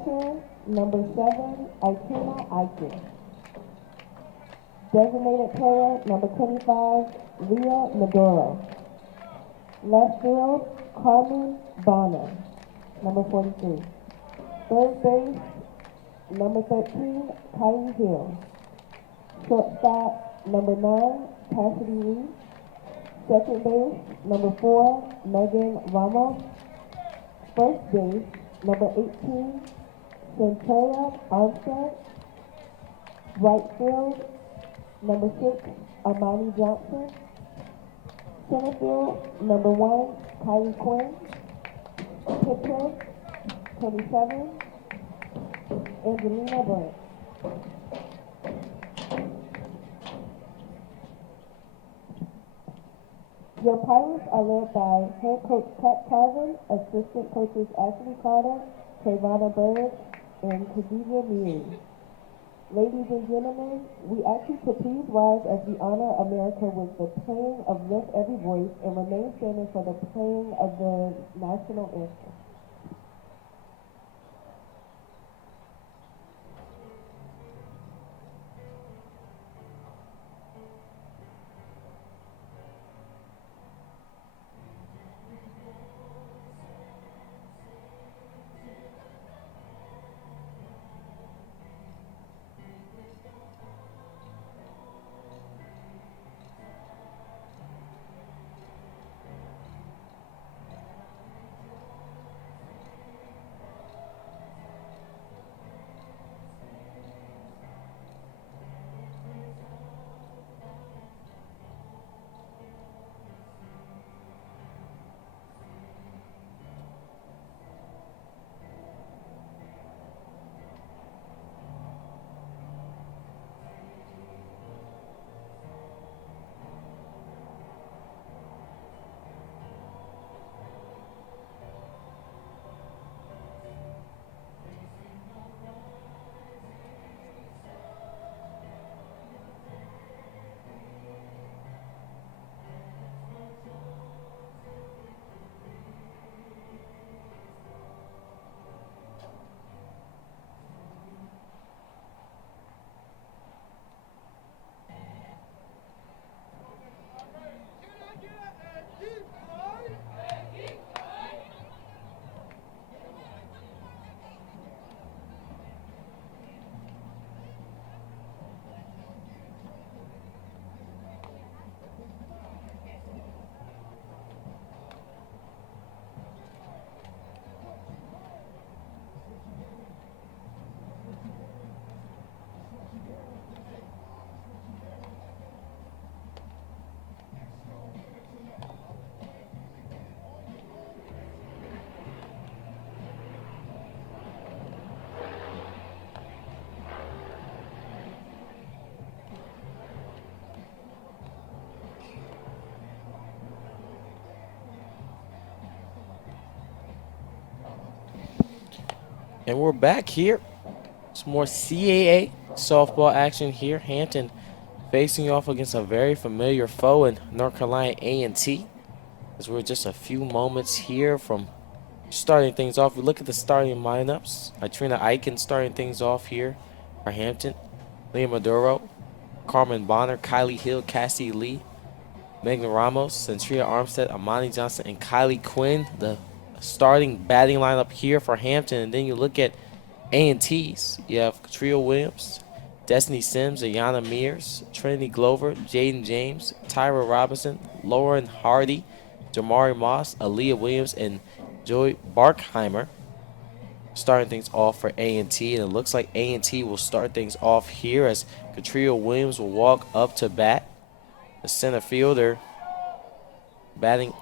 catcher, number 7, Aiken. Designated player, number 25, Leah Maduro. Left field, Carmen Bonner, number 43. Third base, number 13, Kylie Hill. Shortstop, number 9, Cassidy Lee. Second base, number 4, Megan Ramos. First base, number 18, Centella Armstead. Right field, number 6, Amani Johnson. Center field, number 1, Kylie Quinn. Pitcher, 27, Angelina Brent. Your Pirates are led by head coach Pat Carvin, assistant coaches Ashley Carter, Trayvonna Bird, and Khadija Meary. Ladies and gentlemen, we ask you to please rise as we honor America with the playing of Lift Every Voice and remain standing for the playing of the national anthem. And we're back here. Some more CAA softball action here. Hampton facing off against a very familiar foe in North Carolina A&T. As we're just a few moments here from starting things off. We look at the starting lineups. Trina Aiken starting things off here for Hampton. Leah Maduro, Carmen Bonner, Kylie Hill, Cassie Lee, Megan Ramos, Centria Armstead, Amani Johnson, and Kylie Quinn. The starting batting lineup here for Hampton. And then you look at A&T's. You have Katria Williams, Destiny Sims, Ayana Mears, Trinity Glover, Jaden James, Tyra Robinson, Lauren Hardy, Jamari Moss, Aaliyah Williams, and Joy Barkheimer starting things off for A&T. And it looks like A&T will start things off here as Katria Williams will walk up to bat. The center fielder batting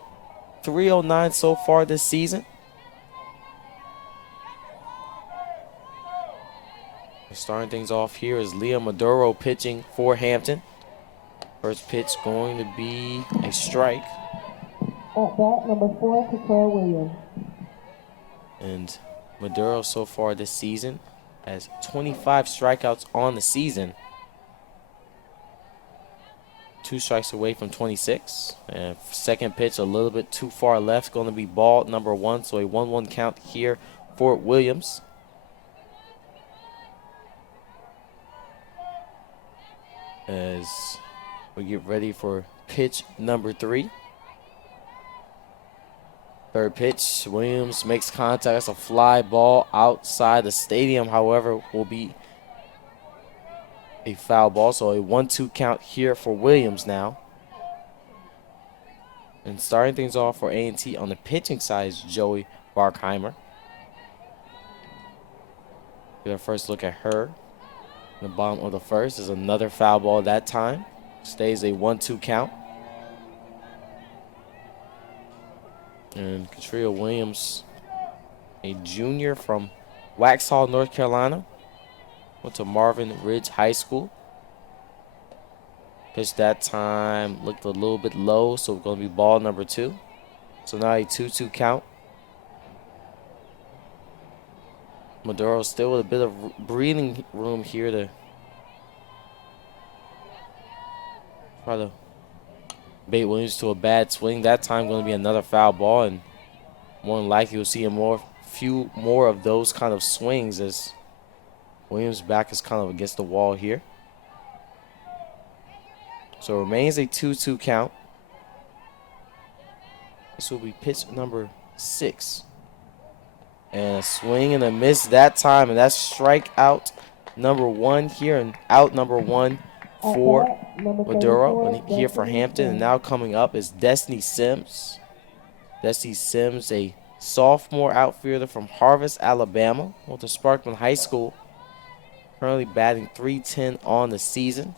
.309 so far this season. Starting things off here is Leah Maduro pitching for Hampton. First pitch going to be a strike. At bat, number 4, Katara Williams. And Maduro so far this season has 25 strikeouts on the season. 2 strikes away from 26. And second pitch a little bit too far left. Going to be ball number 1. So a 1-1 count here for Williams. as we get ready for pitch number 3. Third pitch, Williams makes contact. That's a fly ball outside the stadium, however, will be a foul ball. So a 1-2 count here for Williams now. And starting things off for A&T on the pitching side is Joey Barkheimer. Get our first look at her. In the bottom of the first is another foul ball that time. Stays a 1-2 count. And Katria Williams, a junior from Waxhaw, North Carolina. Went to Marvin Ridge High School. Pitch that time looked a little bit low, so it's going to be ball number 2. So now a 2-2 count. Maduro still with a bit of breathing room here to try to bait Williams to a bad swing. That time going to be another foul ball, and more than likely you'll see a few more of those kind of swings as Williams' back is kind of against the wall here. So it remains a 2-2 count. This will be pitch number 6. And a swing and a miss that time, and that's strikeout number 1 here, and out number 1 for Maduro. And here for Hampton, and now coming up is Destiny Sims. Destiny Sims, a sophomore outfielder from Harvest, Alabama, went to Sparkman High School. Currently batting .310 on the season.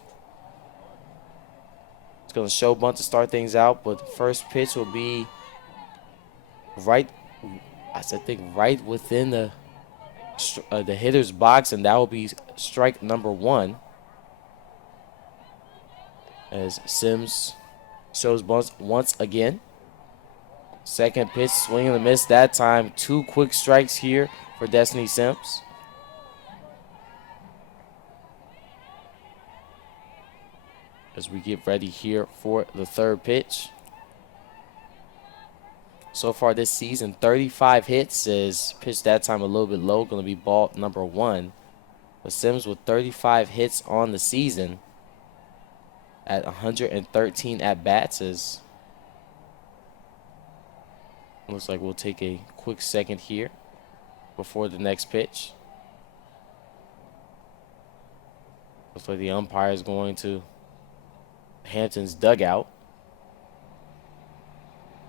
It's going to show bunt to start things out, but the first pitch will be right within the hitter's box, and that will be strike number 1. As Sims shows bunts once again. Second pitch, swing and a miss that time. 2 quick strikes here for Destiny Sims. As we get ready here for the third pitch. So far this season, 35 hits, is pitched that time a little bit low, going to be ball number 1. But Sims with 35 hits on the season at 113 at-bats is, looks like we'll take a quick second here before the next pitch. Looks like the umpire is going to Hampton's dugout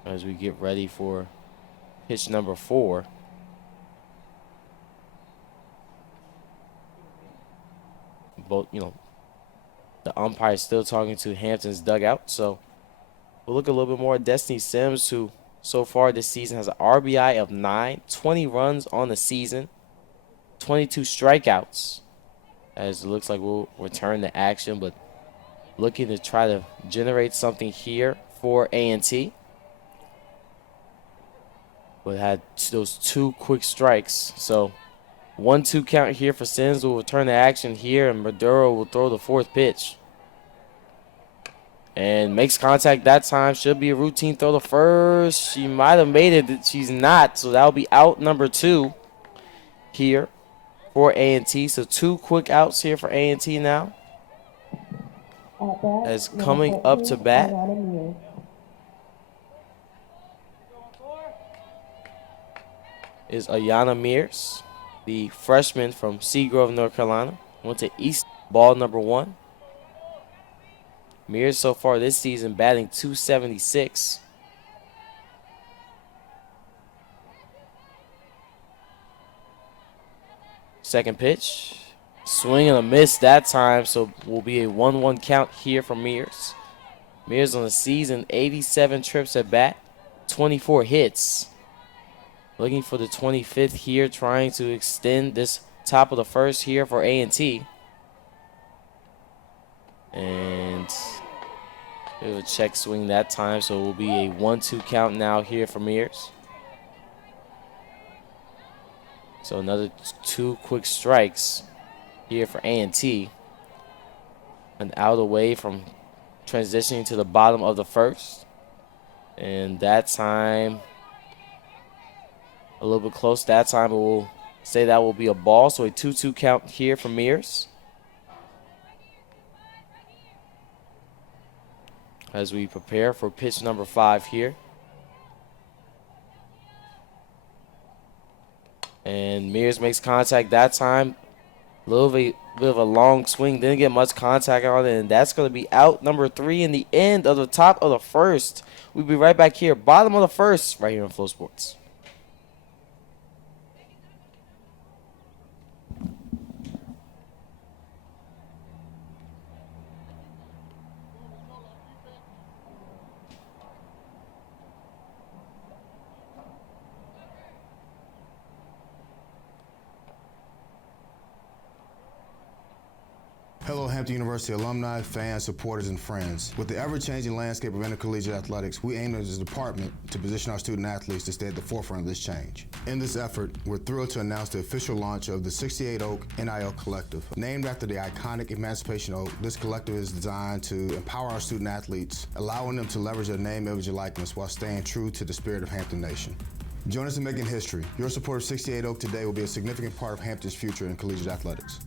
as we get ready for pitch number 4. Both, the umpire is still talking to Hampton's dugout. So we'll look a little bit more at Destiny Sims, who so far this season has an RBI of 9, 20 runs on the season, 22 strikeouts. As it looks like we'll return to action, but looking to try to generate something here for A&T. But had those 2 quick strikes. So 1-2 count here for Sims. Will return to action here, and Maduro will throw the 4th pitch. And makes contact that time. Should be a routine throw to first. She might have made it. She's not. So that'll be out number 2 here for A&T. So 2 quick outs here for A&T now. As coming up to bat is Ayana Mears, the freshman from Seagrove, North Carolina. Went to East, ball number 1. Mears so far this season batting .276. Second pitch. Swing and a miss that time, so will be a 1-1 count here for Mears. Mears on the season, 87 trips at bat, 24 hits. Looking for the 25th here, trying to extend this top of the first here for A&T. And it was a check swing that time, so it will be a 1-2 count now here for Mears. So another 2 quick strikes here for A&T. And out away from transitioning to the bottom of the first. And that time, a little bit close. That time we'll say that will be a ball. So a 2-2 count here for Mears. as we prepare for pitch number 5 here. And Mears makes contact that time. A little bit of a long swing, didn't get much contact on it, and that's going to be out number 3 in the end of the top of the first. We'll be right back here, bottom of the first, right here on Flow Sports. Hello, Hampton University alumni, fans, supporters, and friends. With the ever-changing landscape of intercollegiate athletics, we aim as a department to position our student athletes to stay at the forefront of this change. In this effort, we're thrilled to announce the official launch of the 68 Oak NIL Collective. Named after the iconic Emancipation Oak, this collective is designed to empower our student athletes, allowing them to leverage their name, image, and likeness while staying true to the spirit of Hampton Nation. Join us in making history. Your support of 68 Oak today will be a significant part of Hampton's future in collegiate athletics.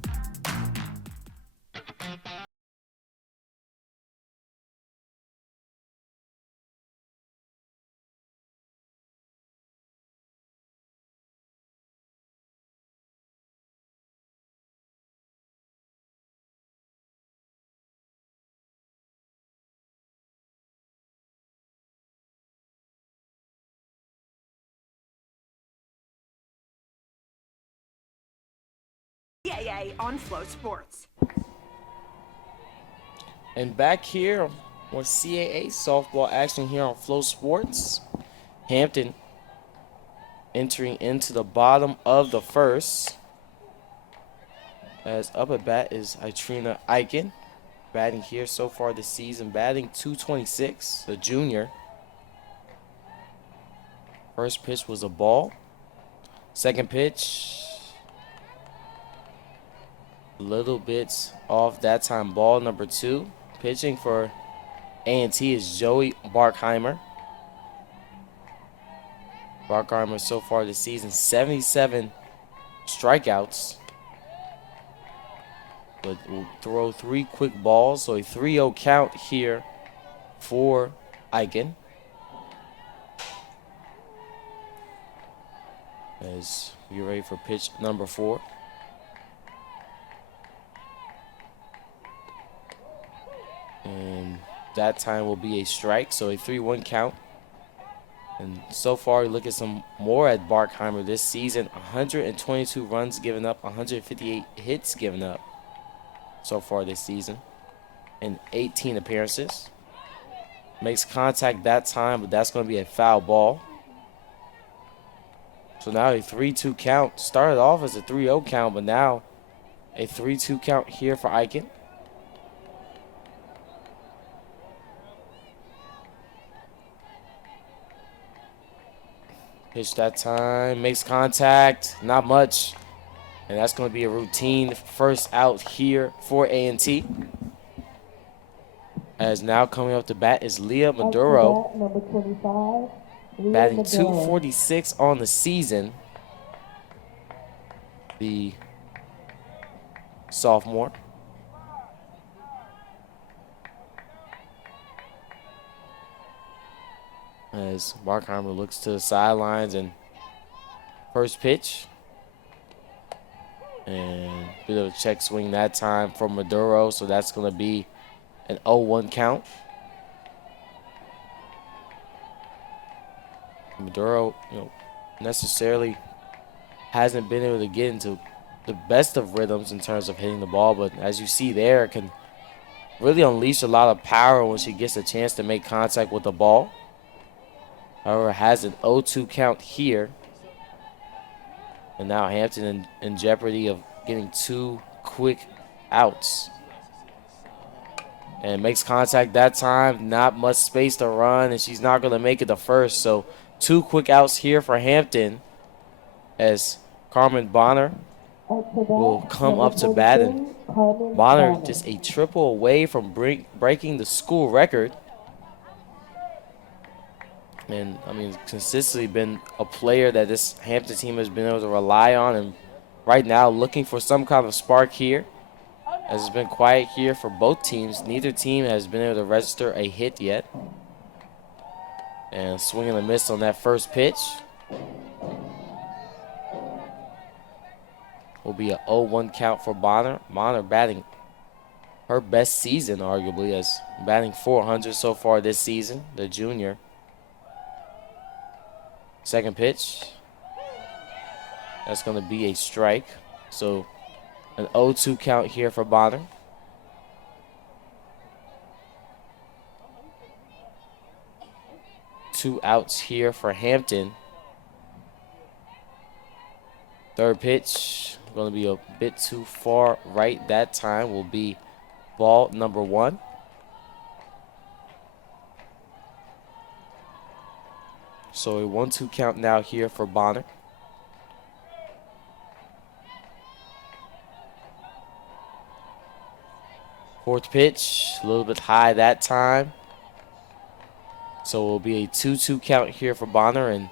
CAA on Flow Sports. And back here with CAA softball action here on Flow Sports. Hampton entering into the bottom of the first. As up at bat is Itrina Eichen. Batting here so far this season, batting .226, the junior. First pitch was a ball. Second pitch, a little bit off that time, ball number 2. Pitching for A&T is Joey Barkheimer. Barkheimer so far this season, 77 strikeouts. But will throw 3 quick balls, so a 3-0 count here for Eichen. As we get ready for pitch number 4. And that time will be a strike, so a 3-1 count. And so far, we look at some more at Barkheimer this season. 122 runs given up, 158 hits given up so far this season in 18 appearances. Makes contact that time, but that's going to be a foul ball. So now a 3-2 count. Started off as a 3-0 count, but now a 3-2 count here for Eichen. Pitch that time, makes contact, not much. And that's going to be a routine first out here for A&T. As now coming up to bat is Leah Maduro. Number 25, Leah Batting Maduro. .246 on the season. The sophomore. As Barkheimer looks to the sidelines, and first pitch. And bit of a check swing that time from Maduro, so that's going to be an 0-1 count. Maduro, necessarily hasn't been able to get into the best of rhythms in terms of hitting the ball, but as you see there, can really unleash a lot of power when she gets a chance to make contact with the ball. However, has an 0-2 count here. And now Hampton in jeopardy of getting 2 quick outs. And makes contact that time. Not much space to run, and she's not going to make it to first. So 2 quick outs here for Hampton as Carmen Bonner will come up to bat. And Bonner just a triple away from breaking the school record. And, consistently been a player that this Hampton team has been able to rely on. And right now looking for some kind of spark here. As it's been quiet here for both teams. Neither team has been able to register a hit yet. And swing and a miss on that first pitch. Will be a 0-1 count for Bonner. Bonner batting her best season, arguably, as batting .400 so far this season, the junior. Second pitch. That's going to be a strike. So an 0-2 count here for Bonner. Two outs here for Hampton. Third pitch, going to be a bit too far right that time, will be ball number 1. So a 1-2 count now here for Bonner. Fourth pitch, a little bit high that time. So it will be a 2-2 count here for Bonner, and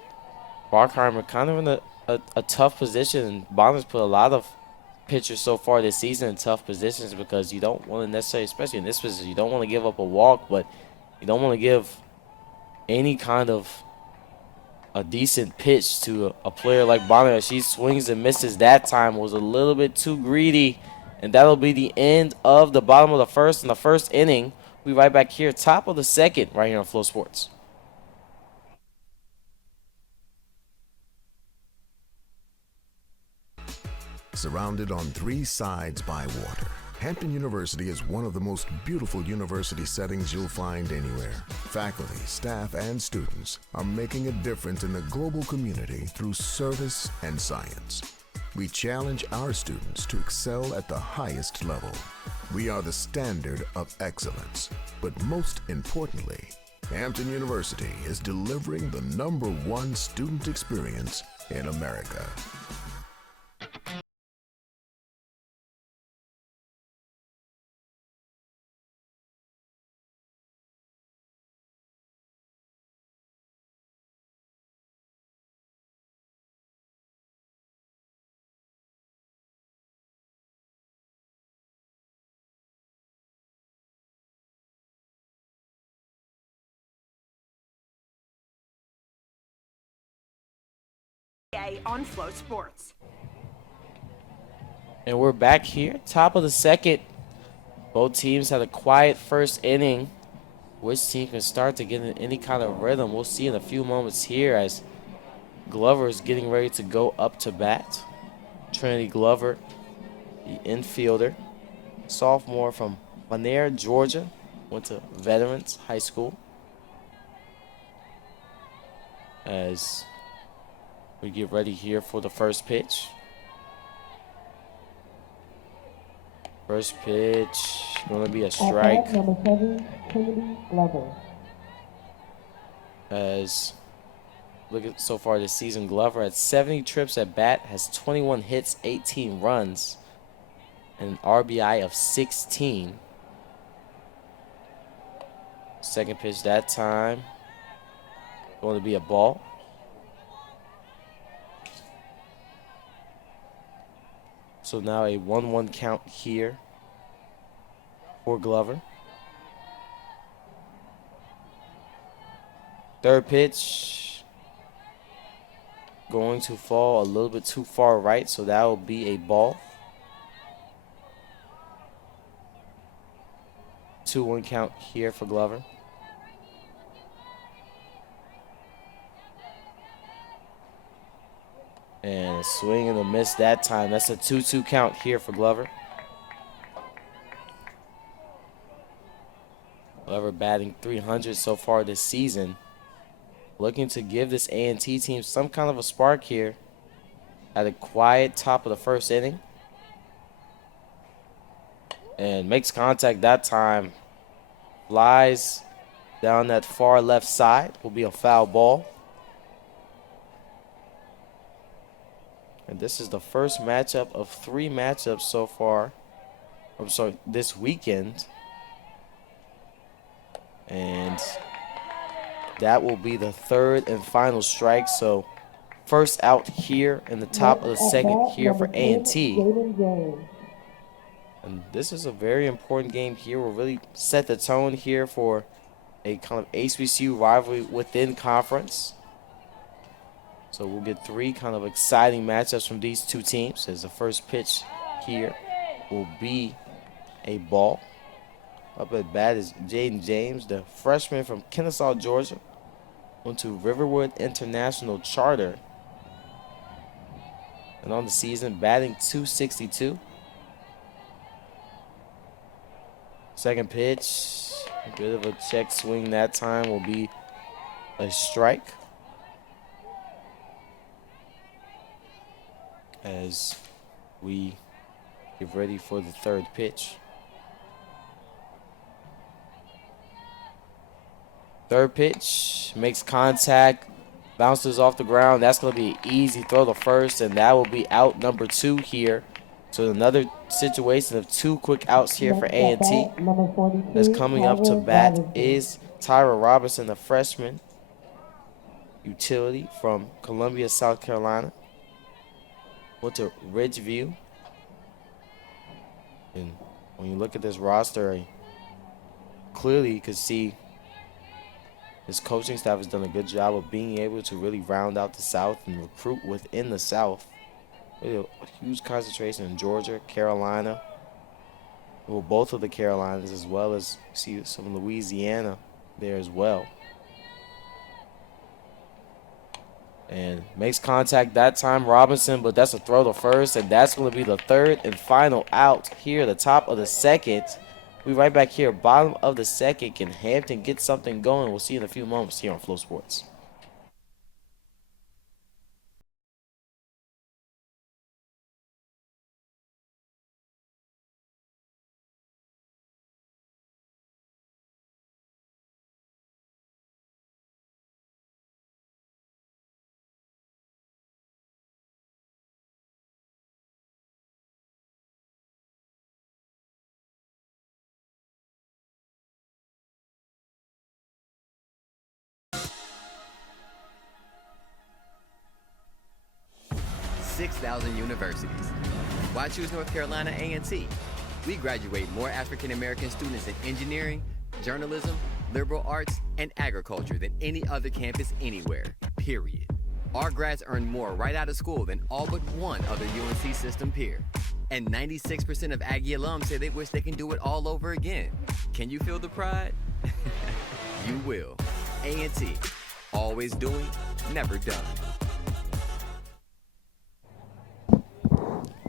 Barkheimer kind of in a tough position. And Bonner's put a lot of pitchers so far this season in tough positions because you don't want to necessarily, especially in this position, you don't want to give up a walk, but you don't want to give any kind of a decent pitch to a player like Bonner. As she swings and misses that time, was a little bit too greedy. And that'll be the end of the bottom of the first in the first inning. We'll be right back here, top of the second, right here on Flow Sports. Surrounded on 3 sides by water, Hampton University is one of the most beautiful university settings you'll find anywhere. Faculty, staff, and students are making a difference in the global community through service and science. We challenge our students to excel at the highest level. We are the standard of excellence. But most importantly, Hampton University is delivering the #1 student experience in America. CAA on Flow Sports. And we're back here, top of the second. Both teams had a quiet first inning. Which team can start to get in any kind of rhythm? We'll see in a few moments here as Glover is getting ready to go up to bat. Trinity Glover, the infielder, sophomore from Bonaire, Georgia, went to Veterans High School. As we get ready here for the first pitch. First pitch, going to be a strike. At bat, number 7, Trinity Glover. As look at so far this season, Glover had 70 trips at bat, has 21 hits, 18 runs, and an RBI of 16. Second pitch that time, going to be a ball. So now a 1-1 count here for Glover. Third pitch going to fall a little bit too far right, so that will be a ball. 2-1 count here for Glover. And a swing and a miss that time. That's a 2-2 count here for Glover. Glover batting .300 so far this season. Looking to give this A&T team some kind of a spark here. At a quiet top of the first inning. And makes contact that time. Flies down that far left side. Will be a foul ball. And this is the first matchup of 3 matchups so far. I'm sorry, this weekend. And that will be the third and final strike. So first out here in the top of the second here for A&T. And this is a very important game here. We'll really set the tone here for a kind of HBCU rivalry within conference. So we'll get 3 kind of exciting matchups from these 2 teams, as the first pitch here will be a ball. Up at bat is Jaden James, the freshman from Kennesaw, Georgia. Went to Riverwood International Charter. And on the season, batting .262. Second pitch, a bit of a check swing that time, will be a strike. As we get ready for the third pitch. Third pitch, makes contact, bounces off the ground. That's going to be an easy throw to first, and that will be out number 2 here. So another situation of 2 quick outs here for A&T. As coming up to bat is Tyra Robinson, the freshman utility from Columbia, South Carolina. Went to Ridgeview. And when you look at this roster, clearly you can see his coaching staff has done a good job of being able to really round out the South and recruit within the South. Really a huge concentration in Georgia, Carolina. Well, both of the Carolinas, as well as see some Louisiana there as well. And makes contact that time, Robinson, but that's a throw to first, and that's going to be the third and final out here at the top of the second. We right back here, bottom of the second. Can Hampton get something going? We'll see in a few moments here on Flow Sports. .6,000 universities. Why choose North Carolina A&T? We graduate more African American students in engineering, journalism, liberal arts, and agriculture than any other campus anywhere, period. Our grads earn more right out of school than all but one other UNC system peer. And 96% of Aggie alums say they wish they can do it all over again. Can you feel the pride? You will. A&T, always doing, never done.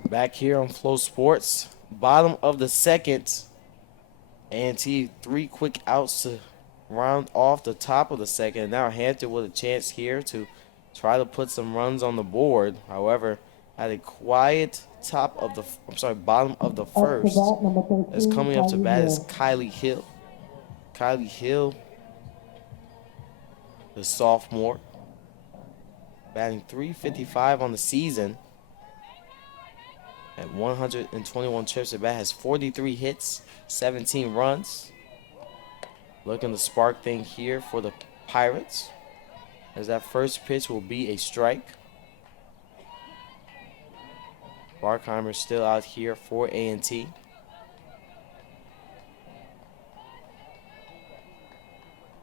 Back here on Flow Sports, bottom of the second. A&T 3 quick outs to round off the top of the second. Now Hampton with a chance here to try to put some runs on the board. However, at a quiet bottom of the first. As coming up to bat is Kylie Hill. Kylie Hill, the sophomore, batting .355 on the season. At 121 trips at bat, has 43 hits, 17 runs. Looking to spark thing here for the Pirates, as that first pitch will be a strike. Barkheimer still out here for A&T.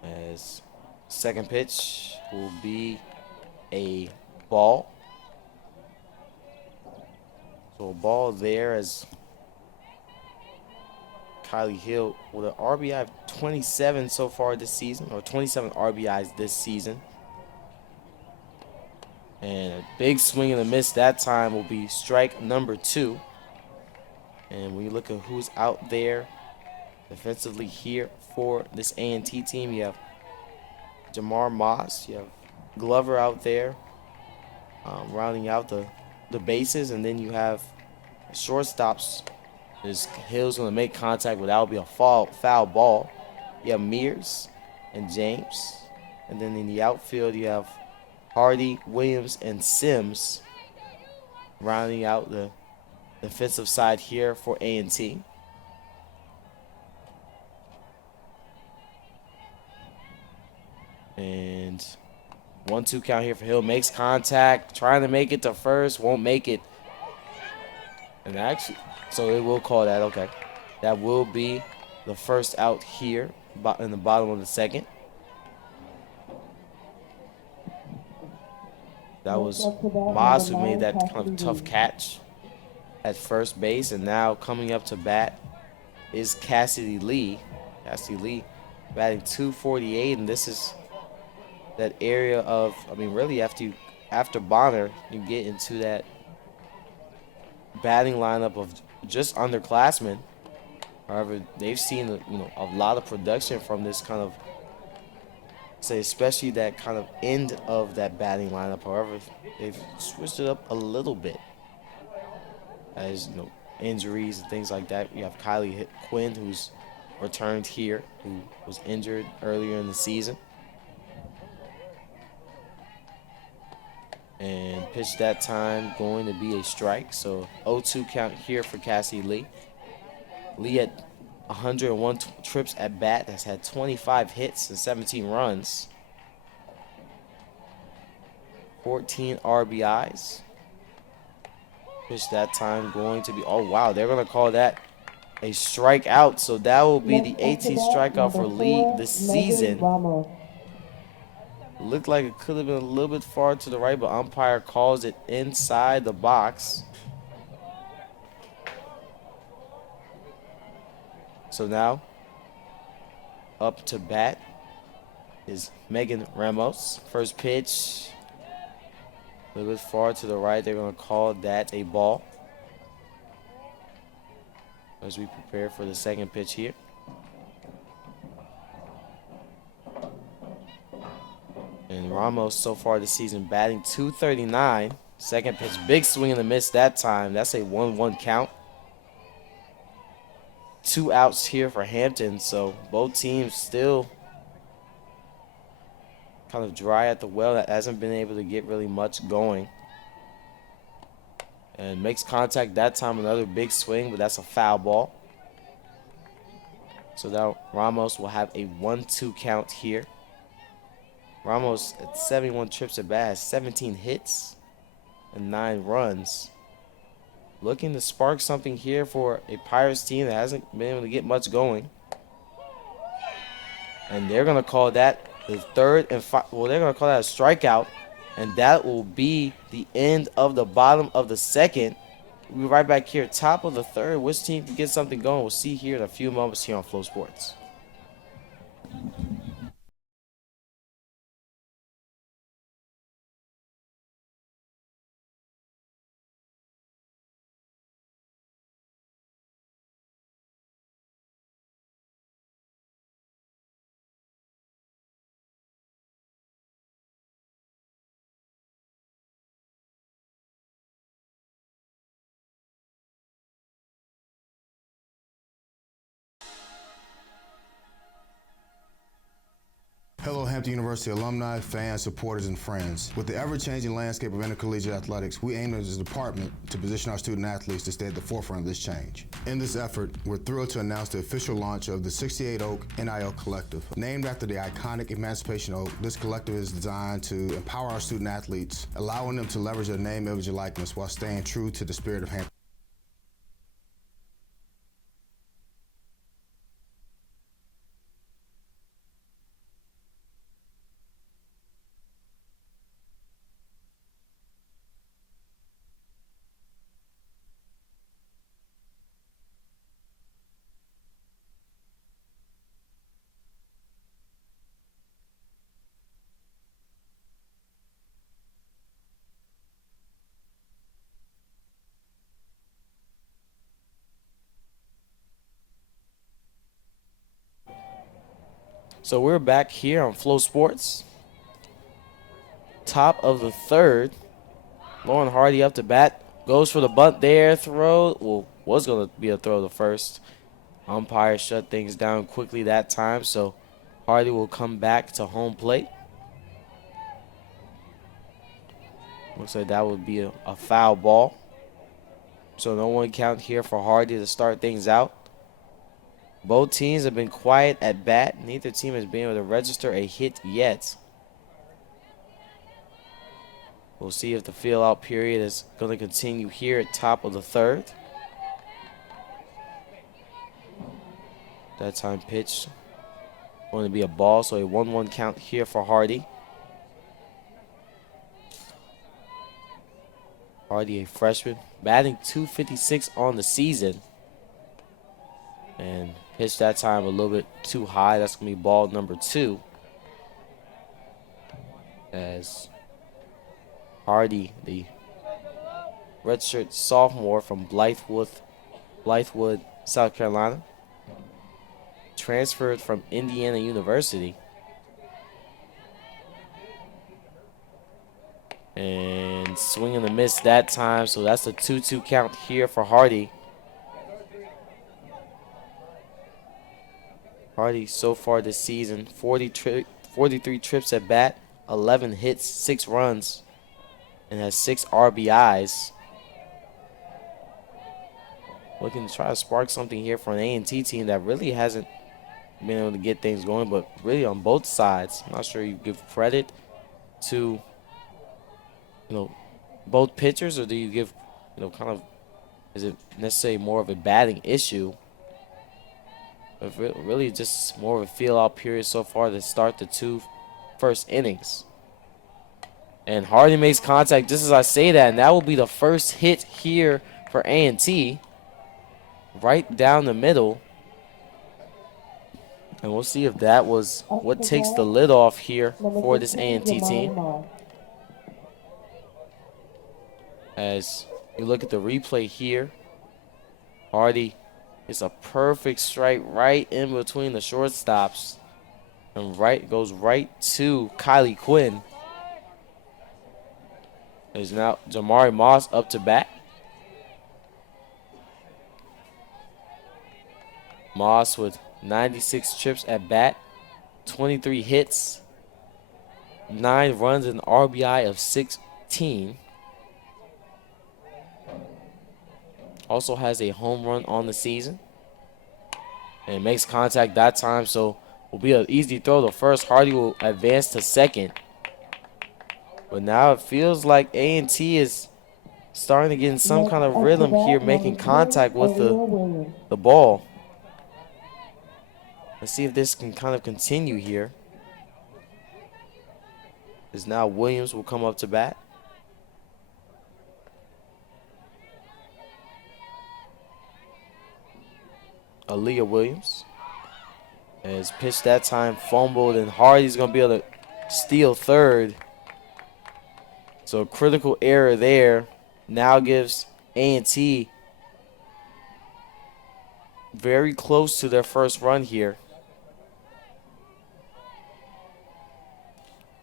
As second pitch will be a ball. So a ball there, as Kylie Hill with an RBI of 27 so far this season, or 27 RBIs this season. And a big swing and a miss that time will be strike number 2. And when you look at who's out there defensively here for this A&T team, you have Jamar Moss, you have Glover out there rounding out the bases, and then you have shortstops. Hill's going to make contact, but that will be a foul ball. You have Mears and James, and then in the outfield you have Hardy, Williams, and Sims rounding out the defensive side here for A&T. And 1-2 count here for Hill. Makes contact, trying to make it to first, won't make it. And actually, so they will call that, okay. That will be the first out here in the bottom of the second. That was Moss who made that kind of tough catch at first base. And now coming up to bat is Cassidy Lee. Cassidy Lee batting .248, and this is that area of, I mean, really after Bonner, you get into that batting lineup of just underclassmen. However, they've seen a lot of production from this kind of, say, especially that kind of end of that batting lineup. However, they've switched it up a little bit as injuries and things like that. You have Kylie Quinn, who's returned here, who was injured earlier in the season. And pitch that time going to be a strike. So 0-2 count here for Cassie Lee. Lee at 101 trips at bat, has had 25 hits and 17 runs. 14 RBIs. Pitch that time going to be, oh wow, they're going to call that a strikeout. So that will be the 18th strikeout for Lee this season. Looked like it could have been a little bit far to the right, but umpire calls it inside the box. So now, up to bat is Megan Ramos. First pitch, a little bit far to the right. They're going to call that a ball as we prepare for the second pitch here. And Ramos so far this season batting .239. Second pitch, big swing and a miss that time. That's a 1-1 count. 2 outs here for Hampton, so both teams still kind of dry at the well. That hasn't been able to get really much going. And makes contact that time, another big swing, but that's a foul ball. So now Ramos will have a 1-2 count here. Ramos at 71 trips at bat has 17 hits and 9 runs. Looking to spark something here for a Pirates team that hasn't been able to get much going. And they're going to call that the third and well, they're going to call that a strikeout. And that will be the end of the bottom of the second. We'll be right back here, top of the third. Which team can get something going? We'll see here in a few moments here on Flow Sports. Hello, Hampton University alumni, fans, supporters, and friends. With the ever-changing landscape of intercollegiate athletics, we aim as a department to position our student athletes to stay at the forefront of this change. In this effort, we're thrilled to announce the official launch of the 68 Oak NIL Collective. Named after the iconic Emancipation Oak, this collective is designed to empower our student athletes, allowing them to leverage their name, image, and likeness while staying true to the spirit of Hampton. So we're back here on Flow Sports. Top of the third. Lauren Hardy up to bat. Goes for the bunt there. Throw. Well, was going to be a throw to first. Umpire shut things down quickly that time. So Hardy will come back to home plate. Looks like that would be a foul ball. So no 1 count here for Hardy to start things out. Both teams have been quiet at bat. Neither team has been able to register a hit yet. We'll see if the field-out period is going to continue here at top of the third. That time pitch going to be a ball, so a 1-1 count here for Hardy. Hardy, a freshman, batting .256 on the season. And pitch that time a little bit too high. That's going to be ball number 2. As Hardy, the redshirt sophomore from Blythewood, South Carolina, transferred from Indiana University. And swing and a miss that time, so that's a 2-2 count here for Hardy. Hardy so far this season, 43 trips at bat, 11 hits, 6 runs, and has 6 RBIs. Looking to try to spark something here for an A&T team that really hasn't been able to get things going, but really on both sides. I'm not sure you give credit to, both pitchers, or do you give, kind of, is it necessarily more of a batting issue? But really just more of a feel-out period so far to start the 2 first innings. And Hardy makes contact just as I say that, and that will be the first hit here for A&T. Right down the middle. And we'll see if that was what takes the lid off here for this A&T team. As you look at the replay here, Hardy is a perfect strike right in between the shortstops. And goes right to Kylie Quinn. There's now Jamari Moss up to bat. Moss with 96 trips at bat, 23 hits, 9 runs, and an RBI of 16. Also has a home run on the season. And makes contact that time, so will be an easy throw to first. Hardy will advance to second. But now it feels like A&T is starting to get in some kind of rhythm here, making contact with the ball. Let's see if this can kind of continue here. As now Williams will come up to bat. Aaliyah Williams. As pitched that time, fumbled, and Hardy's going to be able to steal third. So a critical error there now gives A&T very close to their first run here.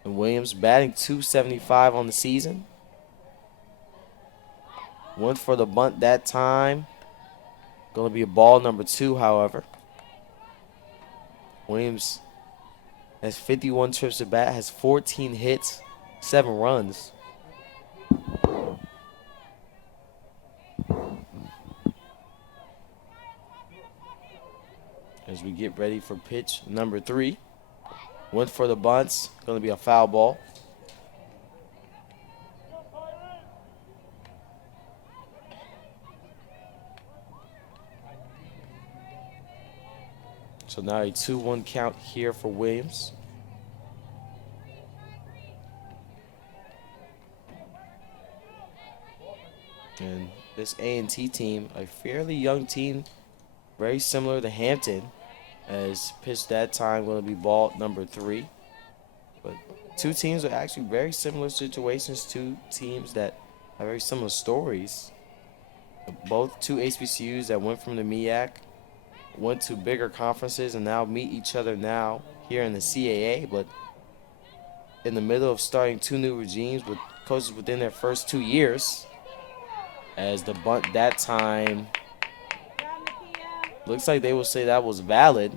And Williams batting .275 on the season. Went for the bunt that time. Going to be a ball number 2, however. Williams has 51 trips at bat, has 14 hits, 7 runs. As we get ready for pitch number 3. Went for the bunts. Going to be a foul ball. So now a 2-1 count here for Williams. And this A&T team, a fairly young team, very similar to Hampton, as pitched that time going to be ball number 3. But 2 teams are actually very similar situations, 2 teams that have very similar stories. Both 2 HBCUs that went from the MEAC, went to bigger conferences, and now meet each other now here in the CAA, but in the middle of starting 2 new regimes with coaches within their first 2 years. As the bunt that time, looks like they will say that was valid.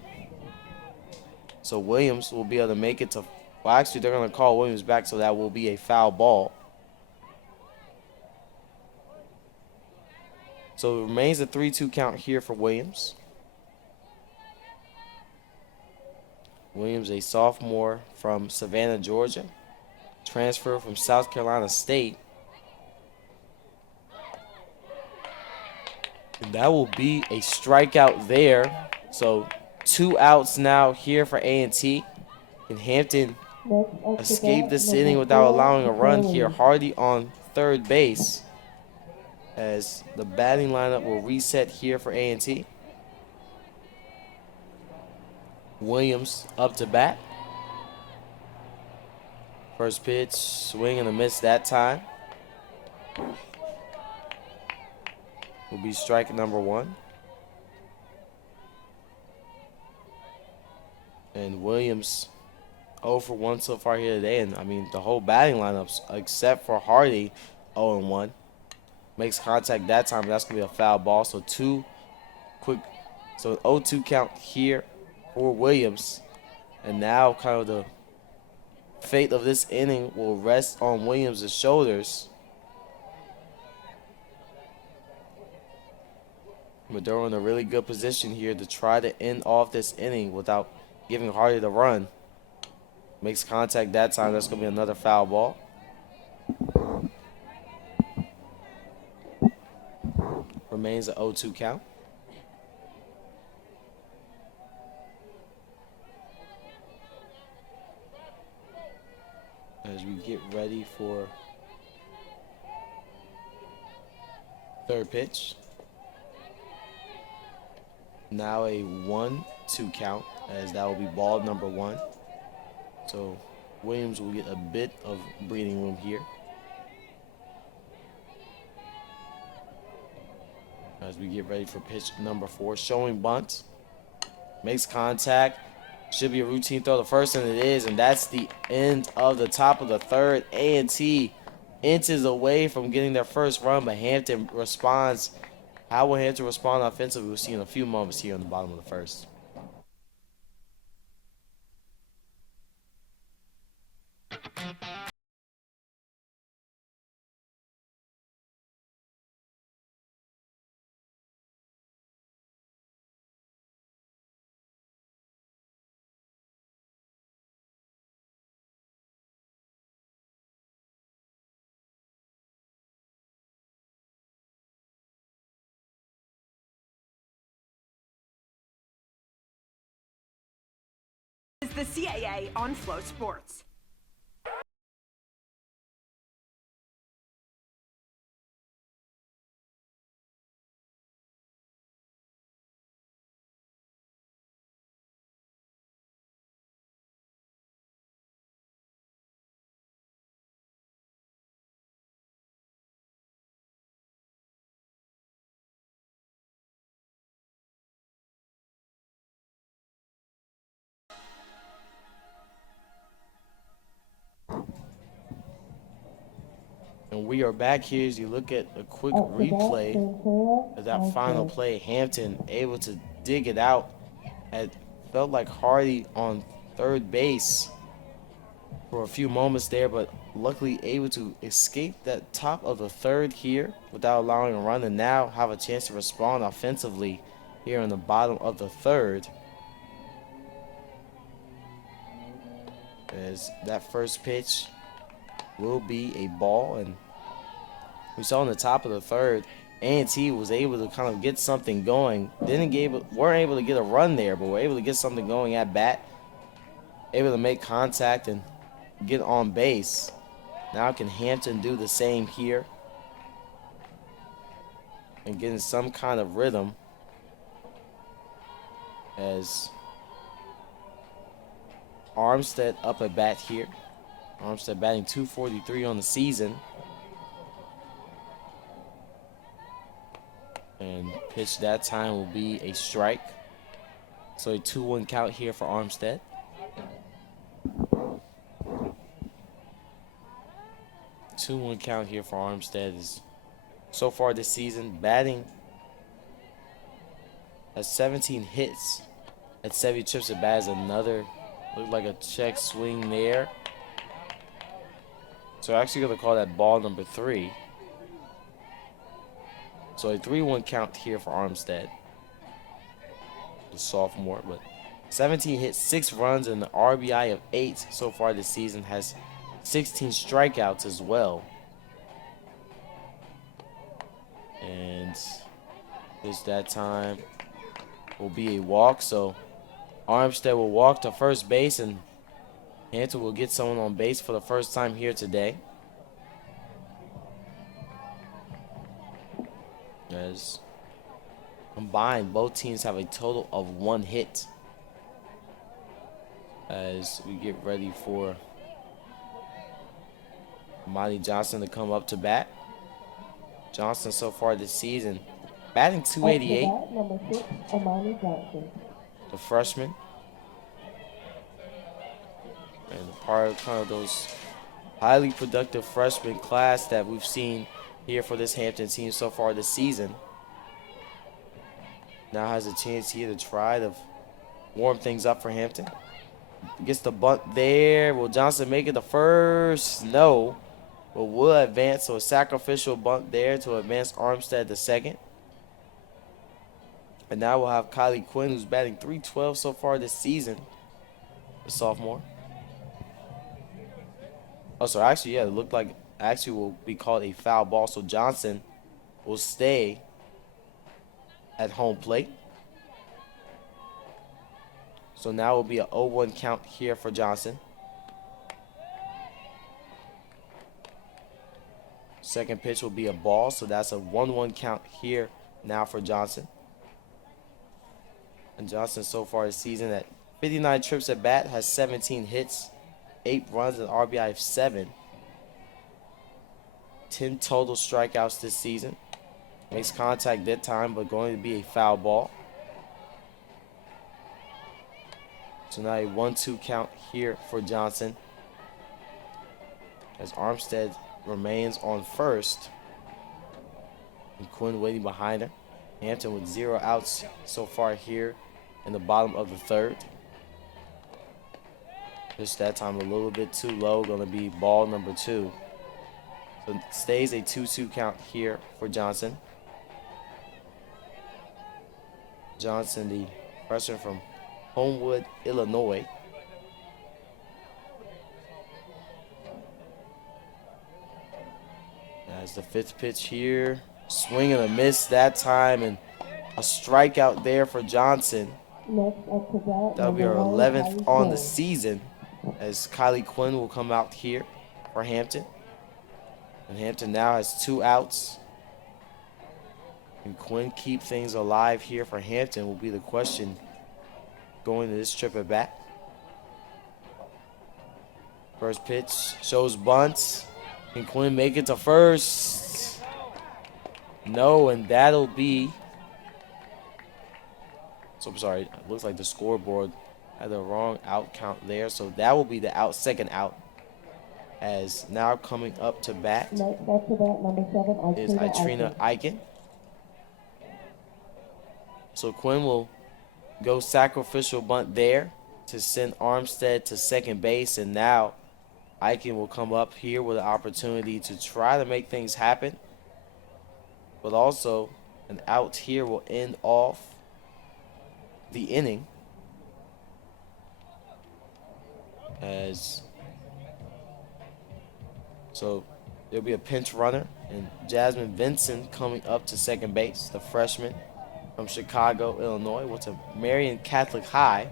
So Williams will be able to make it to, well, actually they're going to call Williams back, so that will be a foul ball. So it remains a 3-2 count here for Williams. Williams, a sophomore from Savannah, Georgia, transfer from South Carolina State. And that will be a strikeout there. So 2 outs now here for A&T. Can Hampton Next up to escape bat, this number inning without 4, allowing a run Kelly. here? Hardy on third base, as the batting lineup will reset here for A&T. Williams up to bat. First pitch, swing and a miss that time. Will be strike number 1. And Williams 0 for 1 so far here today. And I mean, the whole batting lineups, except for Hardy, 0 and 1. Makes contact that time, but that's going to be a foul ball. So an 0-2 count here for Williams. And now kind of the fate of this inning will rest on Williams' shoulders. But they're in a really good position here to try to end off this inning without giving Hardy the run. Makes contact that time. That's going to be another foul ball. Remains an 0-2 count. As we get ready for third pitch. Now a 1-2 count, as that will be ball number 1. So Williams will get a bit of breathing room here. As we get ready for pitch number 4, showing bunt. Makes contact. Should be a routine throw to first, and it is, and that's the end of the top of the third. A&T inches away from getting their first run, but Hampton responds. How will Hampton respond offensively? We'll see in a few moments here on the bottom of the first. Is the CAA on Flow Sports. And we are back here as you look at a quick Up to bat, replay Ventura, of that on final first. play. Hampton able to dig it out. It felt like Hardy on third base for a few moments there, but luckily able to escape that top of the third here without allowing a run, and now have a chance to respond offensively here in the bottom of the third. As that first pitch will be a ball, and we saw in the top of the third, A&T was able to kind of get something going. Weren't able to get a run there, but were able to get something going at bat. Able to make contact and get on base. Now can Hampton do the same here and get in some kind of rhythm, as Armstead up at bat here. Armstead batting .243 on the season. And pitch that time will be a strike. So a 2-1 count here for Armstead. Two-one count here for Armstead. Is so far this season batting has 17 hits at 70 trips at bat. Is another, looked like a check swing there. So actually going to call that ball number 3. So a 3-1 count here for Armstead, the sophomore. But 17 hits, 6 runs, and the RBI of 8 so far this season. Has 16 strikeouts as well. And this that time will be a walk. So Armstead will walk to first base, and Hampton will get someone on base for the first time here today. As combined, both teams have a total of 1 hit. As we get ready for Monty Johnson to come up to bat. Johnson so far this season batting .288. Up to bat, number 6, Amani Johnson. The freshman. And part of kind of those highly productive freshman class that we've seen here for this Hampton team so far this season. Now has a chance here to try to warm things up for Hampton. Gets the bunt there. Will Johnson make it the first? No. But will advance, so a sacrificial bunt there to advance Armstead to second. And now we'll have Kylie Quinn, who's batting .312 so far this season, the sophomore. Oh, so actually, yeah, it looked like actually will be called a foul ball. So Johnson will stay at home plate. So now it will be an 0-1 count here for Johnson. Second pitch will be a ball, so that's a 1-1 count here now for Johnson. And Johnson so far this season at 59 trips at bat, has 17 hits, 8 runs, and RBI of 7. 10 total strikeouts this season. Makes contact that time, but going to be a foul ball. So now a 1-2 count here for Johnson, as Armstead remains on first, and Quinn waiting behind her. Hampton with 0 outs so far here in the bottom of the third. Just that time a little bit too low, going to be ball number 2. So it stays a 2-2 count here for Johnson. Johnson, the freshman from Homewood, Illinois. As the 5th pitch here, swing and a miss that time, and a strikeout there for Johnson. Next up to bat, That'll be our number 11th 1, on the Kylie season, as Kylie Quinn will come out here for Hampton. And Hampton now has 2 outs. And Quinn keep things alive here for Hampton will be the question going to this trip at bat. First pitch shows bunts. Can Quinn make it to first? No, and that'll be... So I'm sorry, it looks like the scoreboard had the wrong out count there. So that will be the second out. As now coming up to bat Next up to bat, number 7, is Itrina Eichen. So Quinn will go sacrificial bunt there to send Armstead to second base, and now Eichen will come up here with an opportunity to try to make things happen, but also an out here will end off the inning, as so there'll be a pinch runner, and Jasmine Vinson coming up to second base, the freshman from Chicago, Illinois, went to Marion Catholic High.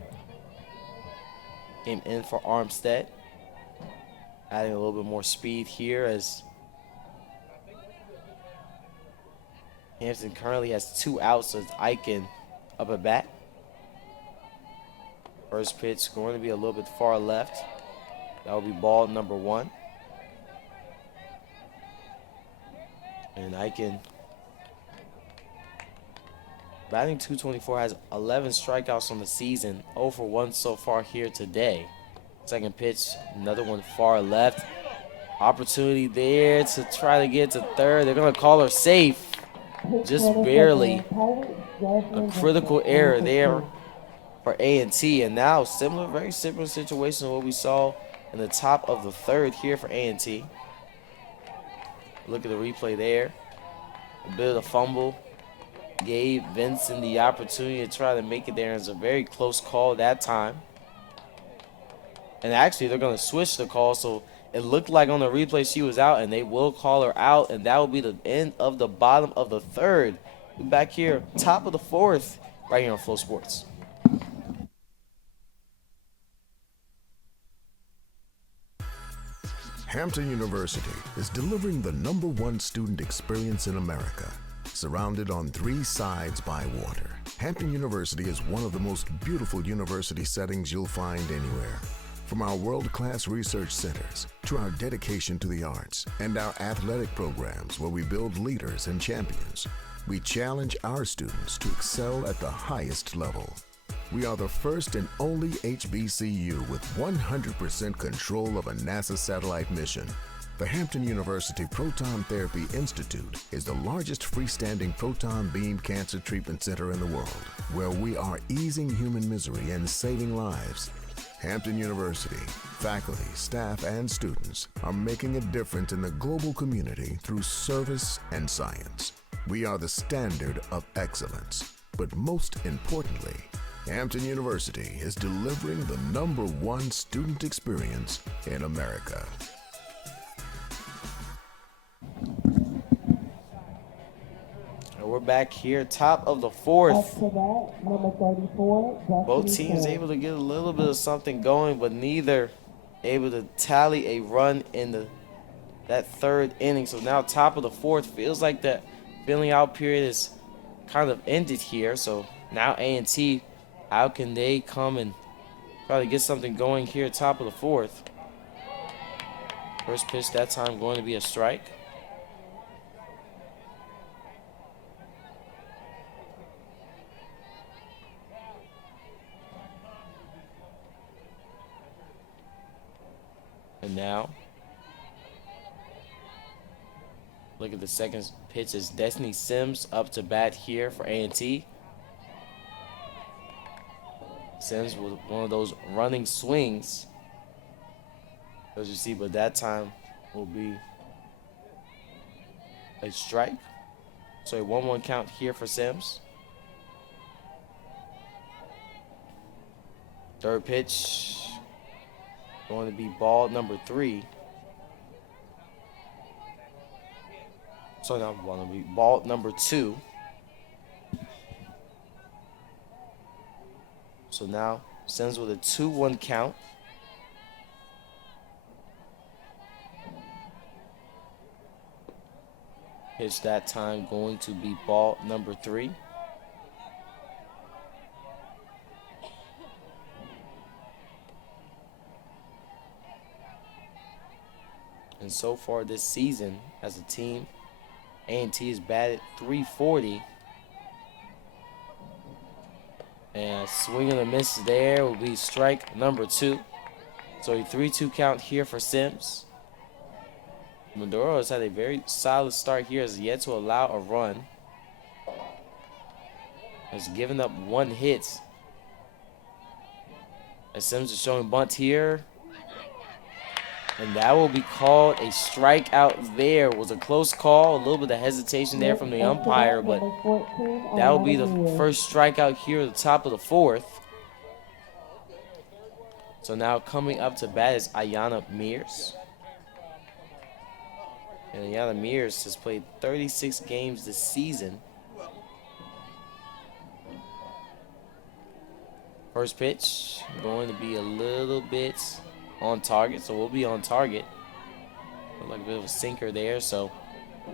Came in for Armstead, adding a little bit more speed here, as Hampton currently has 2 outs, so it's Eichen up at bat. First pitch going to be a little bit far left. That will be ball number 1. And Eichen, batting .224, has 11 strikeouts on the season, 0 for 1 so far here today. Second pitch, another one far left. Opportunity there to try to get to third. They're going to call her safe. Just barely. A critical error there for A&T. And now very similar situation to what we saw in the top of the third here for A&T. Look at the replay there. A bit of a fumble gave Vincent the opportunity to try to make it there. It's a very close call that time. And actually, they're going to switch the call, so it looked like on the replay she was out, and they will call her out, and that will be the end of the bottom of the third. We're back here, top of the 4th, right here on Flow Sports. Hampton University is delivering the #1 student experience in America. Surrounded on 3 sides by water, Hampton University is one of the most beautiful university settings you'll find anywhere. From our world-class research centers to our dedication to the arts and our athletic programs where we build leaders and champions, we challenge our students to excel at the highest level. We are the first and only HBCU with 100% control of a NASA satellite mission. The Hampton University Proton Therapy Institute is the largest freestanding proton beam cancer treatment center in the world, where we are easing human misery and saving lives. Hampton University, faculty, staff, and students are making a difference in the global community through service and science. We are the standard of excellence, but most importantly, Hampton University is delivering the #1 student experience in America. We're back here, top of the 4th. Up to that, number 34, Both Destiny teams Ford. able to get a little bit of something going, but neither able to tally a run in that 3rd inning. So now top of the 4th, feels like that filling out period is kind of ended here. So now A&T, how can they come and try to get something going here, top of the 4th? First pitch that time going to be a strike. And now, look at the second pitch as Destiny Sims up to bat here for A&T. Sims with one of those running swings, as you see, but that time will be a strike. So a 1-1 count here for Sims. Third pitch going to be ball number 3. So now going to be ball number 2. So now Sims with a 2-1 count. Pitch that time going to be ball number 3. And so far this season, as a team, A&T has batted .340. And swing and a miss there will be strike number 2. So a 3-2 count here for Sims. Maduro has had a very solid start here, has yet to allow a run. Has given up 1 hit. As Sims is showing bunt here. And that will be called a strikeout there. It was a close call, a little bit of hesitation there from the umpire, but that will be the first strikeout here at the top of the 4th. So now coming up to bat is Ayana Mears. And Ayana Mears has played 36 games this season. First pitch going to be a little bit on target, so we'll be on target. Look like a bit of a sinker there, so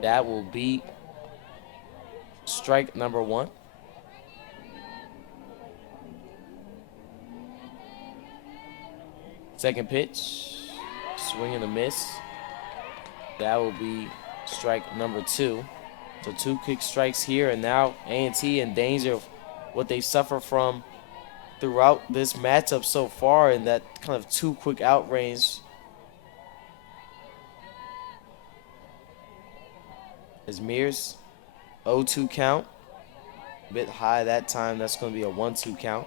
that will be strike number 1. Second pitch, swing and a miss. That will be strike number 2. So 2 quick strikes here, and now A&T in danger of what they suffer from throughout this matchup so far in that kind of 2 quick out range. As Mears, 0-2 count. A bit high that time. That's going to be a 1-2 count.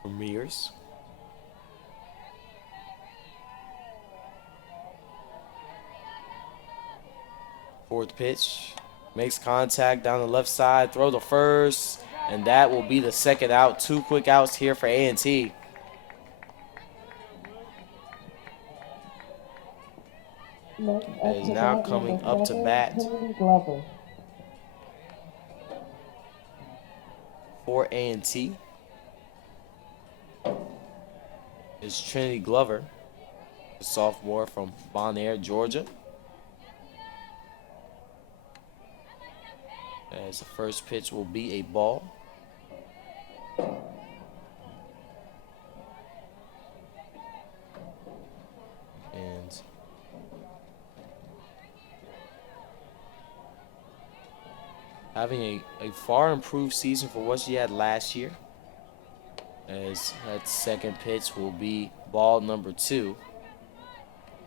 For Mears. Fourth pitch, makes contact down the left side, throw the first, and that will be the second out. 2 quick outs here for A&T. Is now coming up to bat for A&T is Trinity Glover, a sophomore from Bonaire, Georgia. As the first pitch will be a ball. And having a far improved season for what she had last year. As that second pitch will be ball number 2.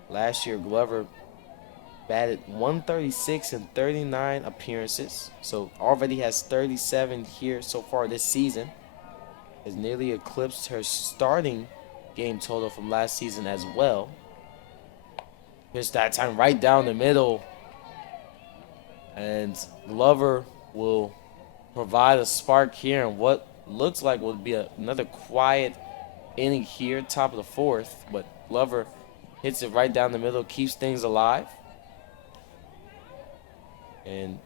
Last year, Glover batted 136 in 39 appearances, so already has 37 here so far this season. Has nearly eclipsed her starting game total from last season as well. Pitch that time right down the middle, and Glover will provide a spark here in what looks like would be another quiet inning here, top of the 4th, but Glover hits it right down the middle, keeps things alive, and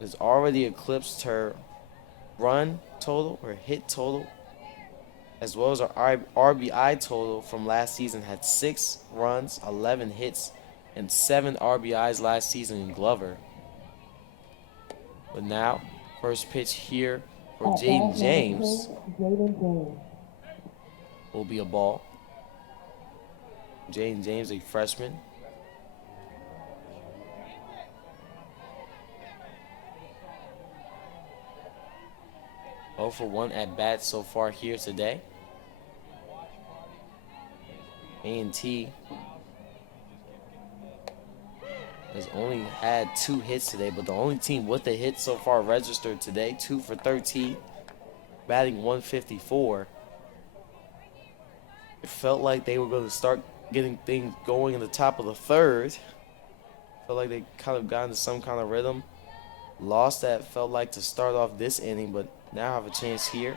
has already eclipsed her run total, her hit total, as well as her RBI total from last season. Had 6 runs, 11 hits, and 7 RBIs last season in Glover. But now, first pitch here for Jaden James will be a ball. Jaden James, a freshman. Oh for 1 at bat so far here today. A&T has only had 2 hits today, but the only team with a hit so far registered today, 2 for 13, batting 154. It felt like they were going to start getting things going in the top of the 3rd. Felt like they kind of got into some kind of rhythm. Lost that, felt like, to start off this inning, but now have a chance here.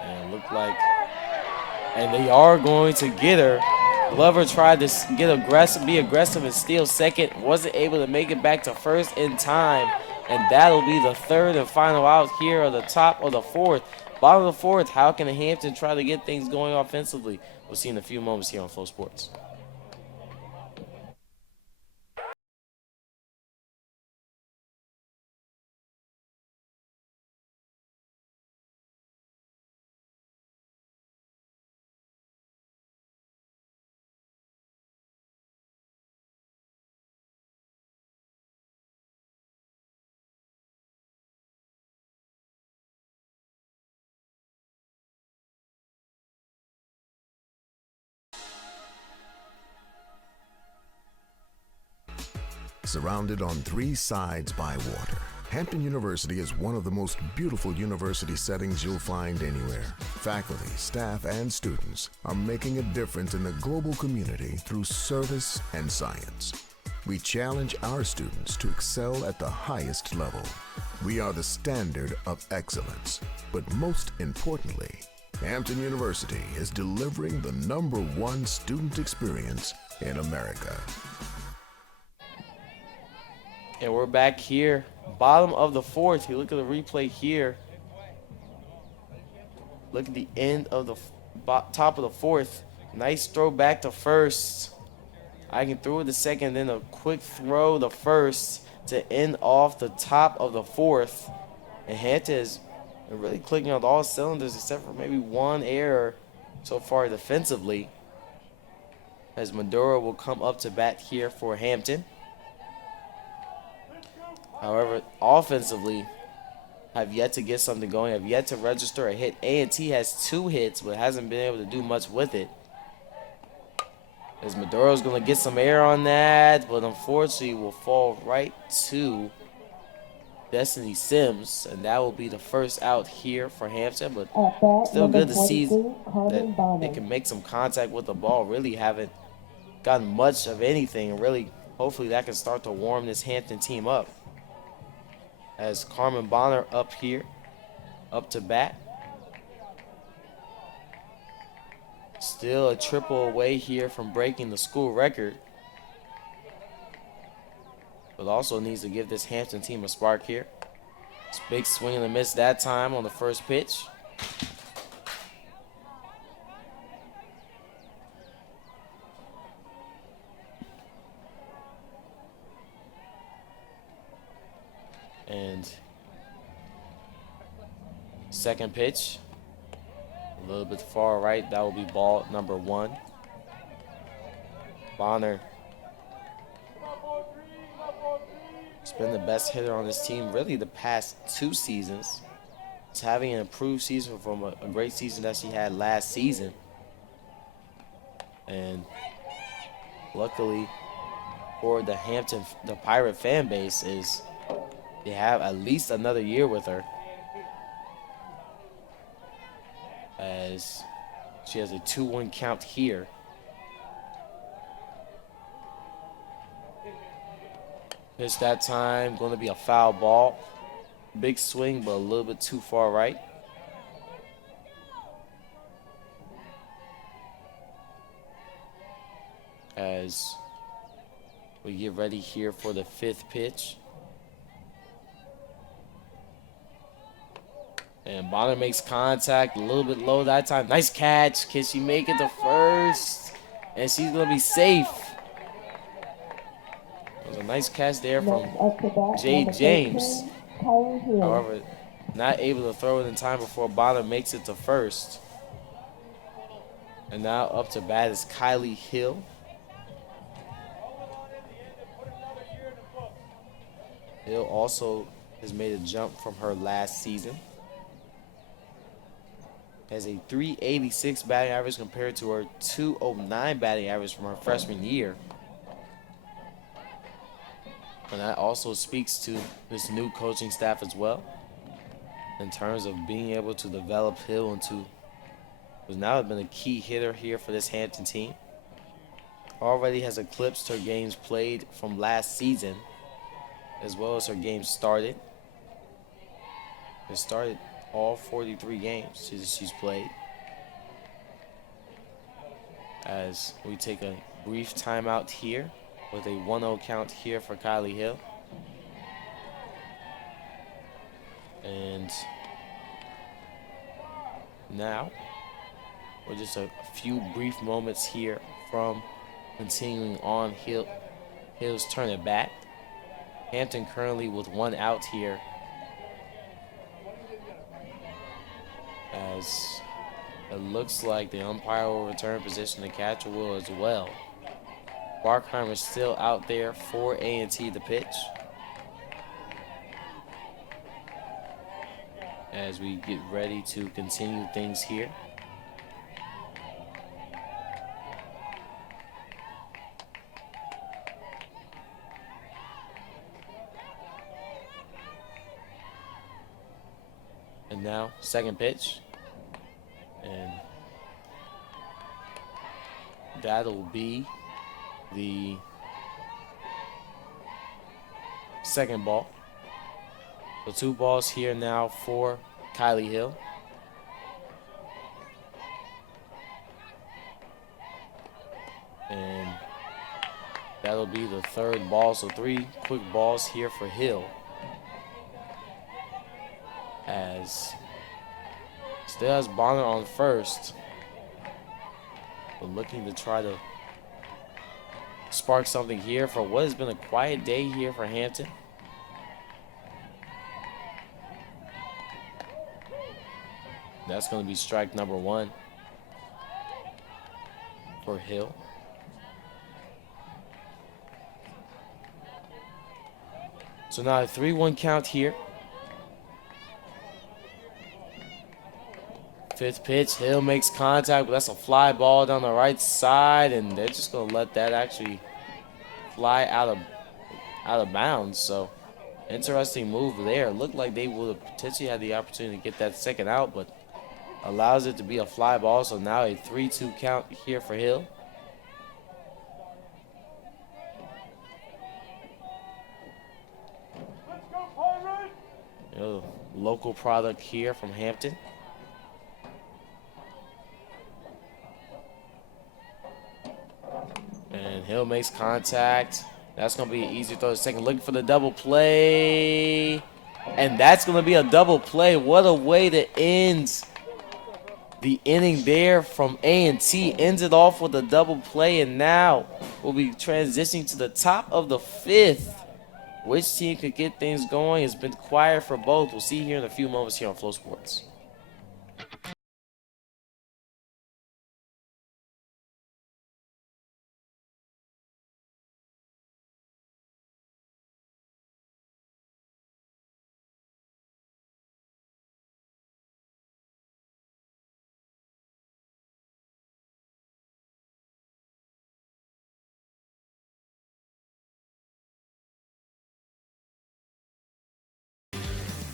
And it looked like, and they are going to get her. Glover tried to be aggressive and steal second. Wasn't able to make it back to first in time. And that'll be the 3rd and final out here at the top of the 4th. Bottom of the 4th, how can Hampton try to get things going offensively? We'll see in a few moments here on Flow Sports. Surrounded on 3 sides by water, Hampton University is one of the most beautiful university settings you'll find anywhere. Faculty, staff, and students are making a difference in the global community through service and science. We challenge our students to excel at the highest level. We are the standard of excellence. But most importantly, Hampton University is delivering the #1 student experience in America. And we're back here, bottom of the 4th. You look at the replay here. Look at the end of the top of the 4th. Nice throw back to first. I can throw it to second, then a quick throw to first to end off the top of the 4th. And Hampton is really clicking on all cylinders except for maybe one error so far defensively. As Maduro will come up to bat here for Hampton. However, offensively, have yet to get something going, have yet to register a hit. A&T has 2 hits, but hasn't been able to do much with it. As Maduro's going to get some air on that, but unfortunately will fall right to Destiny Sims, and that will be the first out here for Hampton. But still good to see that they can make some contact with the ball. Really haven't gotten much of anything, and really, hopefully that can start to warm this Hampton team up. As Carmen Bonner up here, up to bat. Still a triple away here from breaking the school record. But also needs to give this Hampton team a spark here. Big swing and a miss that time on the first pitch. And second pitch, a little bit far right. That will be ball number 1. Bonner has been the best hitter on this team really the past 2 seasons. He's having an improved season from a great season that she had last season. And luckily for the Pirate fan base is they have at least another year with her, as she has a 2-1 count here. Pitch that time, going to be a foul ball. Big swing, but a little bit too far right. As we get ready here for the 5th pitch. And Bonner makes contact a little bit low that time. Nice catch. Can she make it to first? And she's going to be safe. It was a nice catch there from Jay James. However, not able to throw it in time before Bonner makes it to first. And now up to bat is Kylie Hill. Hill also has made a jump from her last season. Has a 386 batting average compared to her 209 batting average from her freshman year. And that also speaks to this new coaching staff as well, in terms of being able to develop Hill into who's now been a key hitter here for this Hampton team. Already has eclipsed her games played from last season, as well as her games started. It started all 43 games she's played. As we take a brief timeout here with a 1-0 count here for Kylie Hill. And now we're just a few brief moments here from continuing on Hill's turn at bat. Hampton currently with 1 out here, as it looks like the umpire will return position, the catcher will as well. Barkheimer is still out there for A&T to pitch, as we get ready to continue things here. And now, second pitch. And that'll be the second ball. So 2 balls here now for Kylie Hill. And that'll be the 3rd ball. So 3 quick balls here for Hill, as still has Bonner on first, but looking to try to spark something here for what has been a quiet day here for Hampton. That's going to be strike number 1 for Hill. So now a 3-1 count here. 5th pitch, Hill makes contact, but that's a fly ball down the right side, and they're just going to let that actually fly out of bounds. So interesting move there. Looked like they would have potentially had the opportunity to get that second out, but allows it to be a fly ball. So now a 3-2 count here for Hill. Local product here from Hampton. And Hill makes contact. That's going to be an easy throw to second. Looking for the double play. And that's going to be a double play. What a way to end the inning there from A&T. Ends it off with a double play, and now we'll be transitioning to the top of the fifth. Which team could get things going? It's been quiet for both. We'll see here in a few moments here on Flow Sports.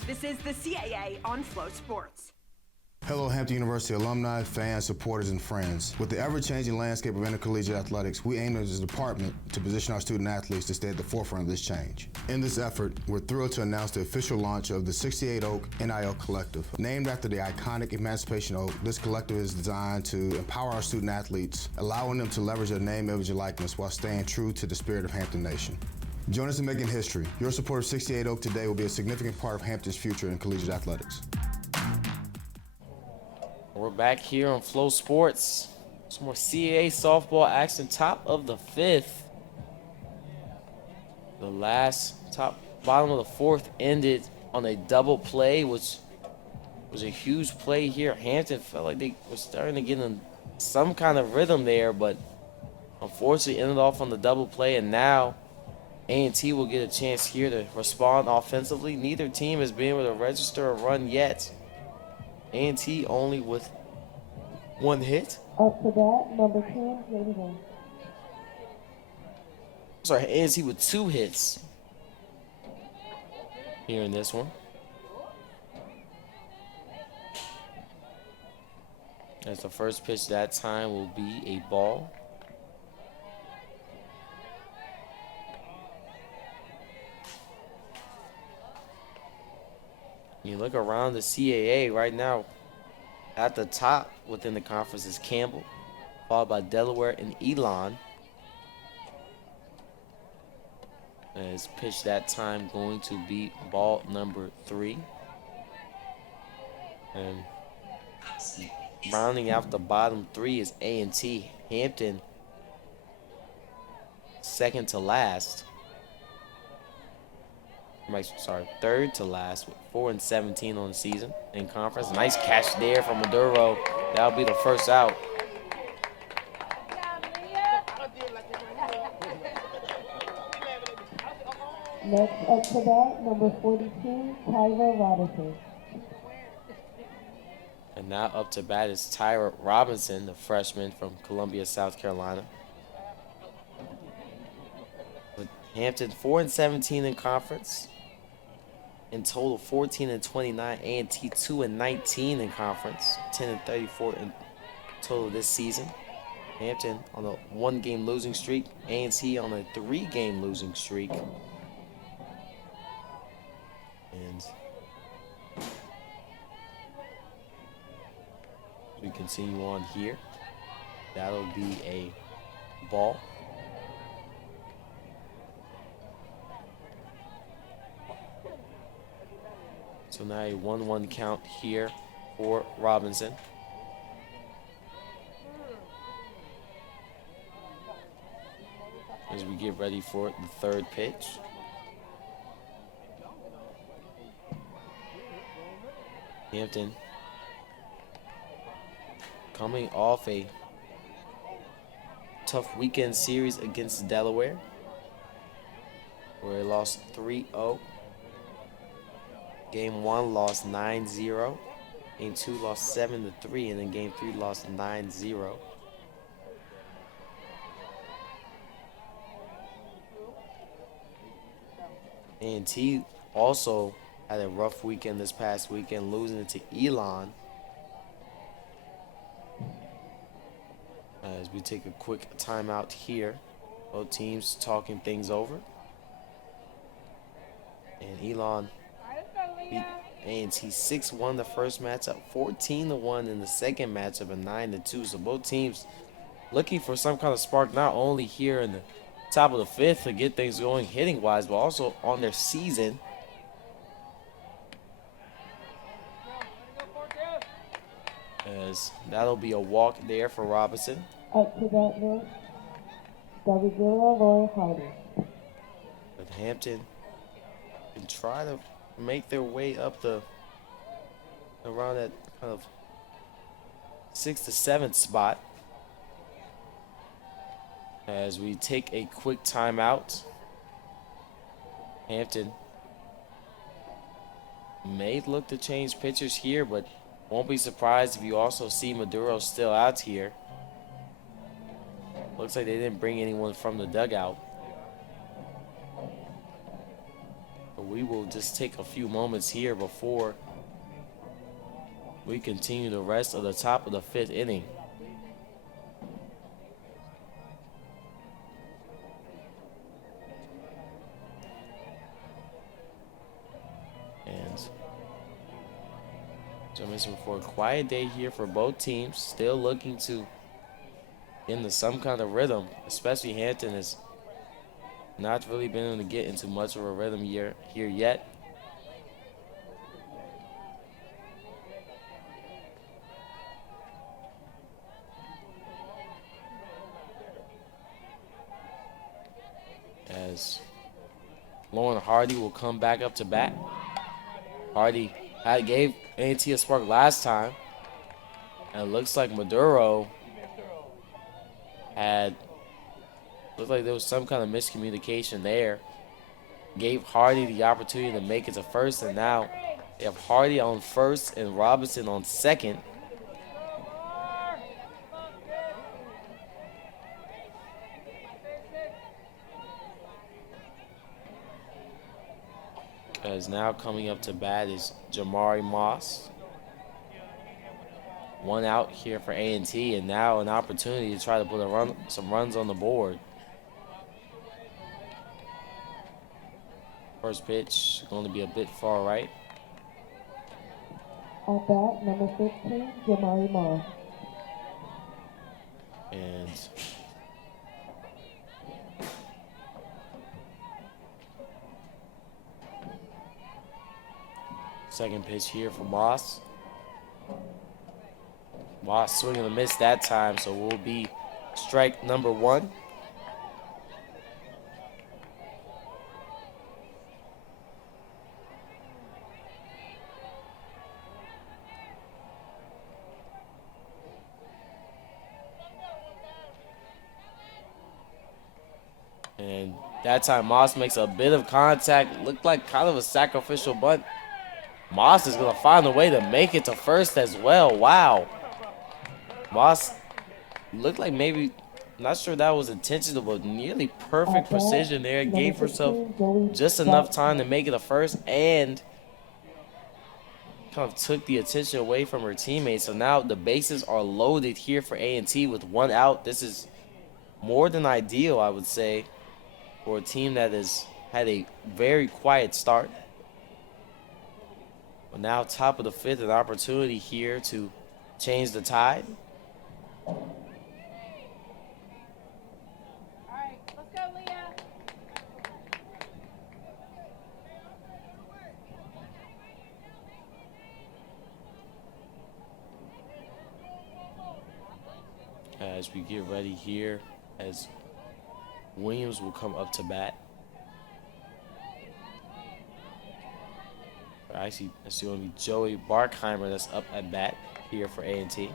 This is the CAA on Flow Sports. Hello, Hampton University alumni, fans, supporters, and friends. With the ever-changing landscape of intercollegiate athletics, we aim as a department to position our student athletes to stay at the forefront of this change. In this effort, we're thrilled to announce the official launch of the 68 Oak NIL Collective. Named after the iconic Emancipation Oak, this collective is designed to empower our student athletes, allowing them to leverage their name, image, and likeness while staying true to the spirit of Hampton Nation. Join us in making history. Your support of 68 Oak today will be a significant part of Hampton's future in collegiate athletics. We're back here on Flow Sports. Some more CAA softball action, top of the fifth. The bottom of the fourth ended on a double play, which was a huge play here. Hampton felt like they were starting to get in some kind of rhythm there, but unfortunately ended off on the double play, and now A&T will get a chance here to respond offensively. Neither team has been able to register a run yet. A&T only with one hit. Up to bat, number 10, Jaden. Sorry, A&T with 2 hits here in this one. As the first pitch that time will be a ball. You look around the CAA right now, at the top within the conference is Campbell, followed by Delaware and Elon. As pitch that time going to be ball number 3. And rounding out the bottom 3 is A&T. Hampton, second to last. Third to last with 4-17 on the season in conference. Nice catch there from Maduro. That'll be the first out. Next up to bat, number 42, Tyler Robinson. And now up to bat is Tyra Robinson, the freshman from Columbia, South Carolina. With Hampton 4-17 in conference. In total, 14-29. A&T 2-19 in conference. 10-34 in total this season. Hampton on a 1-game losing streak. A&T on a 3-game losing streak. And we continue on here. That'll be a ball. So now a 1-1 count here for Robinson. As we get ready for the third pitch. Hampton coming off a tough weekend series against Delaware, where they lost 3-0. Game 1 lost 9-0. Game 2 lost 7-3, and then Game 3 lost 9-0. A&T also had a rough weekend this past weekend, losing it to Elon. As we take a quick timeout here, both teams talking things over. And Elon beat A&T 6-1 the first matchup, 14-1 in the second matchup, and 9-2. So both teams looking for some kind of spark, not only here in the top of the fifth to get things going hitting-wise, but also on their season. as that'll be a walk there for Robinson. Up to bat next, Gabriela Lauren Hardy. But Hampton can try to make their way up around that kind of 6th to 7th spot. As we take a quick timeout, Hampton may look to change pitchers here, but won't be surprised if you also see Maduro still out here. Looks like they didn't bring anyone from the dugout. But we will just take a few moments here before we continue the rest of the top of the 5th inning. And so I mentioned before, a quiet day here for both teams. Still looking to get into some kind of rhythm, especially Hampton has not really been able to get into much of a rhythm here yet. As Lauren Hardy will come back up to bat. Hardy gave A&T a spark last time. And it looks like Maduro looked like there was some kind of miscommunication there. Gave Hardy the opportunity to make it to first, and now they have Hardy on first and Robinson on second. As now coming up to bat is Jamari Moss. One out here for A&T, and now an opportunity to try to put some runs on the board. First pitch going to be a bit far right. At bat, number 15, Jamari Moss. And second pitch here for Moss. Moss swinging a miss that time, so will be strike number 1. And that time Moss makes a bit of contact. Looked like kind of a sacrificial bunt. Moss is going to find a way to make it to first as well. Wow. Moss looked like maybe, not sure that was intentional, but nearly perfect precision there. Gave herself just enough time to make it to first and kind of took the attention away from her teammates. So now the bases are loaded here for A&T with 1 out. This is more than ideal, I would say, for a team that has had a very quiet start. But now top of the 5th, an opportunity here to change the tide. As we get ready here, as Williams will come up to bat. Actually, it's going to be Joey Barkheimer that's up at bat here for A&T.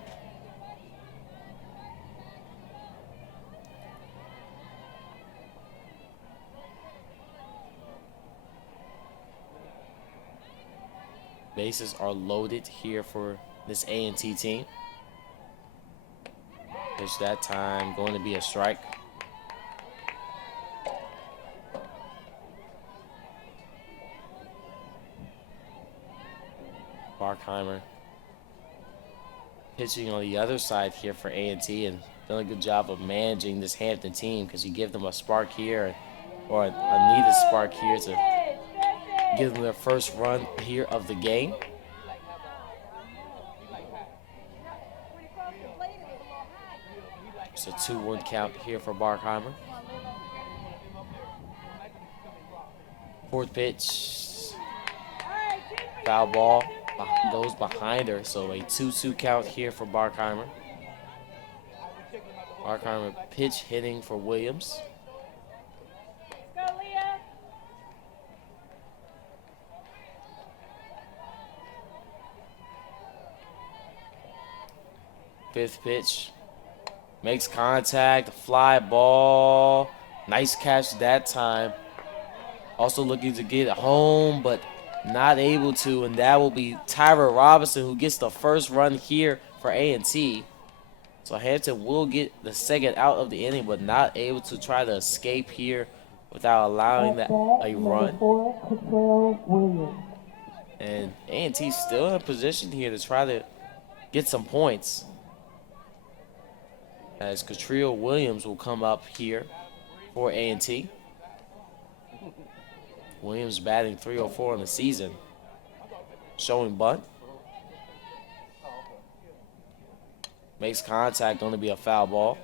Bases are loaded here for this A&T team. Pitch that time going to be a strike. Barkheimer pitching on the other side here for A&T and done a good job of managing this Hampton team because you give them a spark here or a needed spark here to give them their first run here of the game. It's a 2-1 count here for Barkheimer. Fourth pitch, foul ball. goes behind her. So a 2-2 count here for Barkheimer. Barkheimer pitch hitting for Williams. Fifth pitch. Makes contact. Fly ball. Nice catch that time. Also looking to get home, but not able to. And that will be Tyra Robinson who gets the first run here for A&T. So Hampton will get the second out of the inning, but not able to try to escape here without allowing that a run. 4, Catrell Williams. And A&T still in position here to try to get some points. As Catrell Williams will come up here for A&T. Williams batting .304 in the season. Showing bunt. Makes contact, going to be a foul ball.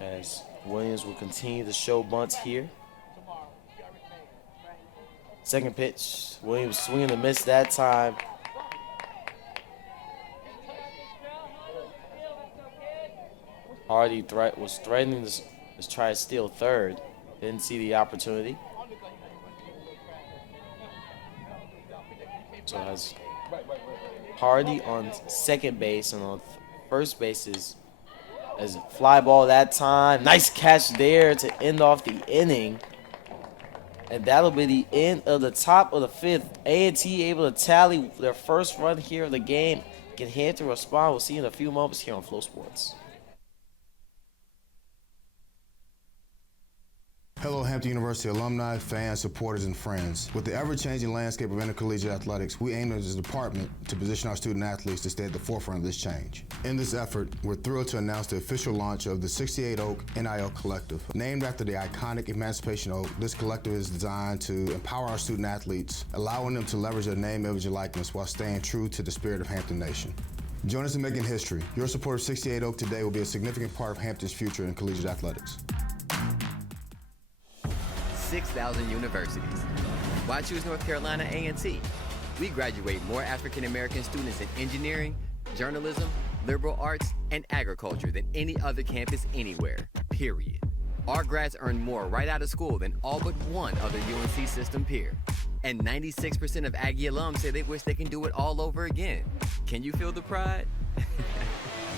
As Williams will continue to show bunts here. Second pitch, Williams swinging and miss that time. Hardy was threatening to try to steal third. Didn't see the opportunity. So has Hardy on second base, and on first base is as a fly ball that time. Nice catch there to end off the inning. And that'll be the end of the top of the fifth. A&T able to tally their first run here of the game. Can Hampton respond? We'll see in a few moments here on Flow Sports. Hello, Hampton University alumni, fans, supporters, and friends. With the ever-changing landscape of intercollegiate athletics, we aim as a department to position our student athletes to stay at the forefront of this change. In this effort, we're thrilled to announce the official launch of the 68 Oak NIL Collective. Named after the iconic Emancipation Oak, this collective is designed to empower our student athletes, allowing them to leverage their name, image, and likeness while staying true to the spirit of Hampton Nation. Join us in making history. Your support of 68 Oak today will be a significant part of Hampton's future in collegiate athletics. 6,000 universities. Why choose North Carolina A&T? We graduate more African American students in engineering, journalism, liberal arts, and agriculture than any other campus anywhere, period. Our grads earn more right out of school than all but one other UNC system peer. And 96% of Aggie alums say they wish they can do it all over again. Can you feel the pride?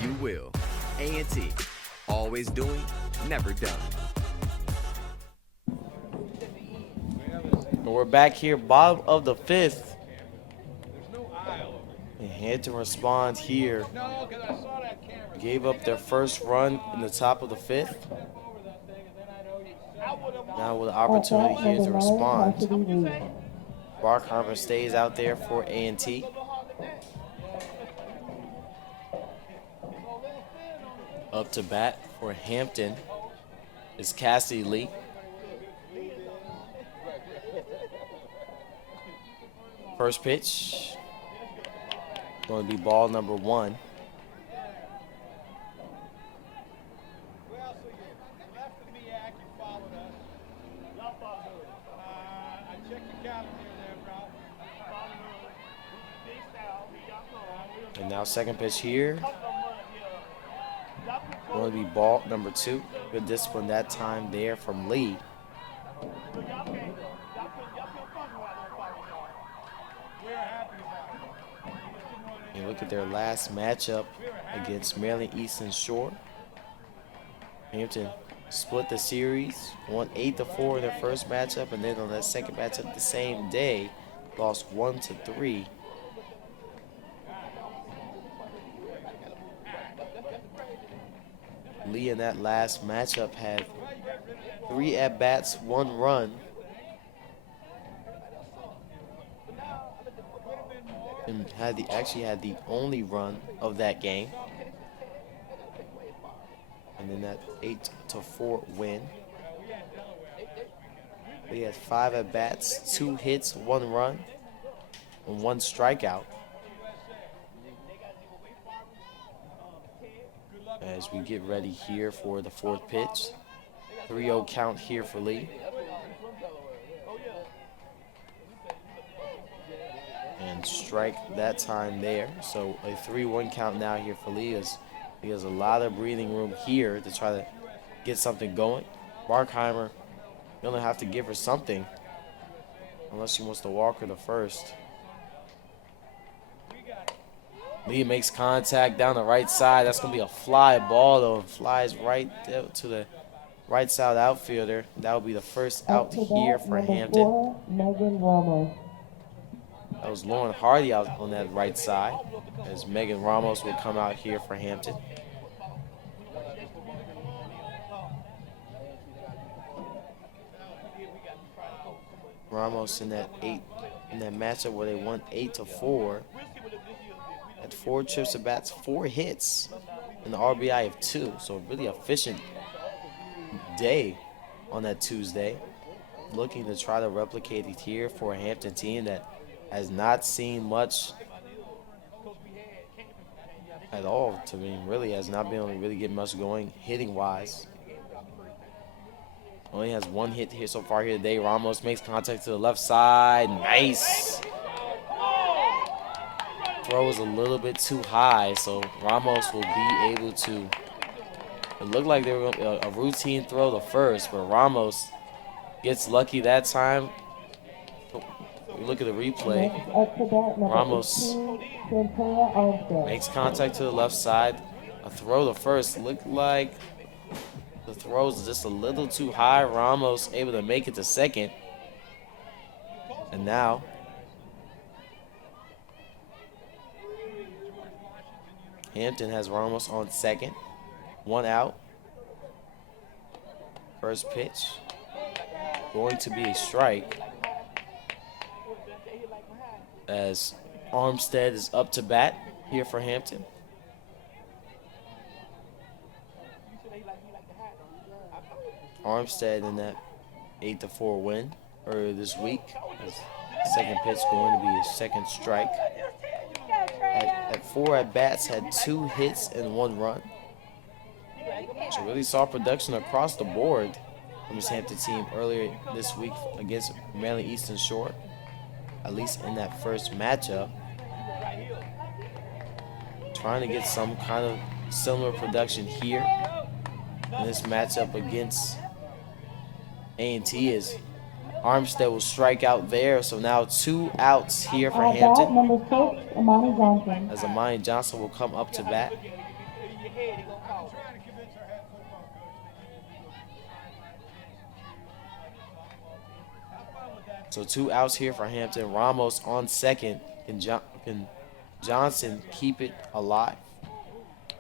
You will. A&T, always doing, never done. And we're back here, bottom of the fifth. And Hampton responds here. Gave up their first run in the top of the fifth. Now with an opportunity here to respond. Barkheimer stays out there for A&T. Up to bat for Hampton is Cassidy Lee. First pitch, going to be ball number 1. And now second pitch here, going to be ball number 2. Good discipline that time there from Lee. And look at their last matchup against Maryland Eastern Shore. Hampton split the series, won 8-4 in their first matchup, and then on that second matchup the same day, lost 1-3. Lee in that last matchup had 3 at-bats, 1 run. And actually had the only run of that game. And then that 8-4 win. He had 5 at-bats, 2 hits, 1 run, and 1 strikeout. as we get ready here for the fourth pitch. 3-0 count here for Lee. And strike that time there. So a 3-1 count now here for Lee as he has a lot of breathing room here to try to get something going. Barkheimer gonna have to give her something unless she wants to walk her to first. Lee makes contact down the right side. That's gonna be a fly ball though, and flies right to the right side outfielder. That will be the first out here for Hampton. 4, Megan Ramos. That was Lauren Hardy out on that right side, as Megan Ramos will come out here for Hampton. Ramos in that matchup where they won 8-4. Had 4 trips at bats, 4 hits, and the RBI of 2. So a really efficient day on that Tuesday. Looking to try to replicate it here for a Hampton team that has not seen much at all. To me, really has not been able to really get much going hitting wise. Only has 1 hit here so far here today. Ramos makes contact to the left side. Nice. Throw is a little bit too high, so Ramos will be able to. It looked like they were a routine throw to first, but Ramos gets lucky that time. We look at the replay. Ramos makes contact to the left side. A throw to first looked like the throw is just a little too high. Ramos able to make it to second. And now Hampton has Ramos on second. 1 out. First pitch going to be a strike, as Armstead is up to bat here for Hampton. Armstead in that 8-4 win earlier this week. As second pitch going to be his second strike. At 4 at bats, had 2 hits and 1 run. So really saw production across the board from this Hampton team earlier this week against Maryland Eastern Shore, at least in that first matchup. Trying to get some kind of similar production here in this matchup against A&T, as Armstead will strike out there. So now 2 outs here for Hampton. Number 6, Amani Johnson. As Amani Johnson will come up to bat. So 2 outs here for Hampton. Ramos on second. Can Johnson keep it alive?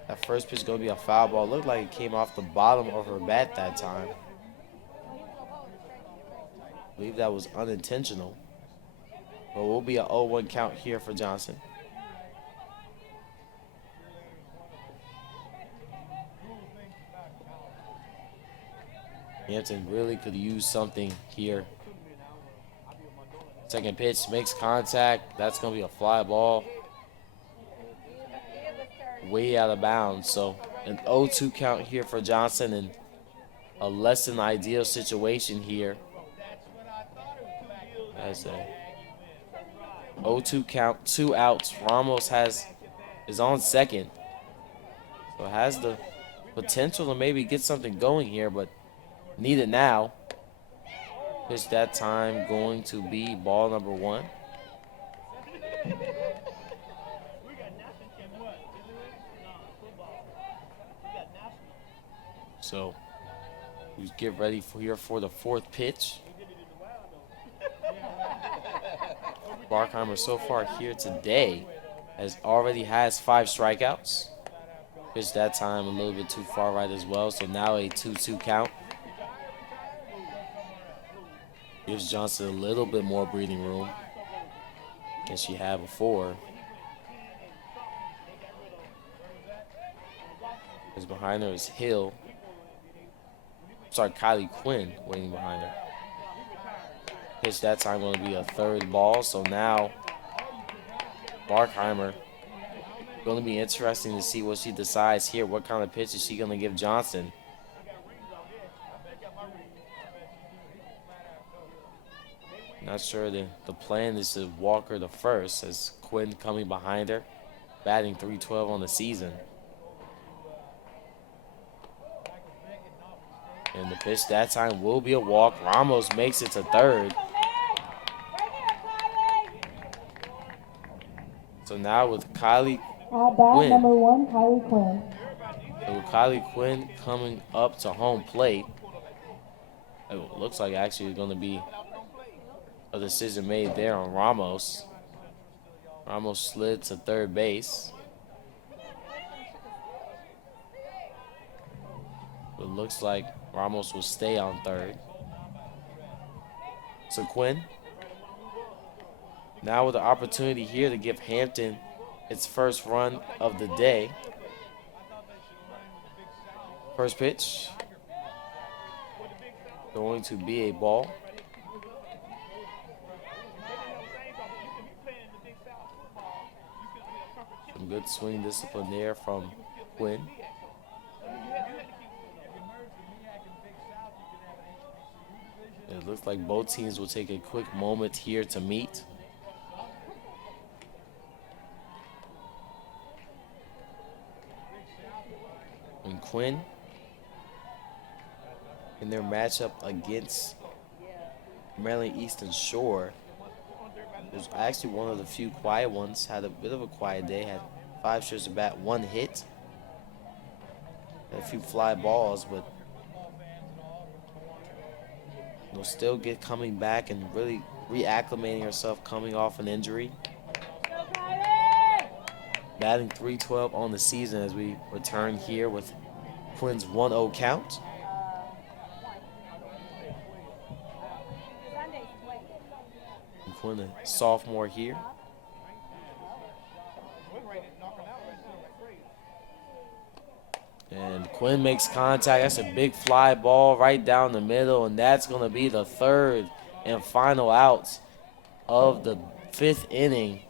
That first pitch is going to be a foul ball. Looked like it came off the bottom of her bat that time. I believe that was unintentional. But will be an 0-1 count here for Johnson. Hampton really could use something here. Second pitch makes contact. That's going to be a fly ball. Way out of bounds. So an 0-2 count here for Johnson, and a less than ideal situation here. As a 0-2 count, 2 outs. Ramos is on second. So has the potential to maybe get something going here, but need it now. Pitch that time going to be ball number 1. So we get ready for the 4th pitch. Barkheimer so far here today already has 5 strikeouts. Pitch that time a little bit too far right as well. So now a 2-2 count. Gives Johnson a little bit more breathing room than she had before. Because behind her is Hill. Sorry, Kylie Quinn waiting behind her. Pitch that time going to be a 3rd ball. So now Barkheimer Going to be interesting to see what she decides here. What kind of pitch is she going to give Johnson? Not sure the plan is to walk her to first as Quinn coming behind her, batting .312 on the season. And the pitch that time will be a walk. Ramos makes it to third. So now with Kylie At bat Quinn. number 1, Kylie Quinn. So with Kylie Quinn coming up to home plate, it looks like actually going to be a decision made there on Ramos. Ramos slid to third base. It looks like Ramos will stay on third. So Quinn, now with the opportunity here to give Hampton its first run of the day. First pitch, going to be a ball. Some good swing discipline there from Quinn. It looks like both teams will take a quick moment here to meet. And Quinn, in their matchup against Maryland Eastern Shore, was actually one of the few quiet ones. Had a bit of a quiet day. Had 5 strokes to bat, 1 hit. Had a few fly balls, but will still get coming back and really reacclimating herself coming off an injury. Batting .312 on the season as we return here with Quinn's 1-0 count. And Quinn, a sophomore here. And Quinn makes contact. That's a big fly ball right down the middle, and that's going to be the third and final out of the 5th inning.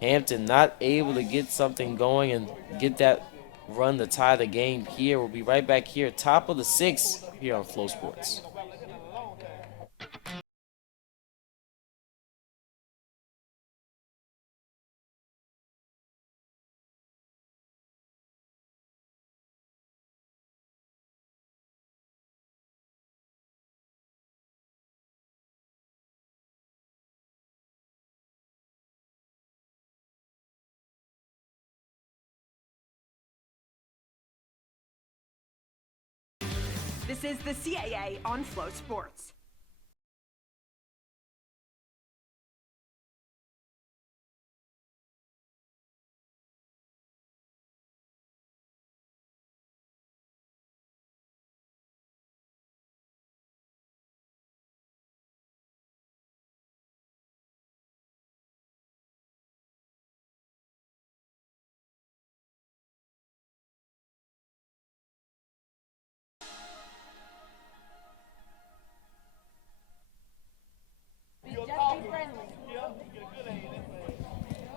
Hampton not able to get something going and get that run to tie the game here. We'll be right back here, top of the 6th here on Flow Sports. This is the CAA on Flow Sports.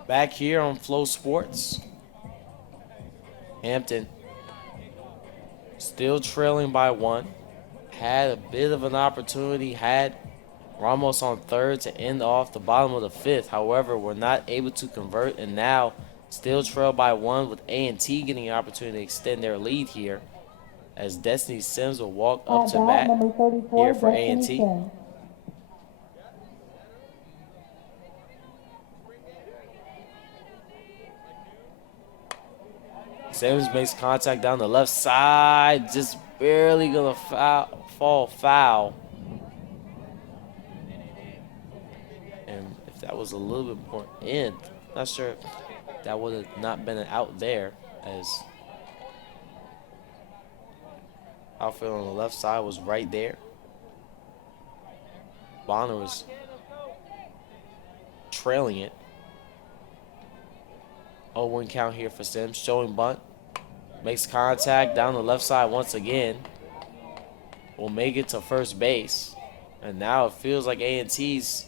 Back here on Flow Sports. Hampton still trailing by 1. Had a bit of an opportunity. Had Ramos on third to end off the bottom of the 5th. However, we're not able to convert, and now still trail by 1 with A&T getting an opportunity to extend their lead here as Destiny Sims will walk up to bat number 34, here for Destiny A&T. Sims. Sims makes contact down the left side, just barely gonna fall foul. And if that was a little bit more in, not sure if that would have not been an out there, as outfield on the left side was right there. Bonner was trailing it. 0-1 count here for Sims. Showing bunt. Makes contact down the left side once again. Will make it to first base. And now it feels like A&T's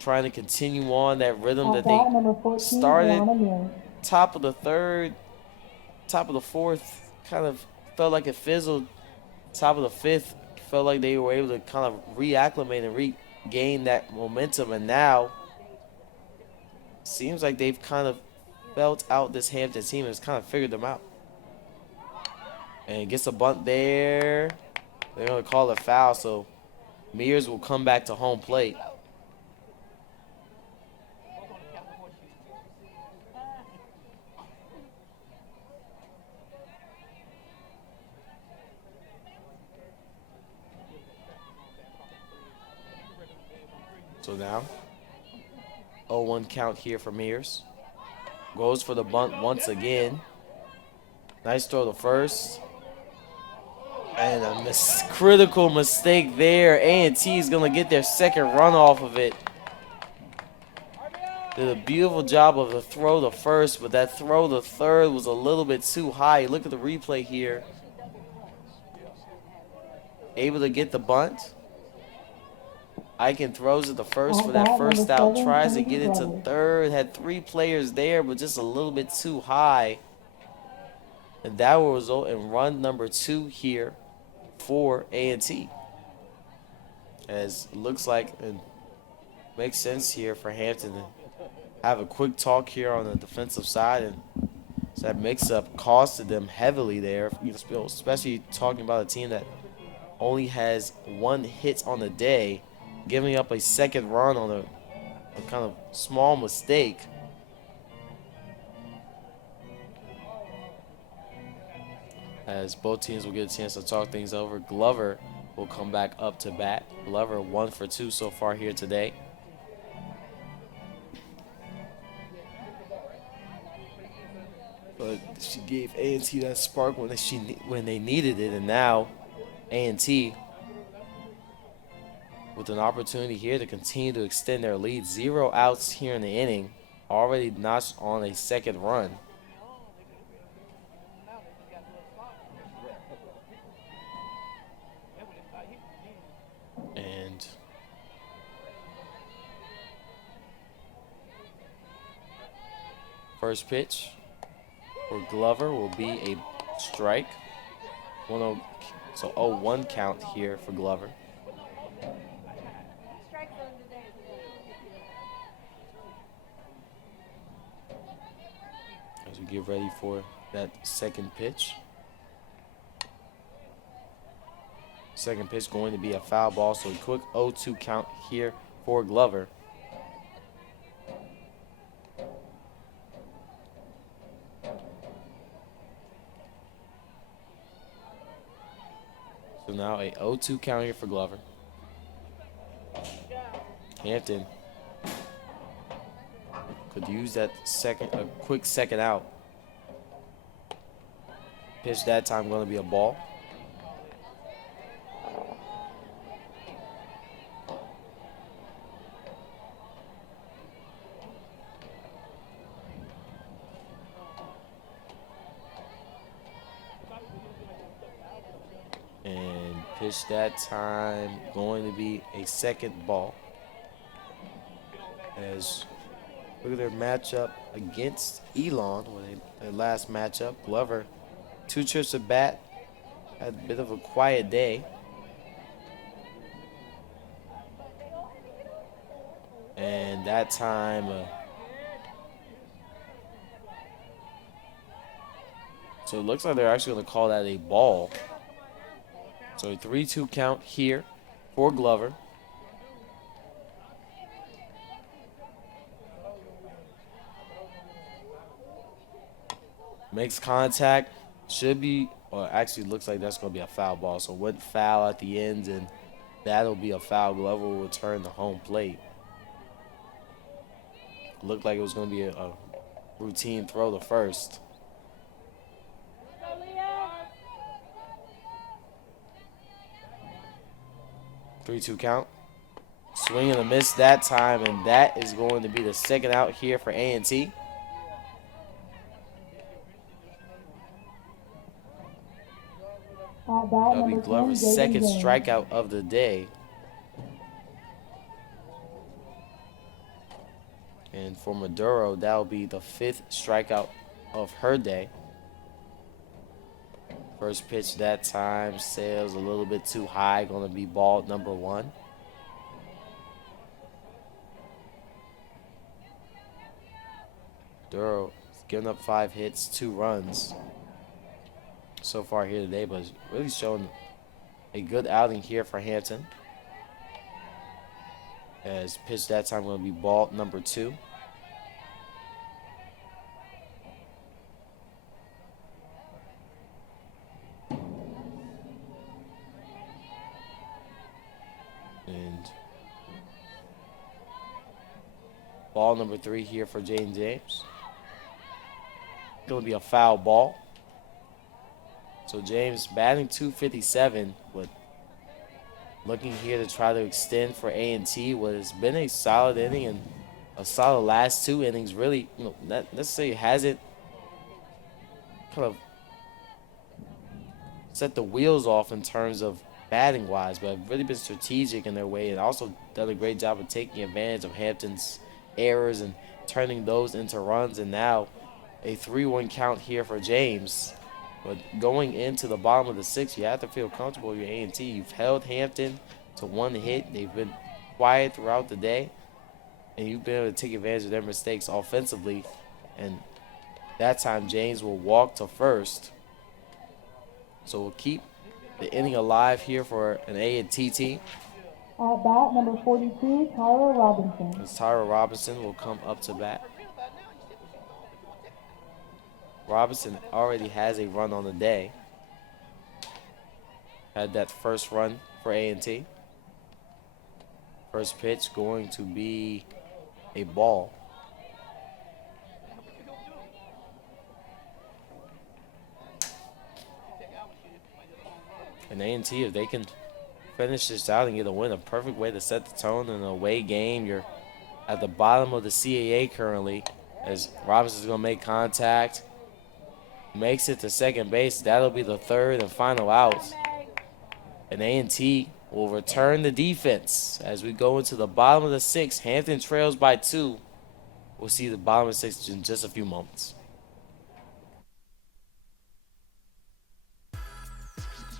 trying to continue on that rhythm that they started top of the third, top of the fourth, kind of felt like it fizzled. Top of the fifth, felt like they were able to kind of reacclimate and regain that momentum. And now, seems like they've kind of felt out this Hampton team and has kind of figured them out. And gets a bunt there. They're going to call a foul, so Mears will come back to home plate. So now, 0-1 count here for Mears. Goes for the bunt once again. Nice throw to first. And a critical mistake there. A&T is going to get their second run off of it. Did a beautiful job of the throw to first, but that throw to third was a little bit too high. Look at the replay here. Able to get the bunt. Eichen throws it to first for that first out. Tries to get it to third. Had 3 players there, but just a little bit too high. And that will result in run number 2 here for A&T. As it looks like it makes sense here for Hampton to have a quick talk here on the defensive side. And so that mix-up costed them heavily there, especially talking about a team that only has 1 hit on the day. Giving up a second run on a kind of small mistake. As both teams will get a chance to talk things over, Glover will come back up to bat. Glover 1 for 2 so far here today. But she gave A&T that spark when they needed it, and now A&T with an opportunity here to continue to extend their lead. 0 outs here in the inning. Already notched on a second run. And first pitch for Glover will be a strike. 1-0, so 0-1 count here for Glover. As we get ready for that second pitch. Second pitch going to be a foul ball, so a quick 0-2 count here for Glover. So now a 0-2 count here for Glover. Hampton could use that a quick second out. Pitch that time going to be a ball. And pitch that time going to be a second ball. As look at their matchup against Elon, their last matchup. Glover, 2 trips at bat, had a bit of a quiet day. And that time, so it looks like they're actually going to call that a ball. So a 3-2 count here for Glover. Makes contact, should be, or actually looks like that's going to be a foul ball. So went foul at the end, and that'll be a foul. Glover will return to home plate. Looked like it was going to be a routine throw to first. Three-two count. Swing and a miss that time, and that is going to be the second out here for A&T. That'll be Glover's second strikeout of the day. And And for Maduro, that'll be the 5th strikeout of her day. First pitch that time, sails a little bit too high, going to be ball number 1. Maduro giving up 5 hits, 2 runs so far here today, but really showing a good outing here for Hampton. As pitch that time going to be ball number 2. And ball number 3 here for Jaden James. Going to be a foul ball. So James batting .257, but looking here to try to extend for A&T what has been a solid inning and a solid last 2 innings. Really, not necessarily hasn't kind of set the wheels off in terms of batting wise, but have really been strategic in their way and also done a great job of taking advantage of Hampton's errors and turning those into runs. And now a 3-1 count here for James. But going into the bottom of the 6th, you have to feel comfortable with your A&T. You've held Hampton to 1 hit. They've been quiet throughout the day, and you've been able to take advantage of their mistakes offensively. And that time, James will walk to first. So we'll keep the inning alive here for an A&T team. At bat, number 42, Tyra Robinson. As Tyra Robinson will come up to bat. Robinson already has a run on the day. Had that first run for A&T. First pitch going to be a ball. And A&T, if they can finish this out and get a win, a perfect way to set the tone in an away game. You're at the bottom of the CAA currently, as Robinson's going to make contact. Makes it to second base. That'll be the 3rd and final out. And A&T will return the defense as we go into the bottom of the 6th. Hampton trails by 2. We'll see the bottom of the 6th in just a few moments.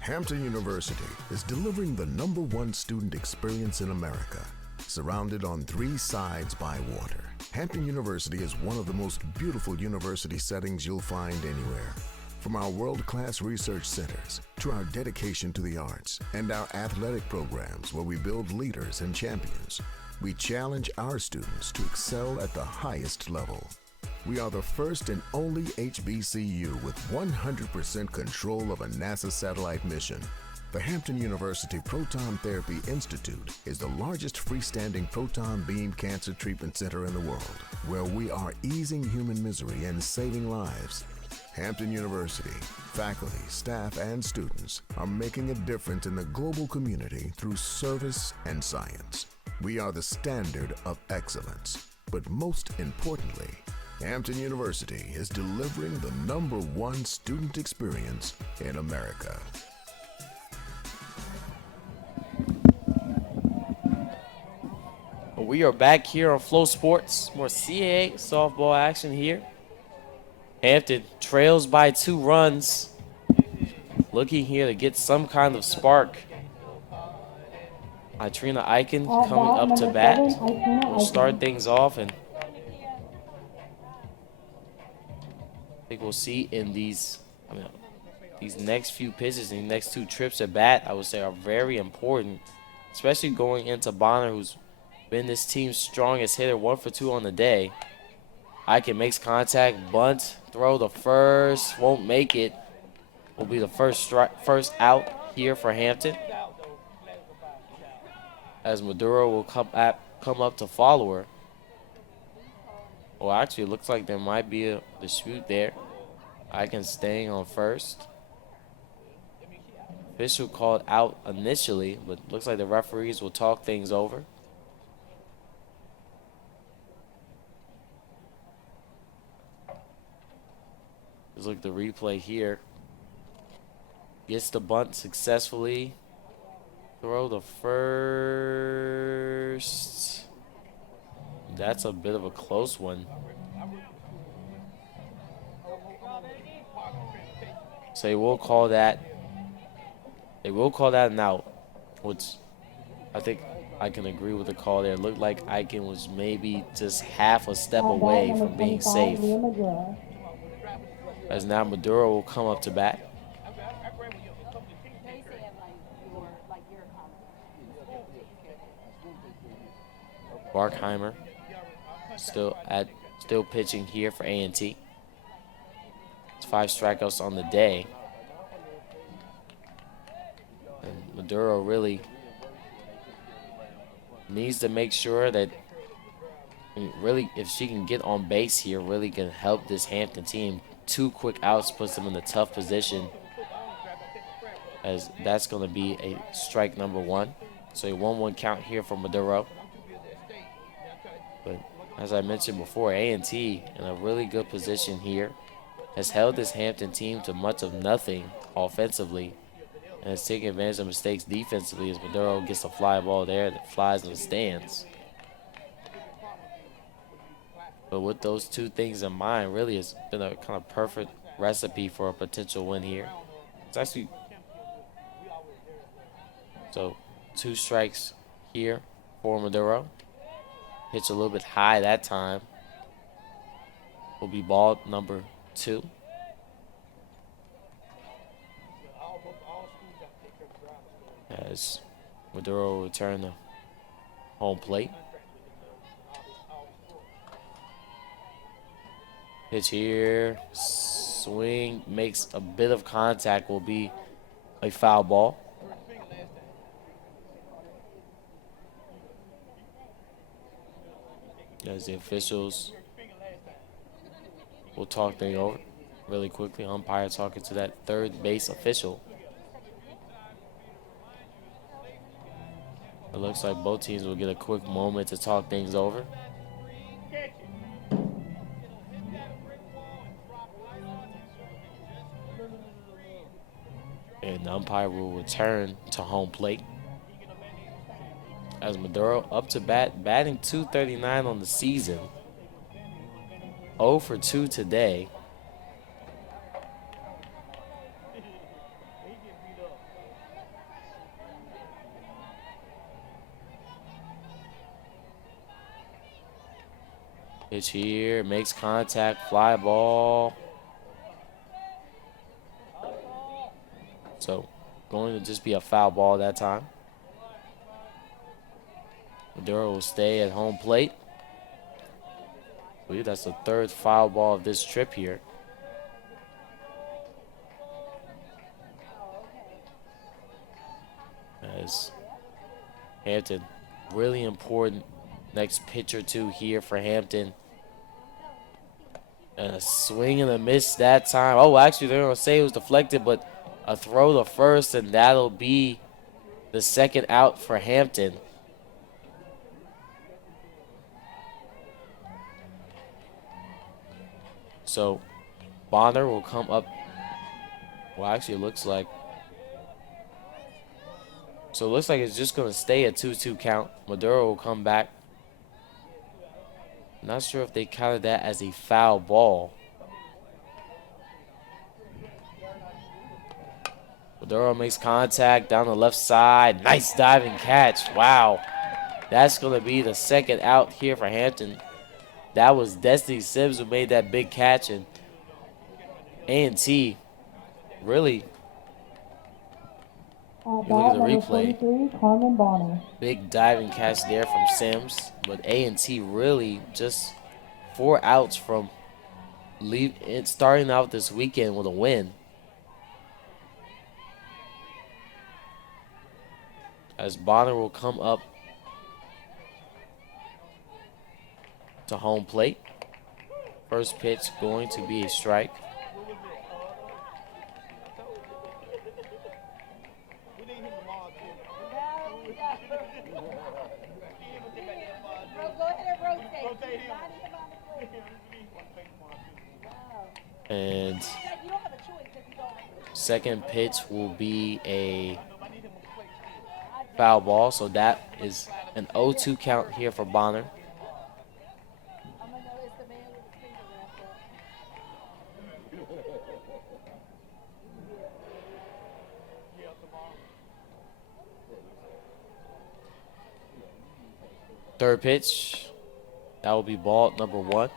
Hampton University is delivering the #1 student experience in America. Surrounded on 3 sides by water, Hampton University is one of the most beautiful university settings you'll find anywhere. From our world-class research centers to our dedication to the arts and our athletic programs where we build leaders and champions, we challenge our students to excel at the highest level. We are the first and only HBCU with 100% control of a NASA satellite mission. The Hampton University Proton Therapy Institute is the largest freestanding proton beam cancer treatment center in the world, where we are easing human misery and saving lives. Hampton University, faculty, staff, and students are making a difference in the global community through service and science. We are the standard of excellence, but most importantly, Hampton University is delivering the #1 student experience in America. We are back here on Flow Sports. More CAA softball action here. Hampton trails by 2 runs. Looking here to get some kind of spark. Trina Eichen coming up to bat. We'll start things off, and I think we'll see in these next few pitches and next 2 trips at bat, I would say, are very important, especially going into Bonner, who's been this team's strongest hitter, 1 for 2 on the day. Eichen makes contact, bunt, throw the first, won't make it. Will be the first out here for Hampton. As Maduro will come up to follow her. Well, actually, it looks like there might be a dispute there. Eichen staying on first. Official called out initially, but looks like the referees will talk things over. Let's look at the replay here. Gets the bunt successfully. Throw the first. that's a bit of a close one. So they will call that an out, which I think I can agree with the call there. It looked like Aiken was maybe just half a step At bat, away number from being 25, safe. Leah Madura. As now Maduro will come up to bat. Barkheimer still pitching here for A&T. It's 5 strikeouts on the day. And Maduro really needs to make sure that really, if she can get on base here, really can help this Hampton team. 2 quick outs puts them in a tough position, as that's going to be a strike number 1. So a 1-1 count here for Maduro. But as I mentioned before, A&T in a really good position here, has held this Hampton team to much of nothing offensively, and has taken advantage of mistakes defensively, as Maduro gets a fly ball there that flies in the stands. But with those 2 things in mind, really it's been a kind of perfect recipe for a potential win here. It's actually, so 2 strikes here for Maduro. Pitch a little bit high that time. Will be ball number 2. As Maduro will return to home plate. Pitch here, swing, makes a bit of contact, will be a foul ball. As the officials will talk things over really quickly. Umpire talking to that third base official. It looks like both teams will get a quick moment to talk things over. And the umpire will return to home plate. As Maduro up to bat, batting .239 on the season. 0 for 2 today. Pitch here, makes contact, fly ball. So, going to just be a foul ball that time. Maduro will stay at home plate. I believe that's the 3rd foul ball of this trip here. As Hampton, really important next pitch or 2 here for Hampton. And a swing and a miss that time. Oh, actually, they're going to say it was deflected, but a throw to first, and that'll be the 2nd out for Hampton. So Bonner will come up. Well, actually, it looks like. So it looks like it's just going to stay a 2-2 count. Maduro will come back. Not sure if they counted that as a foul ball. Maduro makes contact down the left side. Nice diving catch. Wow. That's going to be the 2nd out here for Hampton. That was Destiny Sims who made that big catch, and A&T really, you look at the replay, Carmen Bonner. big diving catch there from Sims, but A&T really just 4 outs from starting out this weekend with a win. As Bonner will come up to home plate. First pitch going to be a strike. And second pitch will be a foul ball, so that is an 0-2 count here for Bonner. Third pitch. That will be ball number 1.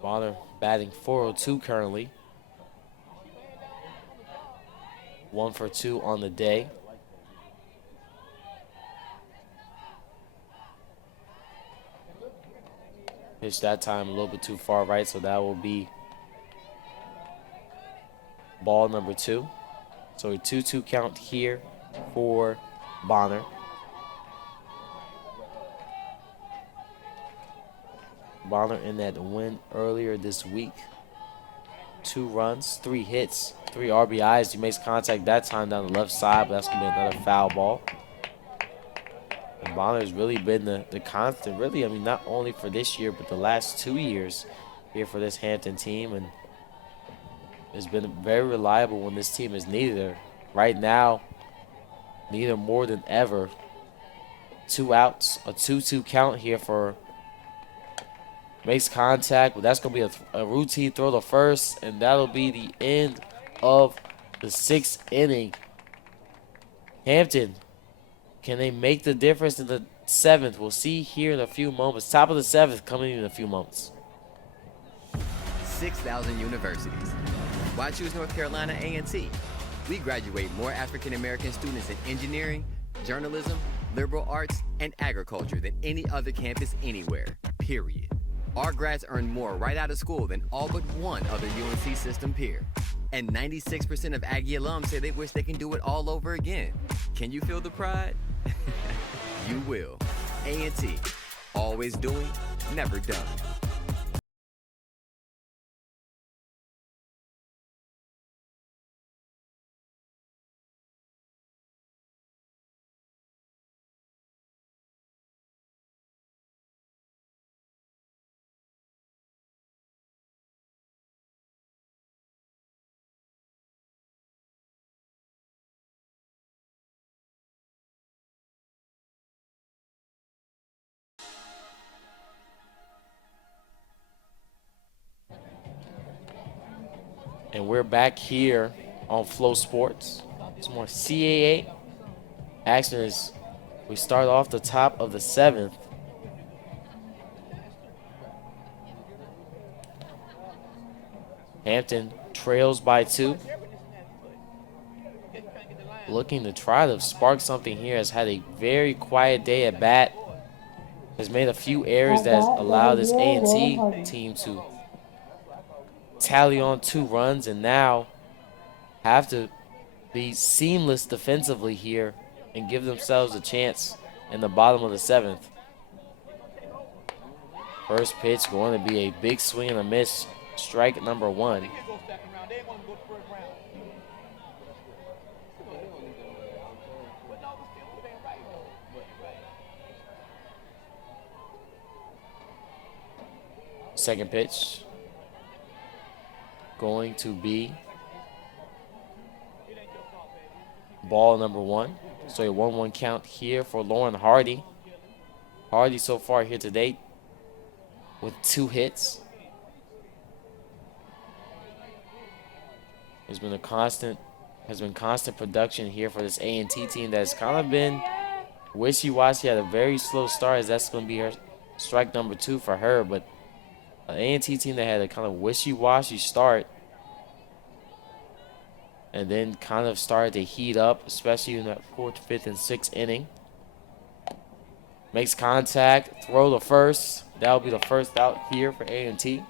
Bonner batting .402 currently. 1 for 2 on the day. Pitch that time a little bit too far right, so that will be ball number 2. So a 2-2 count here for Bonner. Bonner in that win earlier this week. 2 runs, 3 hits, 3 RBIs. He makes contact that time down the left side, but that's going to be another foul ball. And Bonner's really been the constant, really, I mean, not only for this year, but the last 2 years here for this Hampton team. And has been very reliable when this team is needed. Right now, needed more than ever. 2 outs, a 2-2 count here for makes contact, but that's going to be a routine throw to first, and that'll be the end of the 6th inning. Hampton, can they make the difference in the 7th? We'll see here in a few moments. Top of the 7th coming in a few moments. 6,000 universities. Why choose North Carolina A&T? We graduate more African American students in engineering, journalism, liberal arts, and agriculture than any other campus anywhere, period. Our grads earn more right out of school than all but one other UNC system peer. And 96% of Aggie alums say they wish they can do it all over again. Can you feel the pride? You will. A&T, always doing, never done. And we're back here on Flow Sports. Some more CAA action as we start off the top of the 7th. Hampton trails by 2. Looking to try to spark something here. Has had a very quiet day at bat. Has made a few errors that allow this A&T team to tally on 2 runs and now have to be seamless defensively here and give themselves a chance in the bottom of the 7th. First pitch going to be a big swing and a miss. Strike number 1. Second pitch going to be ball number 1. So a 1-1 count here for Lauren Hardy. Hardy so far here today with 2 hits. Has been constant production here for this A&T team that's kind of been wishy-washy. Had a very slow start as that's going to be her strike number 2 for her, but an A&T team that had a kind of wishy-washy start and then kind of started to heat up, especially in that 4th, 5th, and 6th inning. Makes contact, throw to first. That'll be the first out here for A&T.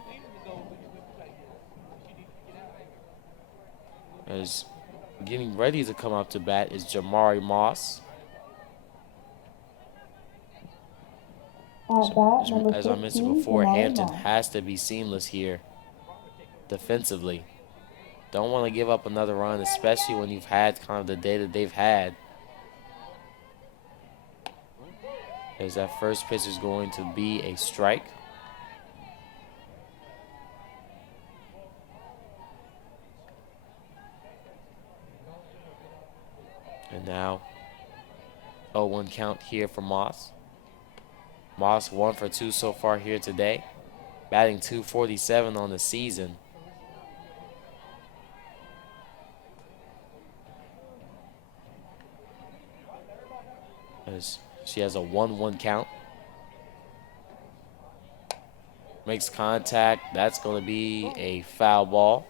As getting ready to come up to bat is Jamari Moss. As I mentioned before, Hampton has to be seamless here defensively. Don't want to give up another run, especially when you've had kind of the day that they've had. As that first pitch is going to be a strike. And now 0-1 count here for Moss. Moss 1 for 2 so far here today. Batting .247 on the season. as she has a 1-1 count. Makes contact. That's going to be a foul ball.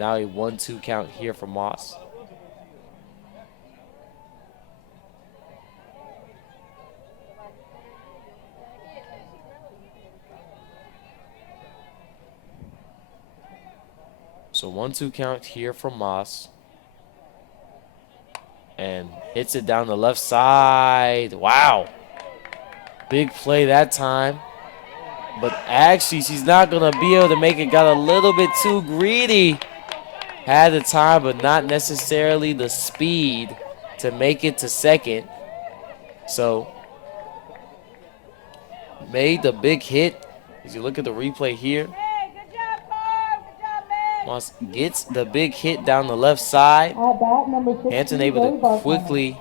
Now a 1-2 count here for Moss. So 1-2 count here for Moss. And hits it down the left side. Wow. Big play that time. But actually, she's not going to be able to make it. Got a little bit too greedy. Had the time, but not necessarily the speed to make it to second. So, made the big hit. As you look at the replay here, Moss gets the big hit down the left side. At bat, number 16, Hampton able to Lily Barkheimer. quickly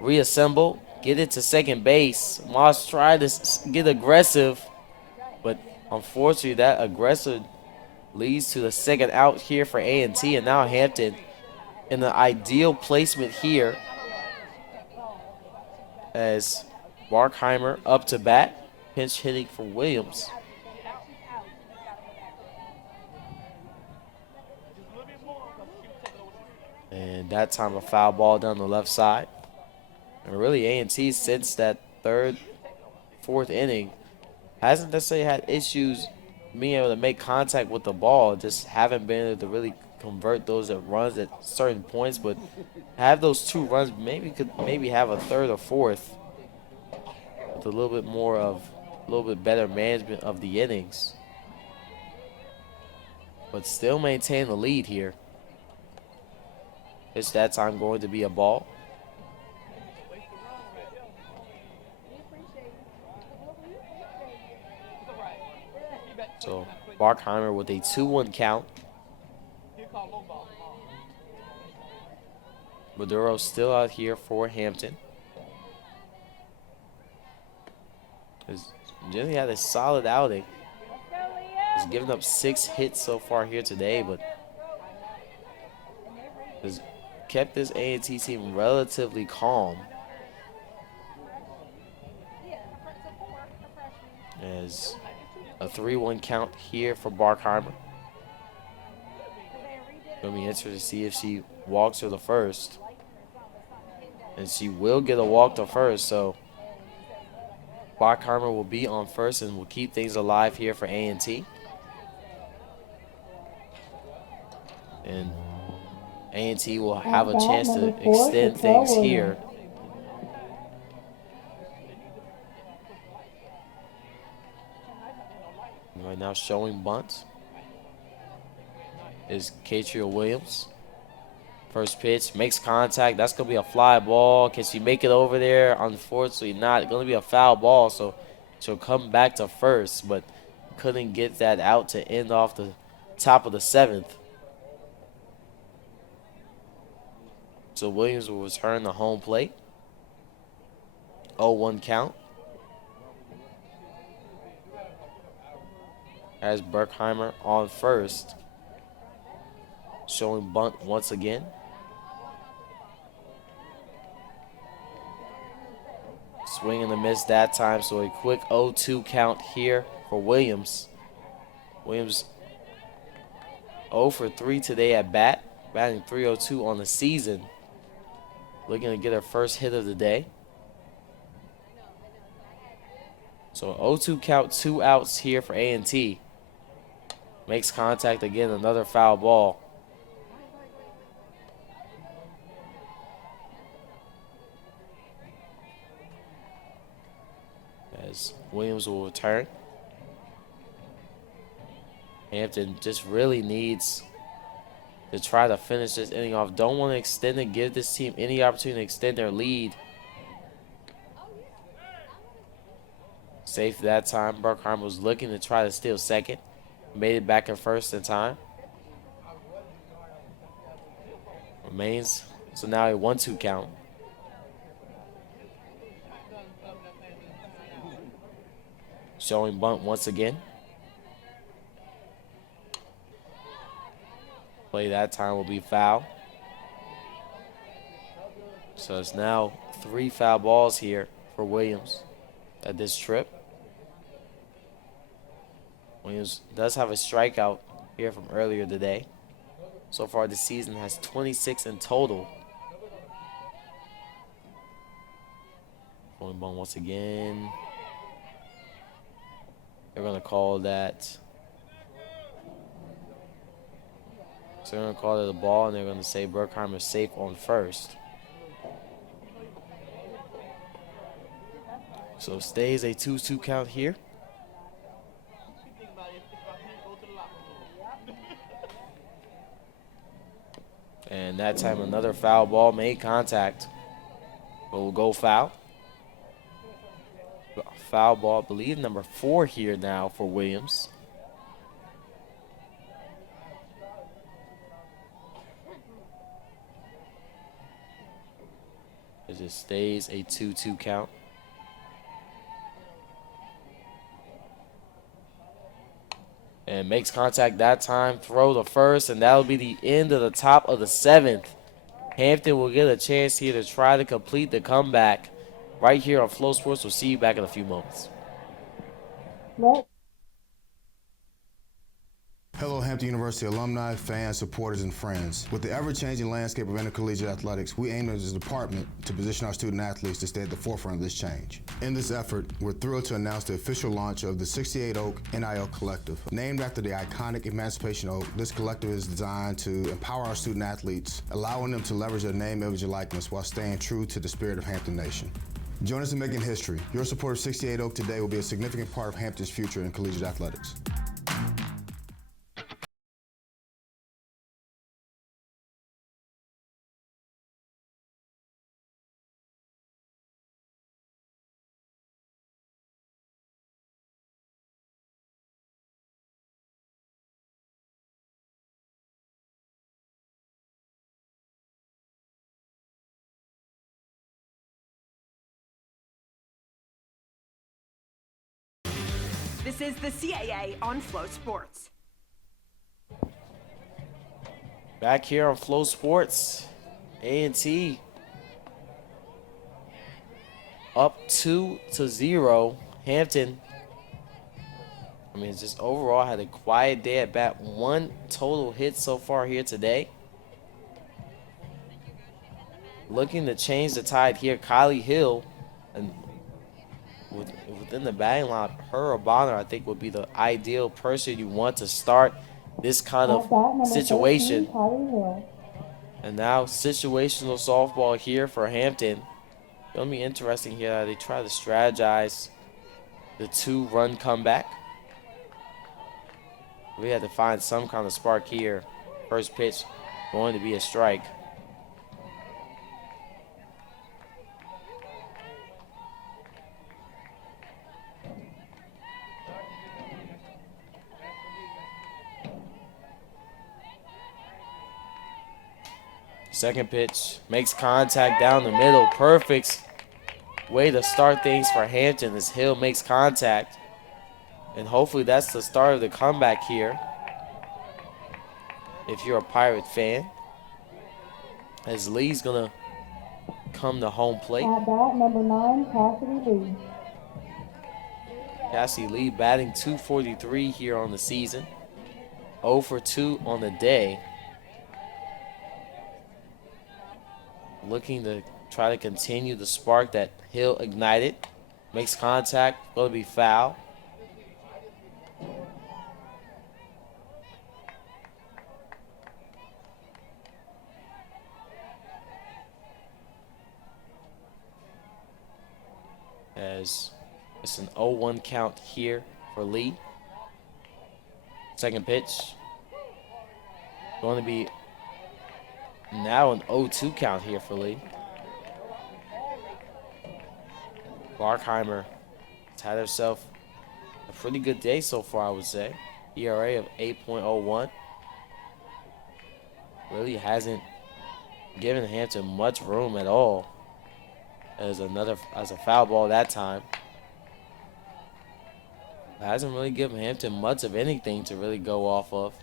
reassemble, get it to second base. Moss tried to get aggressive, but unfortunately that aggressive leads to the second out here for A&T, and now Hampton in the ideal placement here as Barkheimer up to bat, pinch hitting for Williams. And that time a foul ball down the left side. And really A&T since that third, fourth inning hasn't necessarily had issues being able to make contact with the ball. Just haven't been able to really convert those at runs at certain points. But have those 2 runs, could have a third or fourth with a little bit better management of the innings. But still maintain the lead here. It's that time going to be a ball. So Barkheimer with a 2-1 count. Maduro still out here for Hampton. Jenny had a solid outing. He's given up 6 hits so far here today, but has kept this A&T team relatively calm. As a 3-1 count here for Barkheimer. Gonna be interested to see if she walks to the first. And she will get a walk to first, so Barkheimer will be on first and will keep things alive here for A&T. And A&T will have a chance to extend things here. Right now showing bunt is Katria Williams. First pitch, makes contact. That's going to be a fly ball. Can she make it over there? Unfortunately not. Going to be a foul ball, so she'll come back to first, but couldn't get that out to end off the top of the 7th. So Williams will return to home plate. 0-1 count. As Barkheimer on first. Showing bunt once again. Swing and a miss that time, so a quick 0-2 count here for Williams. Williams 0 for 3 today at bat, batting .302 on the season. Looking to get her first hit of the day. So 0-2 count, 2 outs here for A&T. Makes contact again, another foul ball. As Williams will return. Hampton just really needs to try to finish this inning off. Don't want to extend it, give this team any opportunity to extend their lead. Safe that time. Barkheimer was looking to try to steal second. Made it back in first in time. Remains. So now a 1-2 count. Showing bunt once again. Play that time will be foul. So it's now 3 foul balls here for Williams at this trip. Williams does have a strikeout here from earlier today. So far this season has 26 in total. Rolling ball once again. They're going to call that. So they're going to call it a ball, and they're going to say Berkheimer's safe on first. So stays a 2-2 count here. And that time another foul ball made contact, but will go foul. Foul ball, I believe number 4 here now for Williams. It just stays a 2-2 count. And makes contact that time, throw to first, and that'll be the end of the top of the 7th. Hampton will get a chance here to try to complete the comeback right here on Flow Sports. We'll see you back in a few moments. Hello, Hampton University alumni, fans, supporters, and friends. With the ever-changing landscape of intercollegiate athletics, we aim as a department to position our student athletes to stay at the forefront of this change. In this effort, we're thrilled to announce the official launch of the 68 Oak NIL Collective. Named after the iconic Emancipation Oak, this collective is designed to empower our student athletes, allowing them to leverage their name, image, and likeness while staying true to the spirit of Hampton Nation. Join us in making history. Your support of 68 Oak today will be a significant part of Hampton's future in collegiate athletics. This is the CAA on Flow Sports. Back here on Flow Sports, A&T up 2-0. Hampton, just overall had a quiet day at bat. 1 total hit so far here today. Looking to change the tide here, Kylie Hill, and within the batting line, her or Bonner, I think, would be the ideal person you want to start this kind of situation. And now situational softball here for Hampton. It'll be interesting here. They try to strategize the 2-run comeback. We had to find some kind of spark here. First pitch going to be a strike. Second pitch makes contact down the middle. Perfect way to start things for Hampton as Hill makes contact. And hopefully that's the start of the comeback here, if you're a Pirate fan. As Lee's going to come to home plate. At bat, number 9, Cassidy Lee. Cassidy Lee batting .243 here on the season. 0 for 2 on the day. Looking to try to continue the spark that Hill ignited. Makes contact, going to be foul. As it's an 0-1 count here for Lee. Second pitch. Going to be now an 0-2 count here for Lee. Barkheimer has had herself a pretty good day so far, I would say. ERA of 8.01. Really hasn't given Hampton much room at all. As a foul ball that time. Hasn't really given Hampton much of anything to really go off of.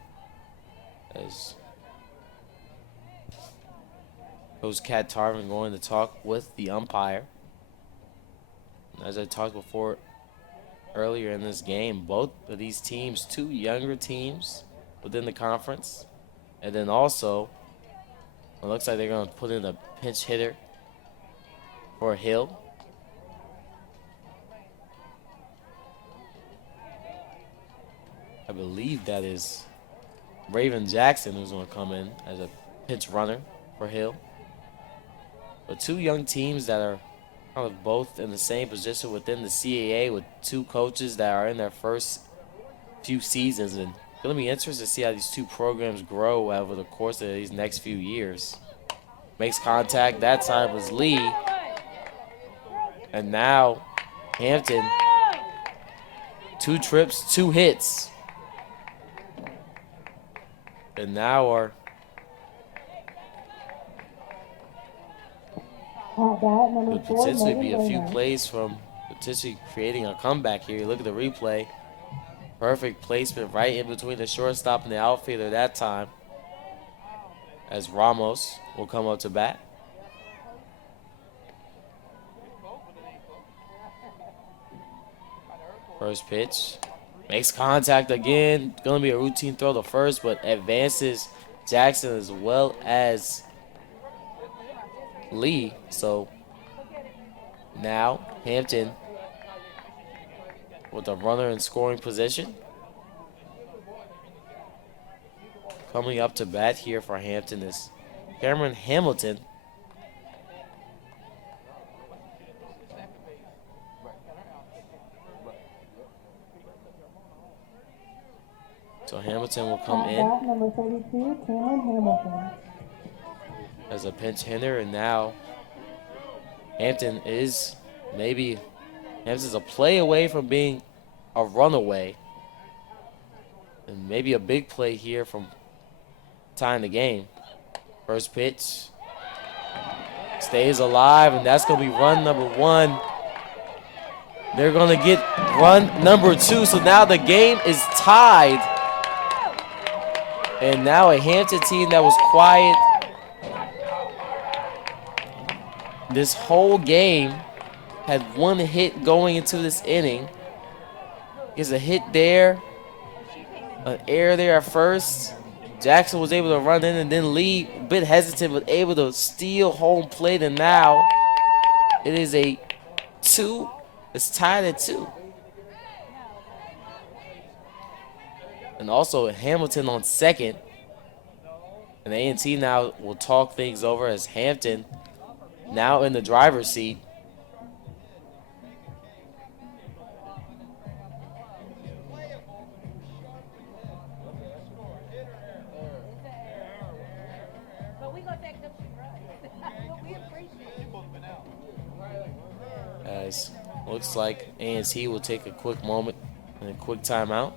As Coach Kat Tarvin going to talk with the umpire. As I talked before earlier in this game, both of these teams, two younger teams within the conference. And then also, it looks like they're going to put in a pinch hitter for Hill. I believe that is Raven Jackson who's going to come in as a pinch runner for Hill. But two young teams that are kind of both in the same position within the CAA with two coaches that are in their first few seasons. And it's going to be interesting to see how these two programs grow over the course of these next few years. Makes contact. That time was Lee. And now Hampton, 2 trips, 2 hits. And now are could potentially be a few plays from potentially creating a comeback here. Look at the replay. Perfect placement right in between the shortstop and the outfielder that time. As Ramos will come up to bat. First pitch. Makes contact again. Going to be a routine throw to first, but advances Jackson as well as Lee. So now Hampton with a runner in scoring position. Coming up to bat here for Hampton is Cameron Hamilton. So Hamilton will come in Number 32, Cameron Hamilton. as a pinch hitter, and now Hampton is Hampton's a play away from being a runaway, and maybe a big play here from tying the game. First pitch stays alive, and that's going to be run number 1. They're going to get run number 2, so now the game is tied. And now a Hampton team that was quiet this whole game had 1 hit going into this inning. Gets a hit there, an error there at first. Jackson was able to run in, and then Lee, a bit hesitant, but able to steal home plate. And now it is a 2. It's tied at 2. And also Hamilton on second. And A&T now will talk things over as Hampton now in the driver's seat. As looks like A&T will take a quick moment and a quick timeout.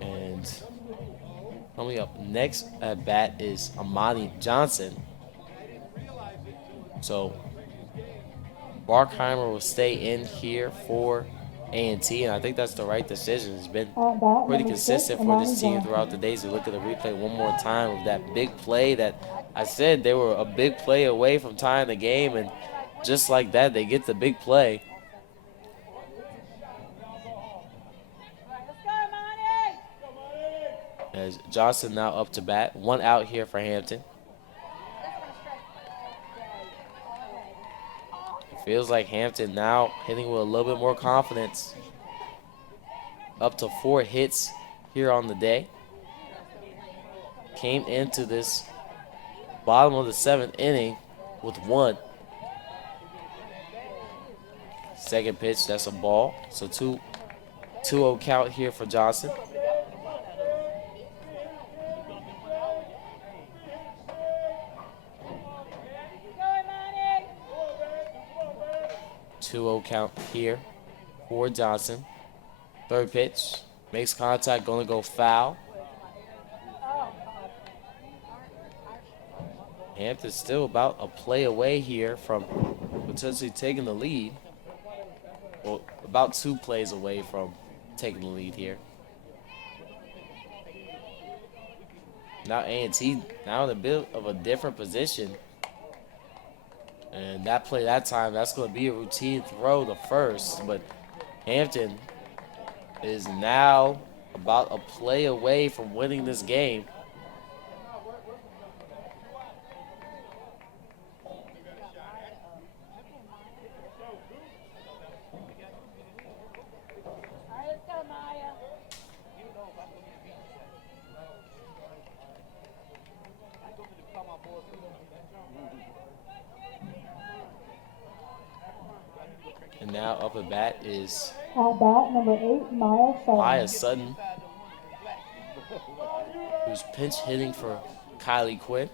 And coming up next at bat is Amani Johnson. So Barkheimer will stay in here for A&T, and I think that's the right decision. It's been pretty consistent for this team throughout the days. You look at the replay one more time of that big play that I said they were a big play away from tying the game, and just like that, they get the big play. As Johnson now up to bat. 1 out here for Hampton. It feels like Hampton now hitting with a little bit more confidence. Up to 4 hits here on the day. Came into this bottom of the 7th inning with 1. Second pitch, that's a ball. So 2-0 count here for Johnson. Count here for Johnson. Third pitch, makes contact, gonna go foul. Hampton's still about a play away here from potentially taking the lead. well, about 2 plays away from taking the lead here. Now A&T now in a bit of a different position. And that play that time, that's going to be a routine throw the first. But Hampton is now about a play away from winning this game. And now up at bat is At bat, number 8, Maya Sutton. Maya Sutton, who's pinch hitting for Kylie Quinn.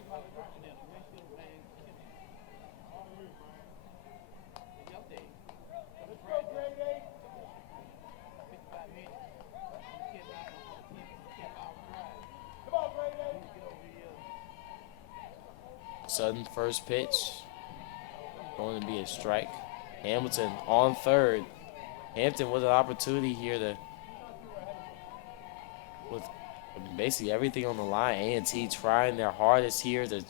Sutton first pitch, going to be a strike. Hamilton on third. Hampton with an opportunity here to, with basically everything on the line. A&T trying their hardest here to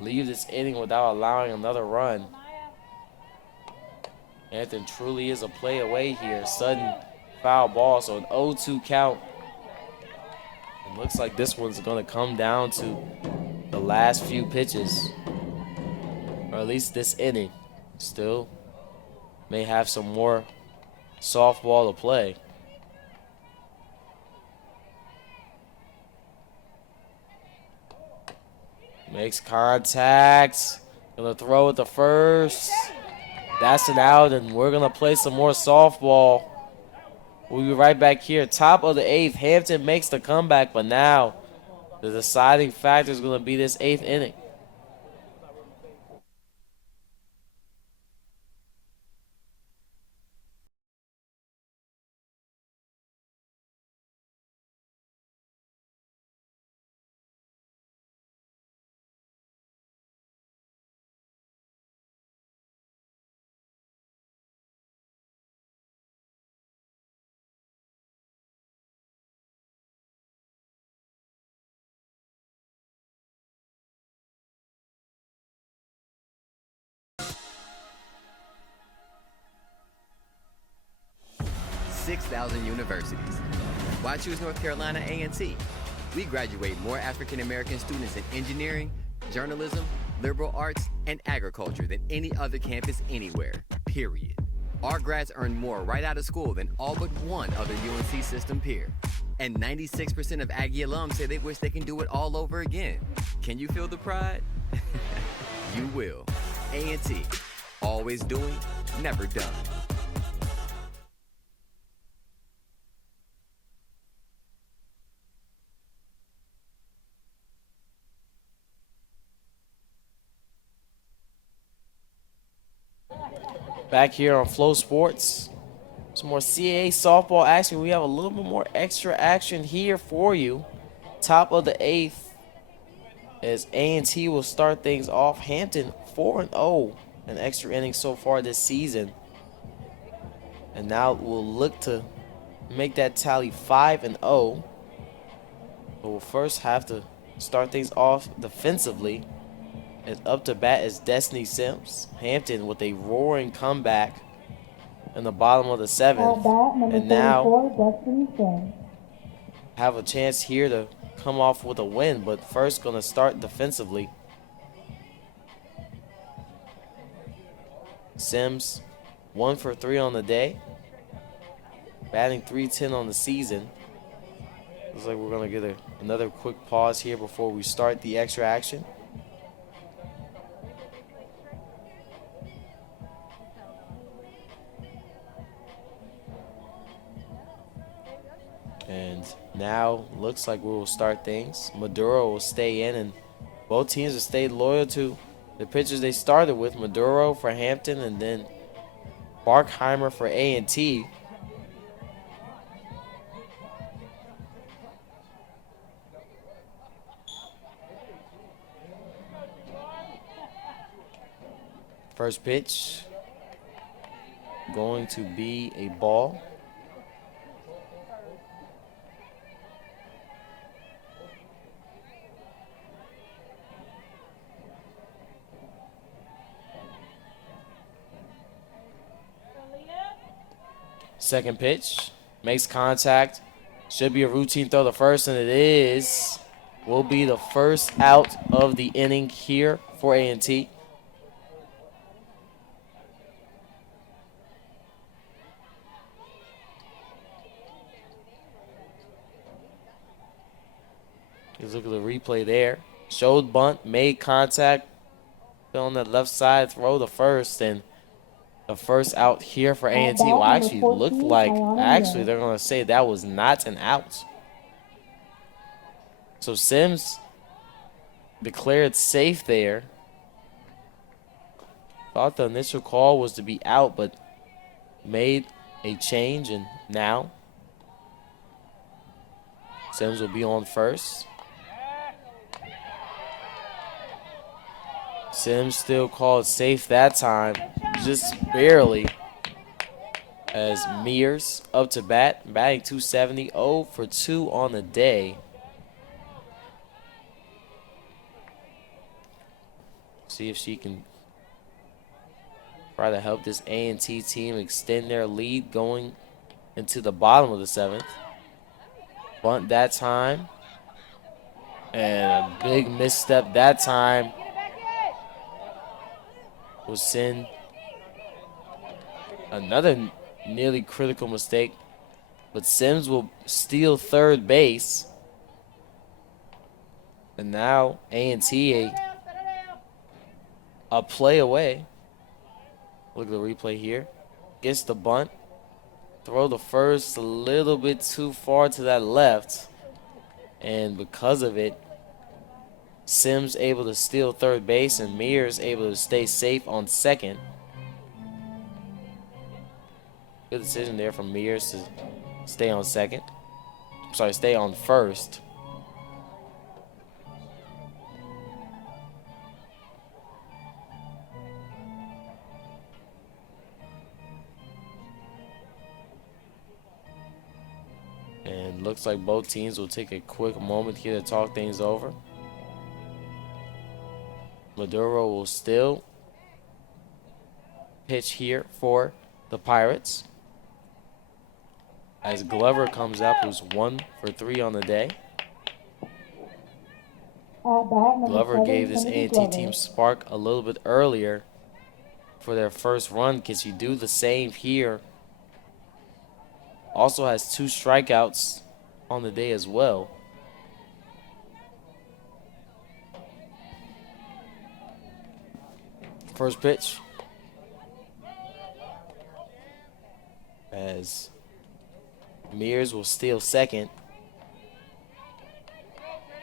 leave this inning without allowing another run. Hampton truly is a play away here. Sutton foul ball, so an 0-2 count. It looks like this one's going to come down to the last few pitches, or at least this inning. Still may have some more softball to play. Makes contact. Gonna throw it to first. That's an out, and we're gonna play some more softball. We'll be right back here. Top of the 8th. Hampton makes the comeback, but now the deciding factor is gonna be this 8th inning. $6,000 universities. Why choose North Carolina A&T? We graduate more African American students in engineering, journalism, liberal arts, and agriculture than any other campus anywhere, period. Our grads earn more right out of school than all but one other UNC system peer. And 96% of Aggie alums say they wish they can do it all over again. Can you feel the pride? You will. A&T, always doing, never done. Back here on Flow Sports, some more CAA softball action. We have a little bit more extra action here for you. Top of the 8th, as A&T will start things off. Hampton 4-0 in extra innings so far this season, and now we'll look to make that tally 5-0. But we'll first have to start things off defensively. And up to bat is Destiny Sims. Hampton with a roaring comeback in the bottom of the 7th. At bat, number And now 34, Destiny Sims. have a chance here to come off with a win, but first going to start defensively. Sims 1 for 3 on the day, batting .310 on the season. Looks like we're going to get another quick pause here before we start the extra action. And now looks like we will start things. Maduro will stay in, and both teams have stayed loyal to the pitchers they started with. Maduro for Hampton, and then Barkheimer for A&T. First pitch going to be a ball. Second pitch, makes contact. Should be a routine throw to first, and it is. Will be the first out of the inning here for A&T. Let's look at the replay there. Showed bunt, made contact. On the left side, throw the first, and the first out here for A&T. Well, actually looked like, actually they're going to say that was not an out. So Sims declared safe there. Thought the initial call was to be out, but made a change, and now Sims will be on first. Sims still called safe that time, just barely, as Mears up to bat, batting .270, 0 for 2 on the day. See if she can try to help this A&T team extend their lead going into the bottom of the 7th. Bunt that time, and a big misstep that time will send another nearly critical mistake, but Sims will steal third base. And now A&T a play away. Look at the replay here. Gets the bunt. Throw the first a little bit too far to that left. And because of it, Sims able to steal third base and Mears able to stay safe on second. Good decision there from Mears to stay on second. Sorry, stay on first. And looks like both teams will take a quick moment here to talk things over. Maduro will still pitch here for the Pirates, as Glover comes up, who's 1 for 3 on the day. Glover gave this A&T team spark a little bit earlier for their first run. Can she do the same here? Also has 2 strikeouts on the day as well. First pitch, as Mears will steal second.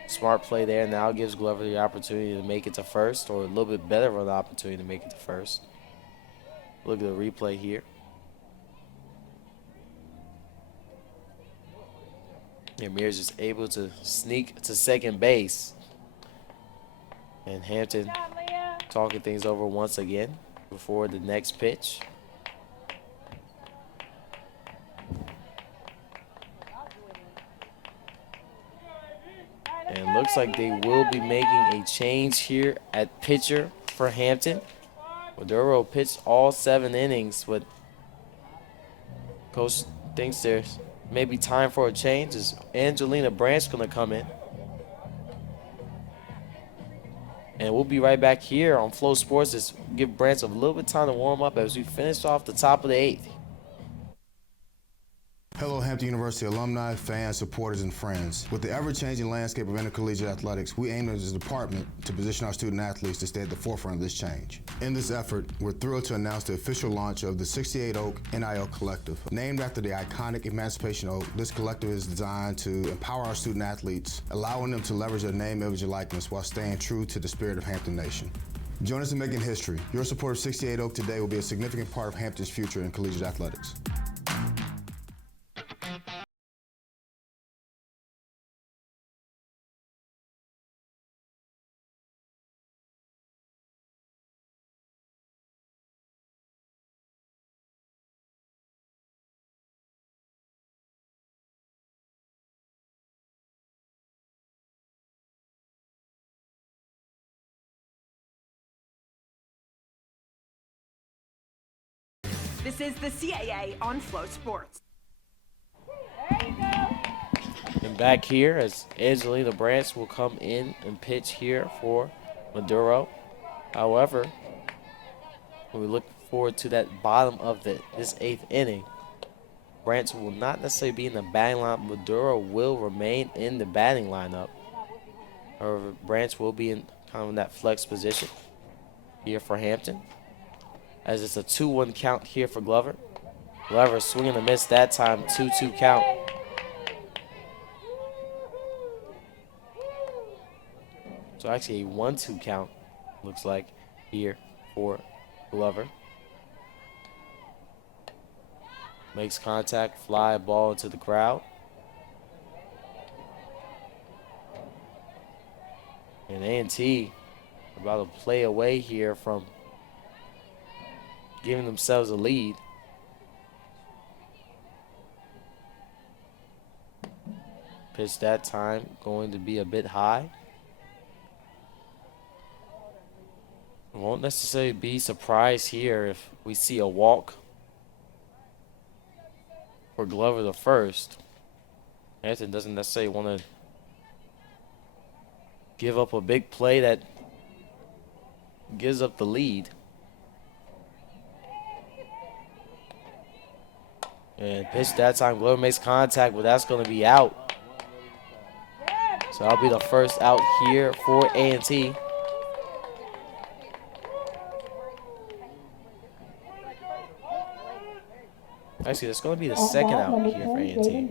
Smart play there. Now gives Glover the opportunity to make it to first, or a little bit better of an opportunity to make it to first. Look at the replay here. And Mears is able to sneak to second base. And Hampton talking things over once again before the next pitch. And looks like they will be making a change here at pitcher for Hampton. Maduro pitched all 7 innings, but coach thinks there's maybe time for a change. Is Angelina Branch going to come in? And we'll be right back here on Flow Sports. Just give Branch a little bit of time to warm up as we finish off the top of the 8th. Hello, Hampton University alumni, fans, supporters, and friends. With the ever-changing landscape of intercollegiate athletics, we aim as a department to position our student athletes to stay at the forefront of this change. In this effort, we're thrilled to announce the official launch of the 68 Oak NIL Collective. Named after the iconic Emancipation Oak, this collective is designed to empower our student athletes, allowing them to leverage their name, image, and likeness while staying true to the spirit of Hampton Nation. Join us in making history. Your support of 68 Oak today will be a significant part of Hampton's future in collegiate athletics. This is the CAA on Flow Sports. And back here as Angelina Branch will come in and pitch here for Maduro. However, when we look forward to that bottom of this 8th inning, Branch will not necessarily be in the batting lineup. Maduro will remain in the batting lineup. However, Branch will be in kind of in that flex position here for Hampton. As it's a 2-1 count here for Glover. Glover swinging a miss that time, 2-2 count. So actually a 1-2 count looks like here for Glover. Makes contact, fly ball into the crowd. And A&T about to play away here from giving themselves a lead. Pitch that time going to be a bit high. Won't necessarily be surprised here if we see a walk for Glover the first. Hampton doesn't necessarily want to give up a big play that gives up the lead. And pitch that time, Glover makes contact, but that's going to be out. So that'll be the first out here for A&T. Actually, that's going to be the second out here for A&T.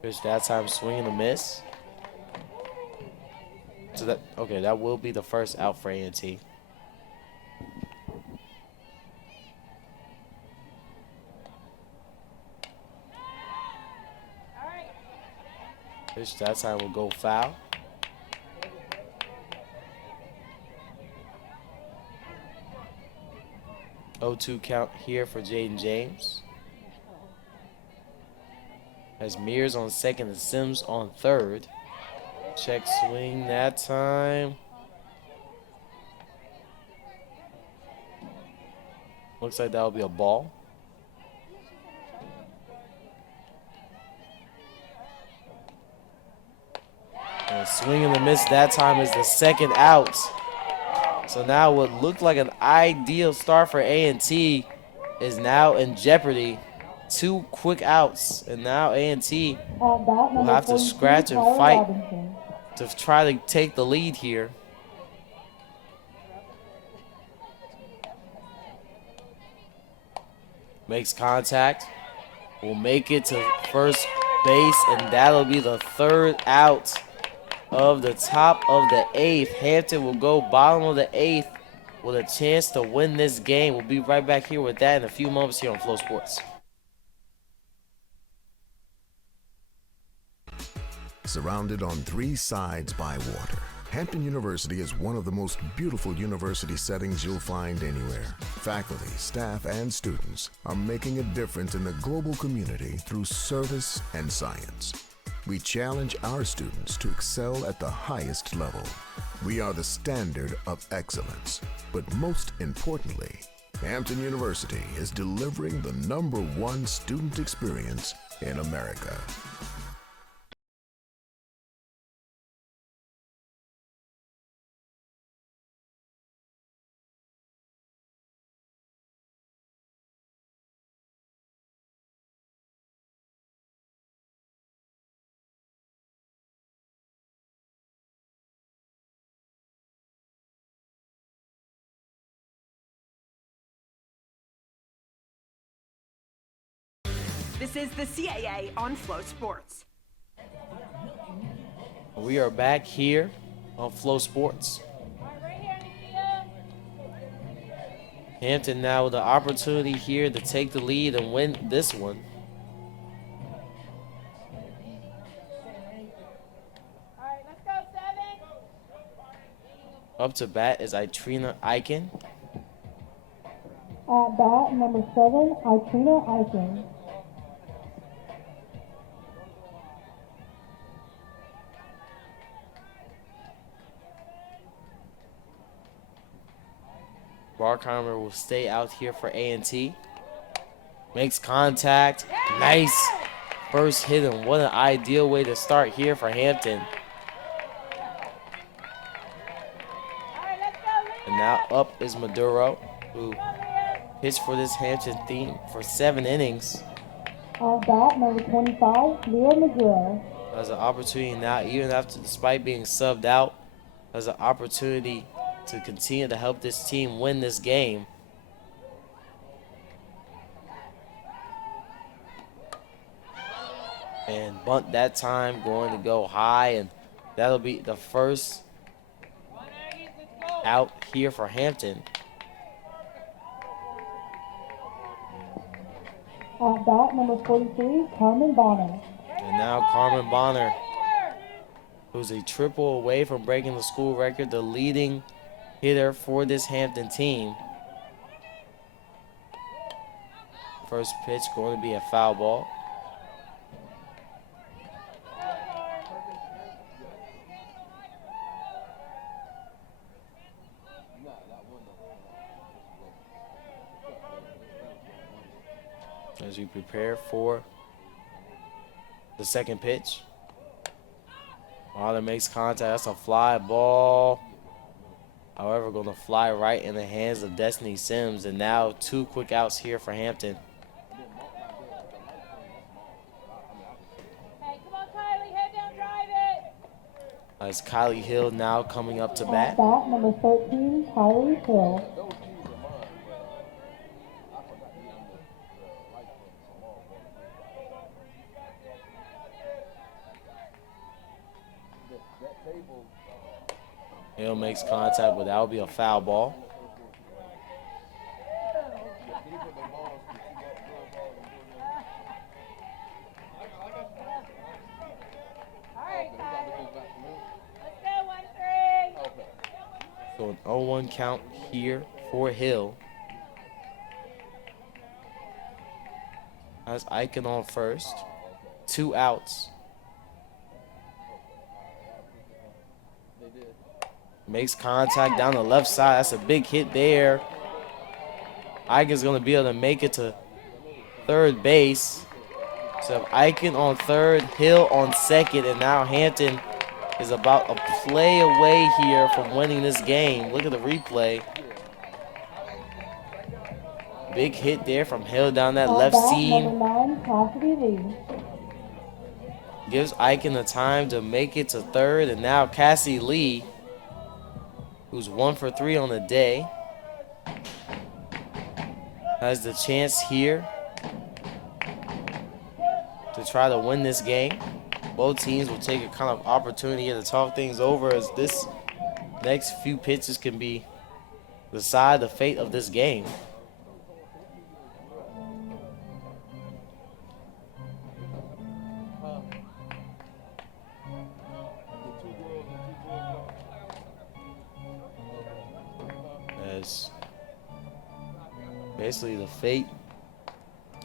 Pitch that time, swing and a miss. So that will be the first out for A&T. Pitch that time will go foul. Oh, 2 count here for Jaden James. As Mears on second and Sims on third. Check swing that time. Looks like that'll be a ball. And swing and a miss that time is the second out. So now what looked like an ideal start for A&T is now in jeopardy. 2 quick outs, and now A&T will have to scratch and fight to try to take the lead here. Makes contact, will make it to first base, and that'll be the third out of the top of the 8th. Hampton will go bottom of the 8th with a chance to win this game. We'll be right back here with that in a few moments here on Flow Sports. Surrounded on 3 sides by water, Hampton University is one of the most beautiful university settings you'll find anywhere. Faculty, staff, and students are making a difference in the global community through service and science. We challenge our students to excel at the highest level. We are the standard of excellence. But most importantly, Hampton University is delivering the #1 student experience in America. This is the CAA on Flow Sports. We are back here on Flow Sports. Hampton now with the opportunity here to take the lead and win this one. Up to bat is Itrina Eichen. At bat, number 7, Itrina Eichen. Barkheimer will stay out here for A&T. Makes contact. Nice first hit, and what an ideal way to start here for Hampton. And now up is Maduro, who pitched for this Hampton team for 7 innings. At bat, number 25, Leo Maduro. Has an opportunity now, even after, despite being subbed out, has an opportunity to continue to help this team win this game. And bunt that time, going to go high, and that'll be the first out here for Hampton. At bat, number 43, Carmen Bonner. And now Carmen Bonner, who's a triple away from breaking the school record, the leading hitter for this Hampton team. First pitch going to be a foul ball. As we prepare for the second pitch. Bonner makes contact. That's a fly ball. However, going to fly right in the hands of Destiny Sims. And now 2 quick outs here for Hampton. Hey, come on, Kylie, head down, drive it. As Kylie Hill now coming up to At bat. bat, number 13, Kylie Hill. Hill makes contact, but that will be a foul ball. All right, Kylie. Let's go, 1-3. So an 0-1 count here for Hill. Has Eichen on first. 2 outs. Makes contact down the left side. That's a big hit there. Eichen's going to be able to make it to third base. So Eichen on third, Hill on second, and now Hampton is about a play away here from winning this game. Look at the replay. Big hit there from Hill down that At left bat, seam. number 9, Cassidy Lee. Gives Eichen the time to make it to third, and now Cassie Lee, who's 1 for 3 on the day, has the chance here to try to win this game. Both teams will take a kind of opportunity here to talk things over, as this next few pitches can be decide the fate of this game. As basically the fate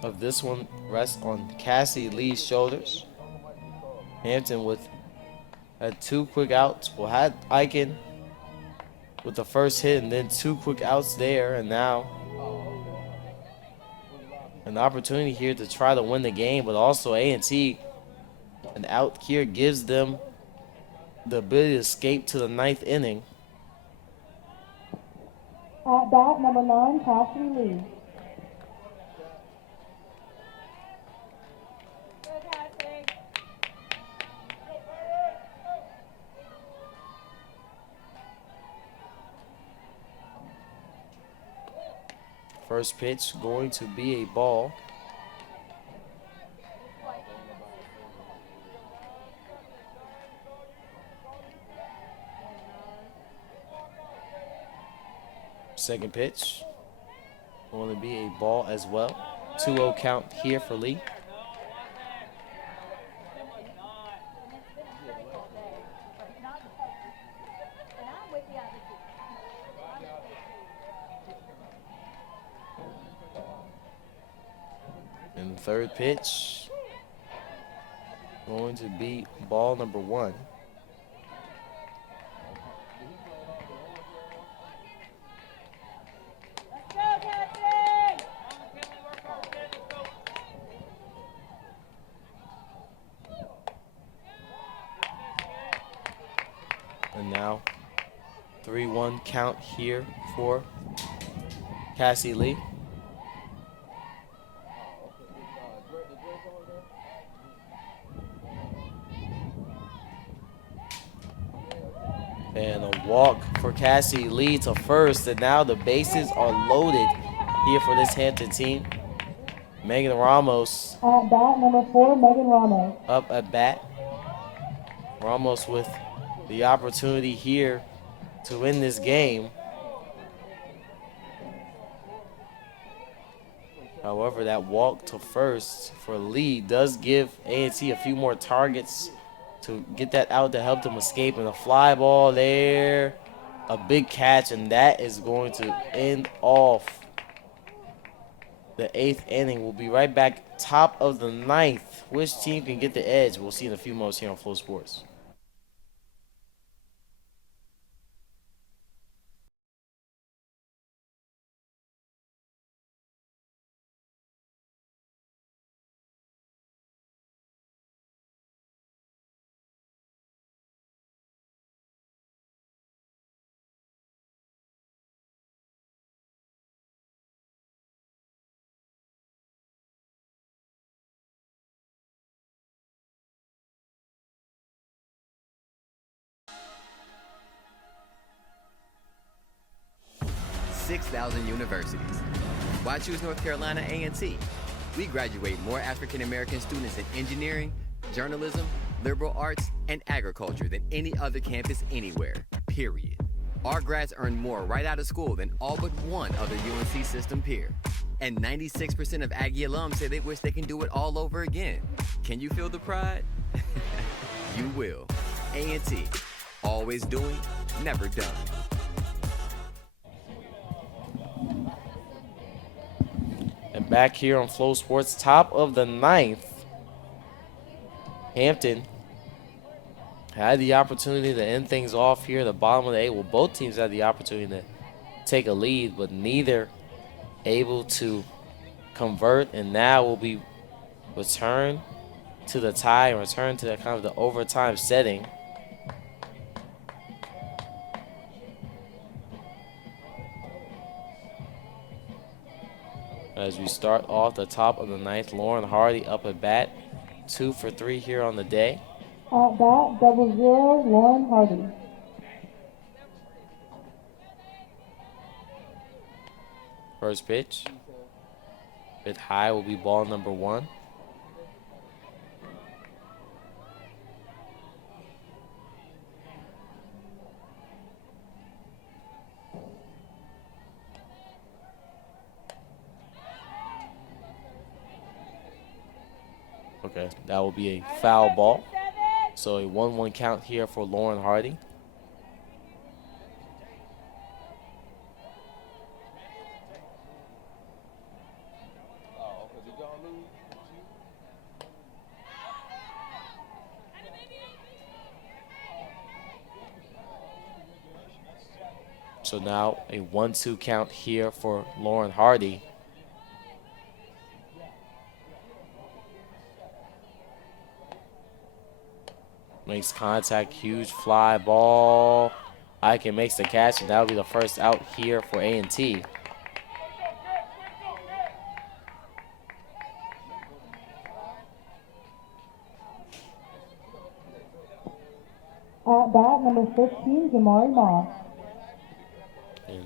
of this one rests on Cassie Lee's shoulders. Hampton had 2 quick outs. Well, had Eichen with the first hit and then 2 quick outs there, and now an opportunity here to try to win the game, but also A&T, an out here gives them the ability to escape to the 9th inning. At bat, number 9, Cassidy Lee. Good, Cassie. First pitch going to be a ball. Second pitch going to be a ball as well. 2-0 count here for Lee. And third pitch going to be ball number 1. And now 3-1 count here for Cassie Lee. And a walk for Cassie Lee to first. And now the bases are loaded here for this Hampton team. Megan Ramos. At bat, number 4, Megan Ramos. Up at bat. Ramos with the opportunity here to win this game. However, that walk to first for Lee does give A&T a few more targets to get that out to help them escape. And a fly ball there, a big catch, and that is going to end off the 8th inning. We'll be right back, top of the 9th. Which team can get the edge? We'll see in a few moments here on Flow Sports. $6,000 universities. Why choose North Carolina A&T? We graduate more African American students in engineering, journalism, liberal arts, and agriculture than any other campus anywhere, period. Our grads earn more right out of school than all but one other UNC system peer. And 96% of Aggie alums say they wish they can do it all over again. Can you feel the pride? You will. A&T, always doing, never done. And back here on Flow Sports, top of the 9th, Hampton had the opportunity to end things off here at the bottom of the 8th. Well, both teams had the opportunity to take a lead, but neither able to convert. And now will be returned to the tie and return to kind of the overtime setting. As we start off the top of the 9th, Lauren Hardy up at bat, 2 for 3 here on the day. At bat, 0-0, Lauren Hardy. First pitch. Hit high will be ball number 1. Okay, that will be a foul ball. So a 1-1 count here for Lauren Hardy. So now a 1-2 count here for Lauren Hardy. Makes contact, huge fly ball. Ike makes the catch, and that'll be the first out here for A&T. At bat, number 15, Jamari Moss. And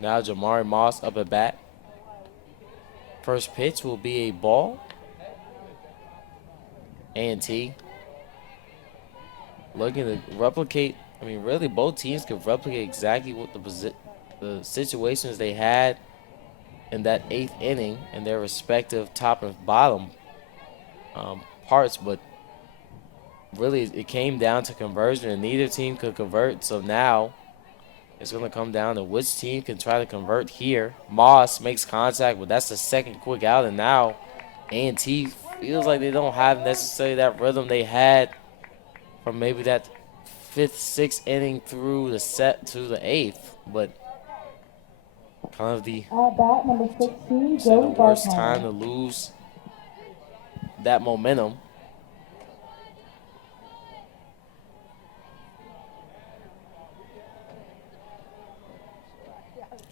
now Jamari Moss up at bat. First pitch will be a ball. A&T looking to replicate. I mean, really, both teams could replicate exactly what the situations they had in that 8th inning in their respective top and bottom parts. But really, it came down to conversion, and neither team could convert. So now it's going to come down to which team can try to convert here. Moss makes contact, but that's the second quick out, and now A&T feels like they don't have necessarily that rhythm they had from maybe that 5th, 6th inning through the set to the 8th, but kind of the At bat, number 16, Joey worst Barkmeyer. time to lose that momentum.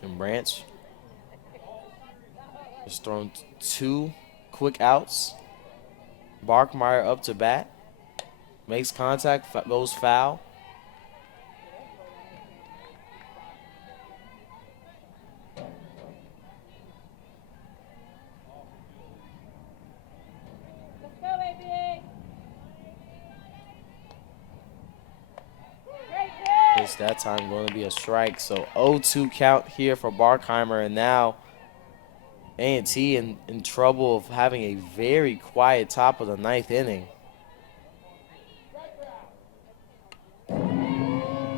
And Branch has thrown 2 quick outs. Barkmeyer up to bat. Makes contact, goes foul. Let's go, baby. Great pitch. It's that time going to be a strike. So 0-2 count here for Barkheimer. And now A&T in trouble of having a very quiet top of the 9th inning.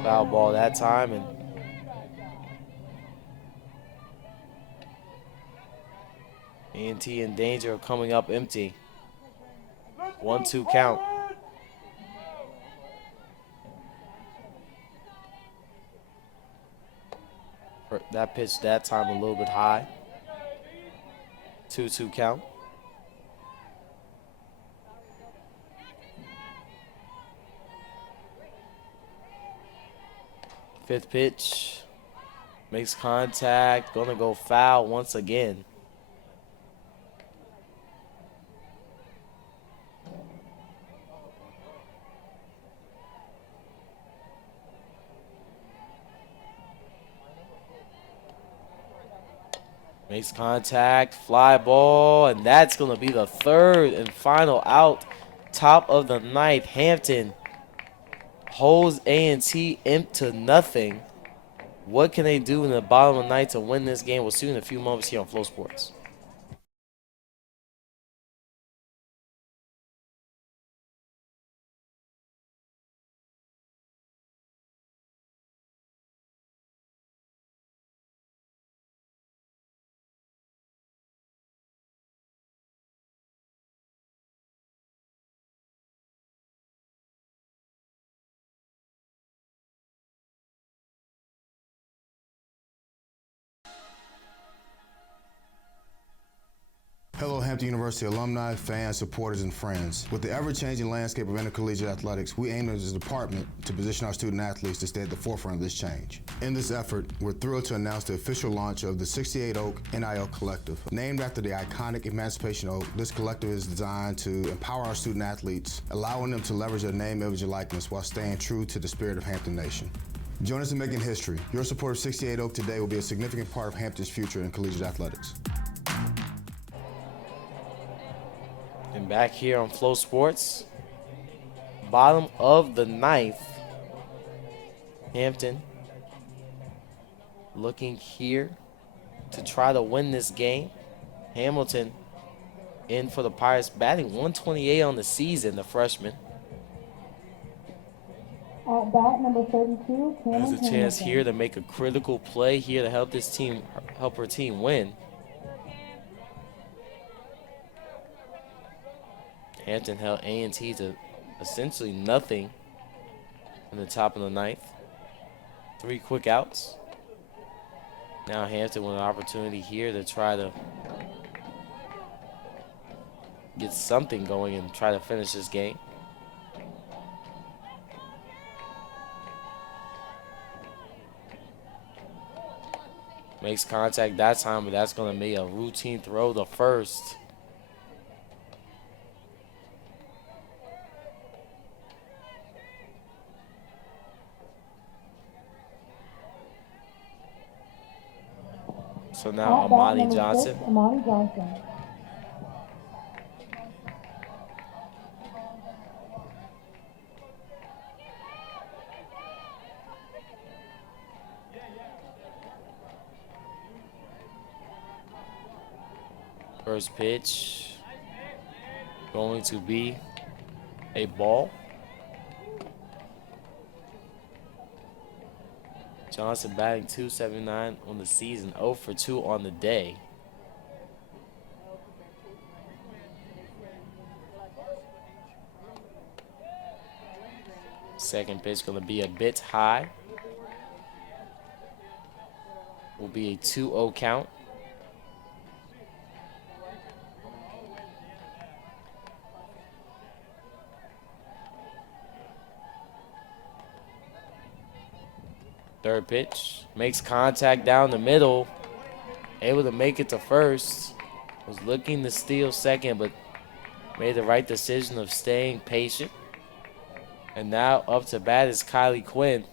Foul ball that time. And A&T in danger of coming up empty. 1-2 count. That pitch that time a little bit high. 2-2 count. Fifth pitch. Makes contact. Gonna go foul once again. Makes contact, fly ball, and that's going to be the 3rd and final out. Top of the 9th, Hampton holds A&T to nothing. What can they do in the bottom of the 9th to win this game? We'll see you in a few moments here on Flow Sports. Hello, Hampton University alumni, fans, supporters, and friends. With the ever-changing landscape of intercollegiate athletics, we aim as a department to position our student athletes to stay at the forefront of this change. In this effort, we're thrilled to announce the official launch of the 68 Oak NIL Collective. Named after the iconic Emancipation Oak, this collective is designed to empower our student athletes, allowing them to leverage their name, image, and likeness while staying true to the spirit of Hampton Nation. Join us in making history. Your support of 68 Oak today will be a significant part of Hampton's future in collegiate athletics. And back here on Flow Sports, bottom of the 9th, Hampton looking here to try to win this game. Hamilton in for the Pirates, batting 128 on the season, the freshman. At bat number 32, Has Cameron a chance Hamilton. here to make a critical play here to help her team win. Hampton held A&T to essentially nothing in the top of the 9th. 3 quick outs. Now Hampton with an opportunity here to try to get something going and try to finish this game. Makes contact that time, but that's going to be a routine throw to first. So now At bat Amani number Johnson. 6, Amani Johnson. First pitch going to be a ball. Johnson batting .279 on the season, 0 for 2 on the day. Second pitch going to be a bit high. Will be a 2-0 count. Third pitch. Makes contact down the middle. Able to make it to first. Was looking to steal second, but made the right decision of staying patient. And now up to bat is Kylie Quinn.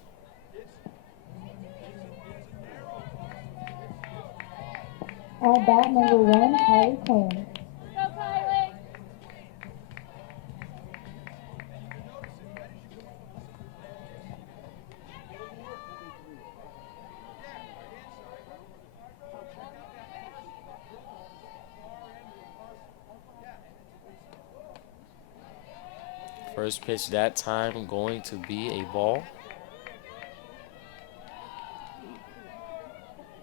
At bat number 1, Kylie Quinn. Go, Kylie. First pitch that time going to be a ball.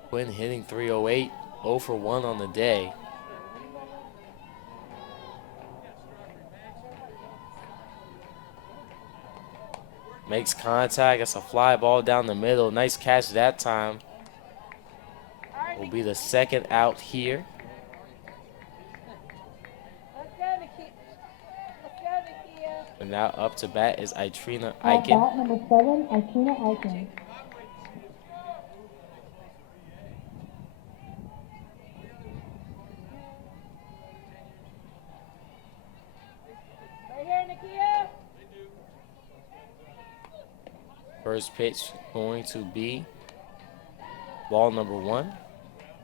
Quinn hitting 308, 0 for 1 on the day. Makes contact. It's a fly ball down the middle. Nice catch that time. Will be the second out here. Let's go, Nakia. Let's go, Nakia. And now up to bat is Itrina At Eichen. bat number 7, Itrina Eichen. Right here, Nakia. First pitch going to be ball number 1.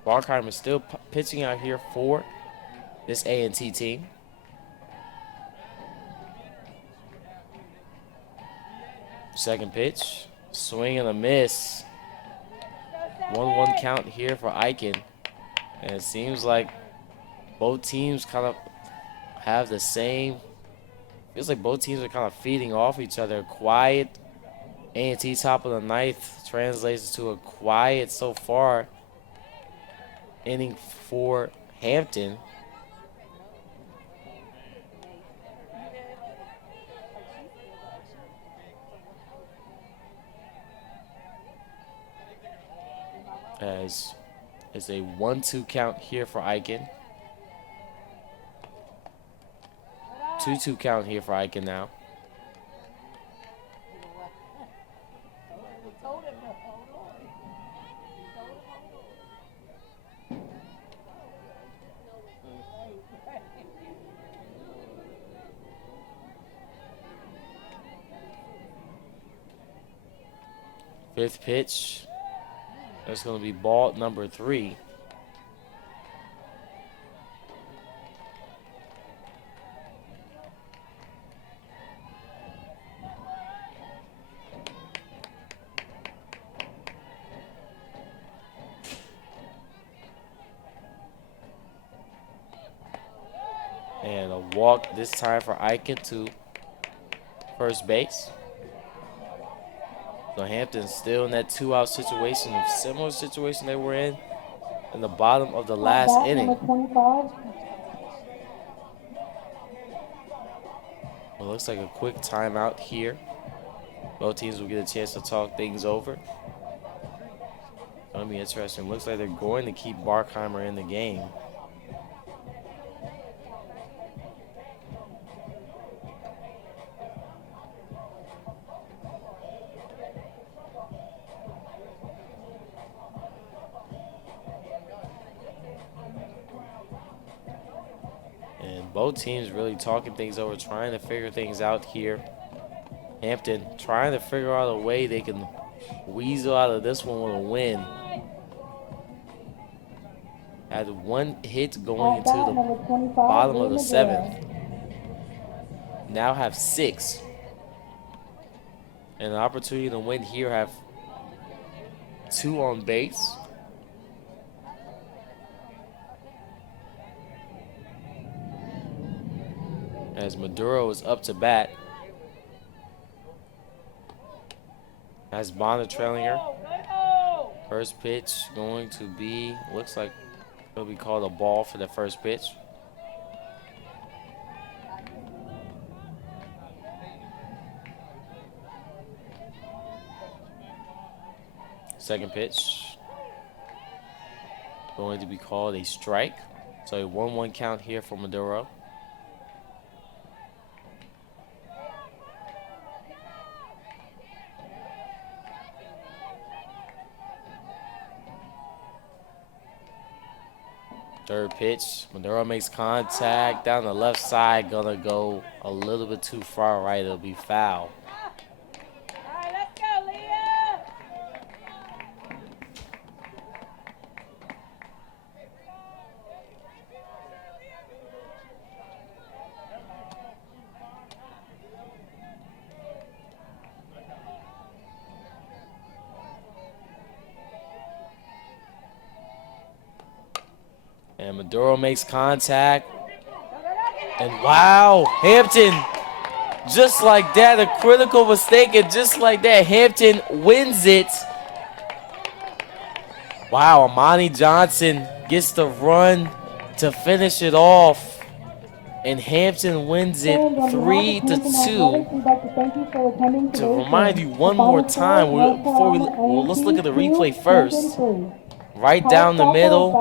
Barkheimer is still pitching out here for this A&T team. Second pitch, swing and a miss. 1-1 count here for Eichen. And it seems like both teams kind of have the same. Feels like both teams are kind of feeding off each other. Quiet A&T top of the ninth translates to a quiet so far inning for Hampton. As is a 1-2 count here for Eichen. 2-2 count here for Eichen now. Fifth pitch. That's going to be ball number 3. And a walk this time for Eichen to first base. So Hampton's still in that 2-out situation, a similar situation they were in the bottom of the last At bat inning. number 25, Well, looks like a quick timeout here. Both teams will get a chance to talk things over. That'll be interesting. Looks like they're going to keep Barkheimer in the game. Both teams really talking things over, trying to figure things out here. Hampton trying to figure out a way they can weasel out of this one with a win. Had 1 hit going at bat into number the 25, bottom of the Maduro. 7th. Now have 6. And an opportunity to win here, have 2 on base. As Maduro is up to bat. As Bonner trailing her. First pitch going to be, looks like it'll be called a ball for the first pitch. Second pitch going to be called a strike. So a 1-1 count here for Maduro. third pitch. Maduro makes contact down the left side. Gonna go a little bit too far right. It'll be foul. All right, let's go, Leah. And Maduro makes contact. And wow, Hampton, just like that, a critical mistake, and just like that, Hampton wins it. Wow, Amani Johnson gets the run to finish it off. And Hampton wins it 3-2. To remind you one more time, let's look at the replay first. Right down the middle,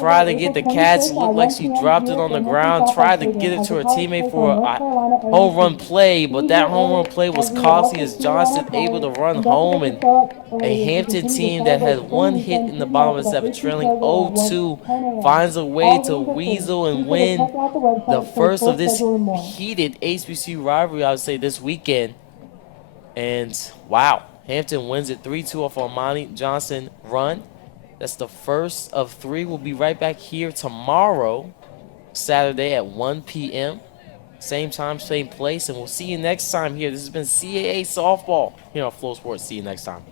try to get the catch, looked like she dropped it on the ground, tried to get it to her teammate for a home run play, but that home run play was costly as Johnson able to run home, and a Hampton team that had one hit in the bottom of the seventh, trailing 0-2, finds a way to weasel and win the first of this heated HBCU rivalry, I would say, this weekend. And wow, Hampton wins it 3-2 off of Amani Johnson run. That's the first of 3. We'll be right back here tomorrow, Saturday at 1 p.m. Same time, same place, and we'll see you next time here. This has been CAA Softball here on Flow Sports. See you next time.